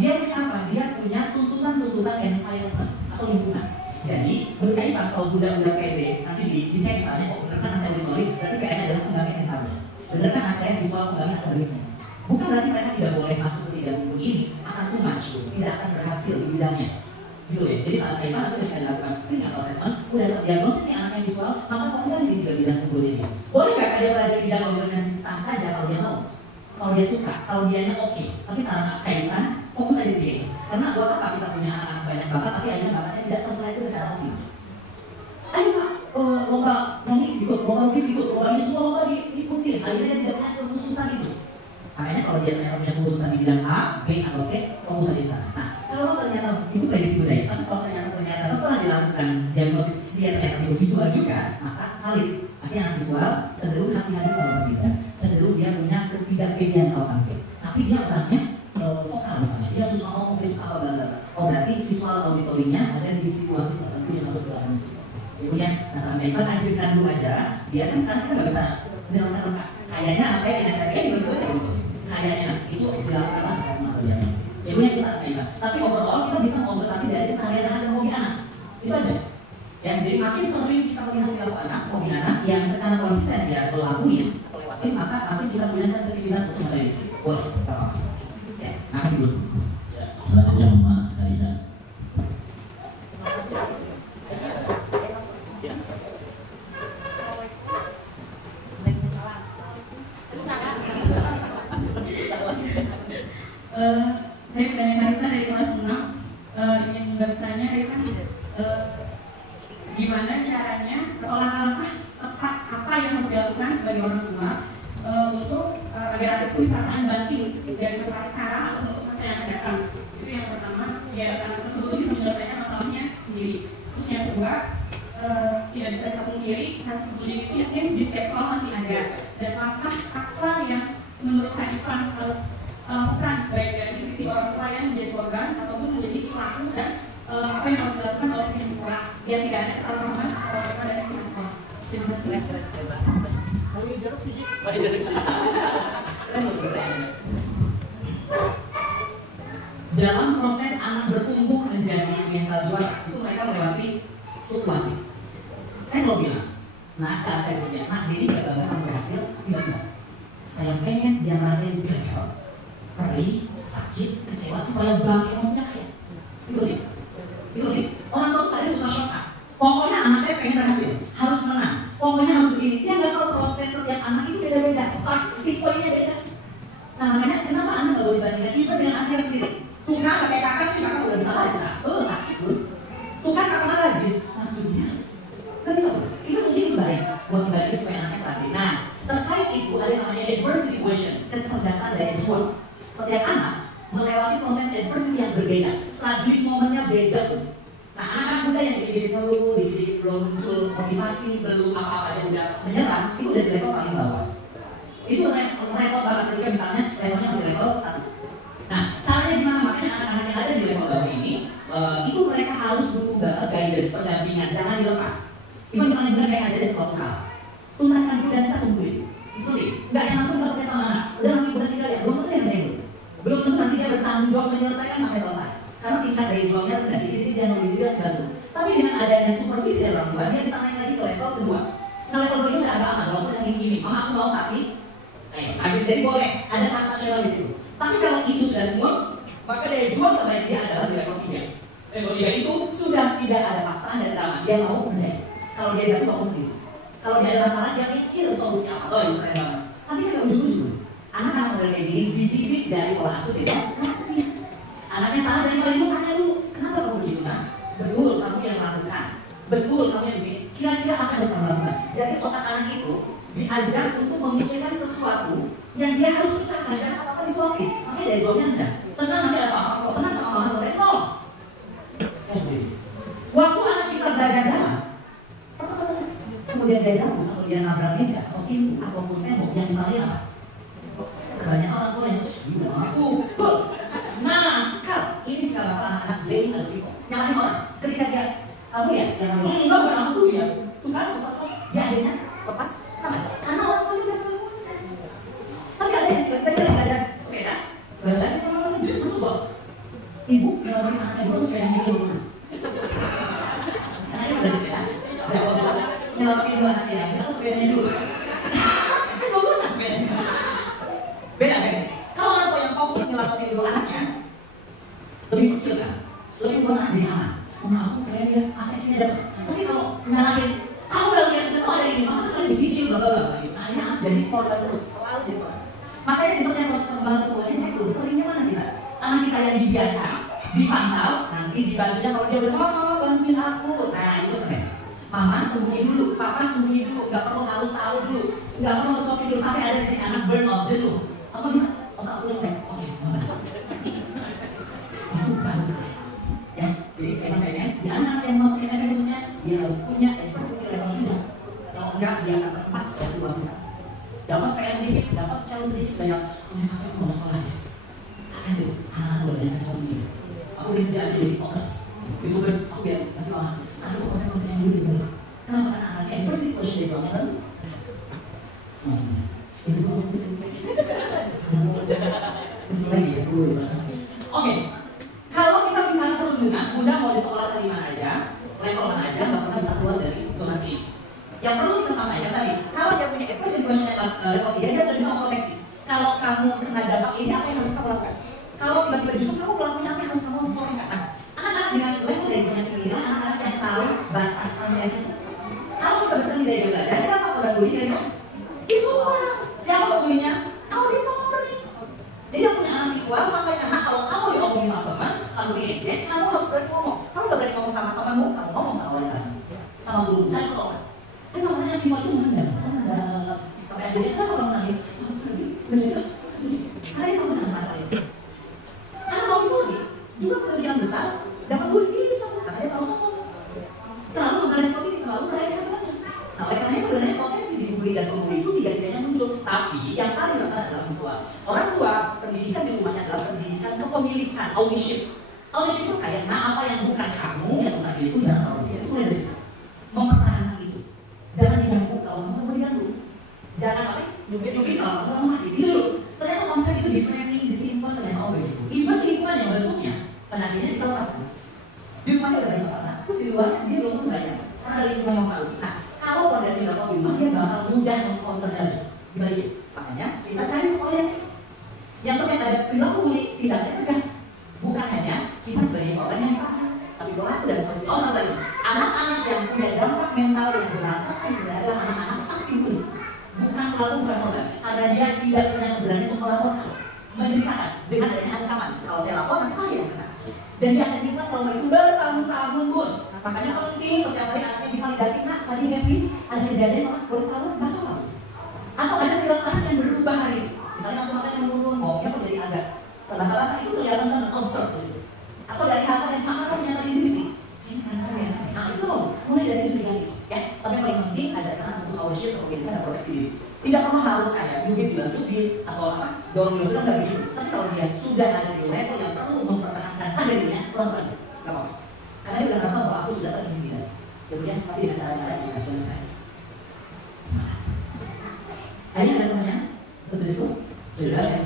Dia punya apa? Dia punya tuntutan environment atau lingkungan. Jadi berkaitan kalau budak-budak PD nanti dicek misalnya, kok bener kan anak saya auditory, berarti kayaknya adalah kembangnya mentalnya. Bener kan anak saya visual kembangnya akademisnya. Bukan berarti mereka tidak boleh masuk ke tidak ini, akan too much, tidak akan berhasil di bidangnya. Gitu ya. Jadi saat Ivan itu ketika dilakukan screening atau assessment, udah terdiagnosis nih anaknya visual, maka fokus aja di tiga bidang kemudian ini. Boleh nggak dia belajar bidang organisasi sah saja kalau dia mau, kalau dia suka, kalau dianya oke. Tapi saran Ivan, fokus aja di dia. Karena buat apa kita punya anak-anak banyak bakat, tapi akhirnya bakatnya tidak terselesai secara optimal. Ayo kak, lomba nyanyi ikut, lomba lukis ikut, lomba ini semua lomba diikuti. Akhirnya tidak punya kekhususan itu. Makanya kalau dia punya kekhususan di bidang A, B atau C, fokus aja di sana. Nah, kalau ternyata itu prediksi budaya, tapi kalau ternyata setelah dilakukan diagnosis dia ternyata visual juga, maka valid. Artinya anak visual cenderung hati-hati kalau bertindak, cenderung dia punya ketidakpedean kalau tampil. Tapi dia orangnya vokal misalnya, dia susah ngomong, dia suka apa. Oh berarti visual auditorinya ada di situasi tertentu yang harus dilakukan. Ibunya, nah sampai Ivan anjurkan dulu aja, dia kan sekarang kita nggak bisa menelurkan. Kayaknya saya kinestetiknya juga gitu. Kayaknya itu dilakukan assessment atau diagnosis. Ibunya bisa Ivan. Tapi overall kita bisa mengobservasi dari keseharian anak dan hobi anak. Itu aja. Ya, jadi makin sering kita melihat perilaku anak, hobi anak yang secara konsisten dia melakukan, maka makin kita punya sensitivitas untuk memprediksi. Boleh, kita lakukan. Makasih Bu. Ya, selanjutnya Mbak Karisa. Saya Budaya Karisa dari kelas 6. Ingin bertanya Rifan, gimana caranya langkah tepat apa yang harus dilakukan sebagai orang tua untuk agar ada kewisaraan banting dari masalah sekarang atau untuk masa yang akan datang. Itu yang pertama, biar anak tersebut bisa menyelesaikan masalahnya sendiri. Terus yang kedua, tidak bisa kita pungkiri kasus bullying fitness di setiap sekolah masih ada. Dan langkah apa yang menurut Kak Ivan harus lakukan baik dari sisi orang tua yang menjadi korban ataupun menjadi pelaku, dan apa yang harus dilakukan oleh pihak sekolah biar tidak ada kesalahpahaman orang tua dan pihak sekolah. Terima kasih. Dalam proses anak bertumbuh menjadi mental juara itu mereka melewati fluktuasi. Saya selalu bilang, nah kalau saya bisa, nah diri gak bakal berhasil, tidak. Saya pengen dia ngerasain gagal, perih, sakit, kecewa supaya bang emosinya kaya. Ikuti. Orang tua tadi suka shock. Pokoknya anak saya pengen berhasil, harus menang. Pokoknya harus begini. Dia nggak tahu proses setiap anak itu beda-beda. Start tipenya beda. Nah makanya kenapa anak nggak boleh dibandingkan even dengan anaknya sendiri? Tuh kan pakai kakak sih kakak udah bisa baca. Sakit tuh. Tuh kan kakak rajin. Maksudnya kan bisa. Itu mungkin baik buat kembali supaya anaknya stabil. Nah terkait itu ada namanya adversity question, kecerdasan dari juang. Setiap anak melewati proses adversity yang berbeda. Struggling momennya beda tuh. Nah anak-anak muda yang dikit-dikit dulu, dikit-dikit belum muncul motivasi, belum apa-apa yang udah menyerang, itu udah di level paling bawah. Itu level banget ketika misalnya levelnya masih level 1. Nah caranya gimana? Makanya anak-anak yang ada di level bawah ini, itu mereka harus butuh banget guidance, pendampingan, jangan dilepas. Itu misalnya benar kayak ngajarin sesuatu hal, tuntaskan dulu dan kita tungguin. Itu nih, nggak yang langsung bekerja sama anak. Udah nanti udah tinggal ya, belum tentu yang saya belum tentu nanti dia bertanggung jawab menyelesaikan sampai selesai. karena tingkat daya juangnya rendah, jadi dia harus bantu. Tapi dengan adanya supervisi dari orang tua, dia bisa naik lagi ke level kedua. Nah level kedua ini udah agak aman, walaupun yang ini, mama aku mau tapi, jadi boleh ada transaksional di situ. Tapi kalau itu sudah semua, maka daya juang terbaik dia adalah di level 3. Level 3 itu sudah tidak ada paksaan dan drama, dia mau percaya. Kalau dia jatuh mau sendiri. Kalau dia ada masalah, dia mikir solusinya apa. Oh itu keren banget. Tapi sampai ujung-ujung, anak-anak model kayak gini dididik dari pola asuh beda praktis. Anaknya salah dari paling dulu, tanya dulu, kenapa kamu begitu? Nah, betul kamu yang melakukan, betul kamu yang bikin. Kira-kira apa yang harus kamu lakukan? Jadi otak anak itu diajar untuk memikirkan sesuatu yang dia harus ucapkan, jangan apa-apa disuapin. Makanya dari suaminya enggak. Tenang nanti ada apa-apa, kalau tenang sama mama selesai, no. Waktu anak kita belajar jalan, kemudian dia jatuh, atau dia nabrak meja, atau pintu, ataupun tembok, yang salah apa? Kebanyakan orang tua yang aku, cool. Nah, kalau ini sekarang anak-anak blaming atau people, nyalahin orang. Ketika dia, kamu ya, yang enggak bukan aku ya, tuh kan, dia akhirnya lepas. Kenapa? Karena orang tua juga selalu konsep. Tapi ada yang tiba-tiba dia belajar sepeda, belajar orang itu masuk kok. Ibu nyalahin anaknya dulu sepeda yang dulu mas. Anaknya belajar sepeda, jawab dulu. Nyalahin dulu anaknya yang dulu sepedanya dulu. Kan dulu kan sepedanya. Beda guys. Kalau orang tua yang fokus nyelamatin dulu anaknya, lebih skill kan, lebih mudah jadi aman. Mama aku keren ya, afeksinya dapat. Tapi kalau nyalahin, kamu udah lihat itu ada ini, mama kan di sini bla bla bla. Akhirnya jadi korban terus, selalu jadi korban. Makanya misalnya harus kembali tuanya cek dulu, seringnya mana kita? Anak kita yang dibiarkan, dipantau, nanti dibantunya kalau dia bilang, mama bantuin aku. Nah itu keren. Mama sembunyi dulu, papa sembunyi dulu, nggak perlu harus tahu dulu, nggak perlu harus ngopi dulu sampai ada titik anak burnout jenuh. Aku bisa, otak aku yang keren. Oke, mama. Itu baru keren. Ya, jadi kayak makanya di anak yang masuk SMP khususnya dia harus punya investasi level 3. Kalau enggak dia akan terlepas dari sebuah susah. Dapat PS sedikit, dapat calon sedikit banyak. Kemudian sampai mau sekolah aja. Aduh, udah banyak calon sedikit. Aku udah jadi fokus. Di tugas aku biar masih lama. Satu fokus yang dulu gitu. Kenapa? Karena anaknya investasi push dari soalnya kan semuanya. Itu aku bisa. Lagi ya, oke. Kalau kita bicara perlindungan, Bunda mau di sekolah dari mana aja, level mana aja, nggak pernah bisa keluar dari zonasi ini. Yang perlu kita sampaikan tadi, kalau dia punya effort di question pas level 3, dia sudah bisa memproteksi. Kalau kamu kena dampak ini, apa yang harus kamu lakukan? Kalau tiba-tiba justru kamu pelakunya, apa yang harus kamu lakukan? Nah, anak-anak dengan level dari zona tinggi, anak-anak yang tahu batasannya situ. Kalau kita betul di dari belajar, siapa orang bully dari mana? Visual. Siapa pembulinya? Auditor. Jadi yang punya anak visual sampai karena kalau kamu diomongin sama teman, kamu diejek, kamu harus berani ngomong. Kamu gak berani ngomong sama temanmu, kamu ngomong sama wali kelas, sama guru, cari pertolongan. Tapi masalahnya visual itu mengendam, sampai akhirnya kenapa kamu nangis? Karena itu bukan macam itu. Karena kamu bully, juga kemungkinan besar dapat bully bisa, karena dia tahu sombong. Terlalu merespon ini, terlalu mereka temannya. Nah, oleh karena sebenarnya potensi dibully dan pembuli itu tiga-tiganya muncul. Tapi yang paling utama adalah visual. Orang tua, pendidikan di rumahnya adalah pendidikan kepemilikan, ownership. Ownership itu kayak, nah apa yang bukan kamu, yang bukan itu, jangan tahu dia. Itu mulai dari situ. Mempertahankan itu. Jangan diganggu kalau kamu mau diganggu. Jangan apa? Nyubit-nyubit kalau kamu mau sakit. Itu dulu. Ternyata konsep itu di-framing, disimpan, ternyata oh begitu. Even lingkungan yang bentuknya, pada akhirnya kita lepasan. Di rumahnya udah banyak anak, terus di luarnya dia belum banyak. Karena ada lingkungan yang baru. Nah, kalau pondasi dapat di rumah, dia bakal mudah meng-counter lagi. Dibalik. Makanya kita cari sekolah yang terkait ada perilaku bully, tidaknya tegas. Bukan hanya kita sebagai orang yang paham, tapi pelaku dan saksi. Oh, satu lagi, anak-anak yang punya dampak mental yang berantakan adalah anak-anak saksi bully. Bukan pelaku, bukan korban. Karena dia tidak punya keberanian untuk melaporkan, menceritakan dengan adanya ancaman. Kalau saya lapor, nanti saya yang kena. Dan dia akan dibuat kalau itu bertahun-tahun pun. Makanya penting setiap hari anaknya divalidasi. Nah, tadi happy, ada kejadian malah baru tahu bakal. Atau ada perilaku anak yang berubah hari ini. Misalnya langsung makan yang menurun, bawangnya kok jadi agak terbakar-bakar, itu kelihatan banget observe di situ. Atau dari hal yang mama kan punya intuisi. Nah itu mulai dari itu diganti. Ya, tapi yang paling penting ajarkan anak untuk ownership, kepemilikan dan proteksi diri. Tidak perlu harus kayak nyubit juga stupid atau apa, dorong juga sudah nggak begitu. Tapi kalau dia sudah ada di level yang perlu mempertahankan dirinya, pelan-pelan, nggak apa-apa. Karena dia udah merasa bahwa aku sudah terintimidasi. Kemudian tapi dengan cara-cara yang dikasih oleh baik. Semangat. Ayo ada temannya? Terus itu sudah ya.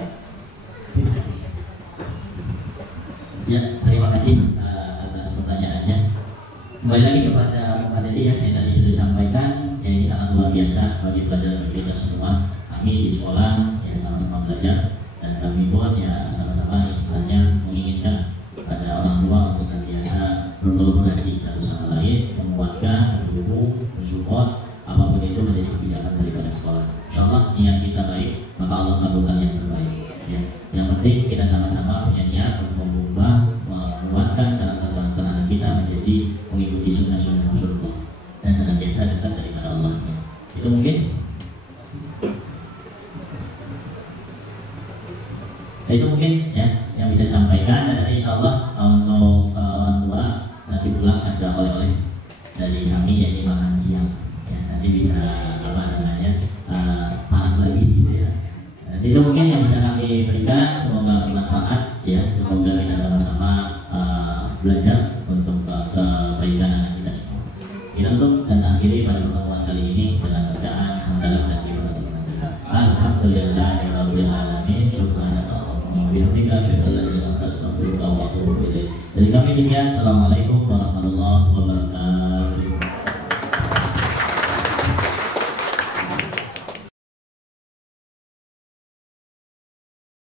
Terima kasih. Ya. terima kasih atas pertanyaannya. Kembali lagi kepada dia yang tadi sudah disampaikan, ya ini sangat luar biasa bagi pelajaran bagi kita semua. Kami di sekolah ya sama-sama belajar dan kami pun ya sama-sama istilahnya menginginkan pada orang tua untuk senantiasa berkolaborasi satu sama lain, menguatkan, mendukung, mensupport apapun itu menjadi kebijakan daripada sekolah. Insyaallah niat kita baik, maka Allah kabulkan yang terbaik. Ya. Yang penting kita sama-sama punya niat untuk mengubah, menguatkan karakter anak kita menjadi mengikuti sunnah-sunnah Rasulullah dan senantiasa dekat daripada Allah. Ya. Itu mungkin. Itu mungkin ya yang bisa disampaikan, dan nanti insyaallah untuk orang tua nanti pulang ada oleh-oleh dari kami, yaitu makan siang. Ya, nanti bisa apa namanya panas lagi gitu ya. Itu mungkin yang bisa kami berikan, semoga bermanfaat ya, semoga kita sama-sama belajar untuk kebaikan anak kita semua. Kita tutup dan akhiri pada pertemuan kali ini dengan bacaan hamdalah lagi alhamdulillahirabbil alamin, subhanallah wa bihamdihi, asyhadu an la ilaha illa anta, astaghfiruka wa atubu ilaik. Dari kami sekian, assalamualaikum.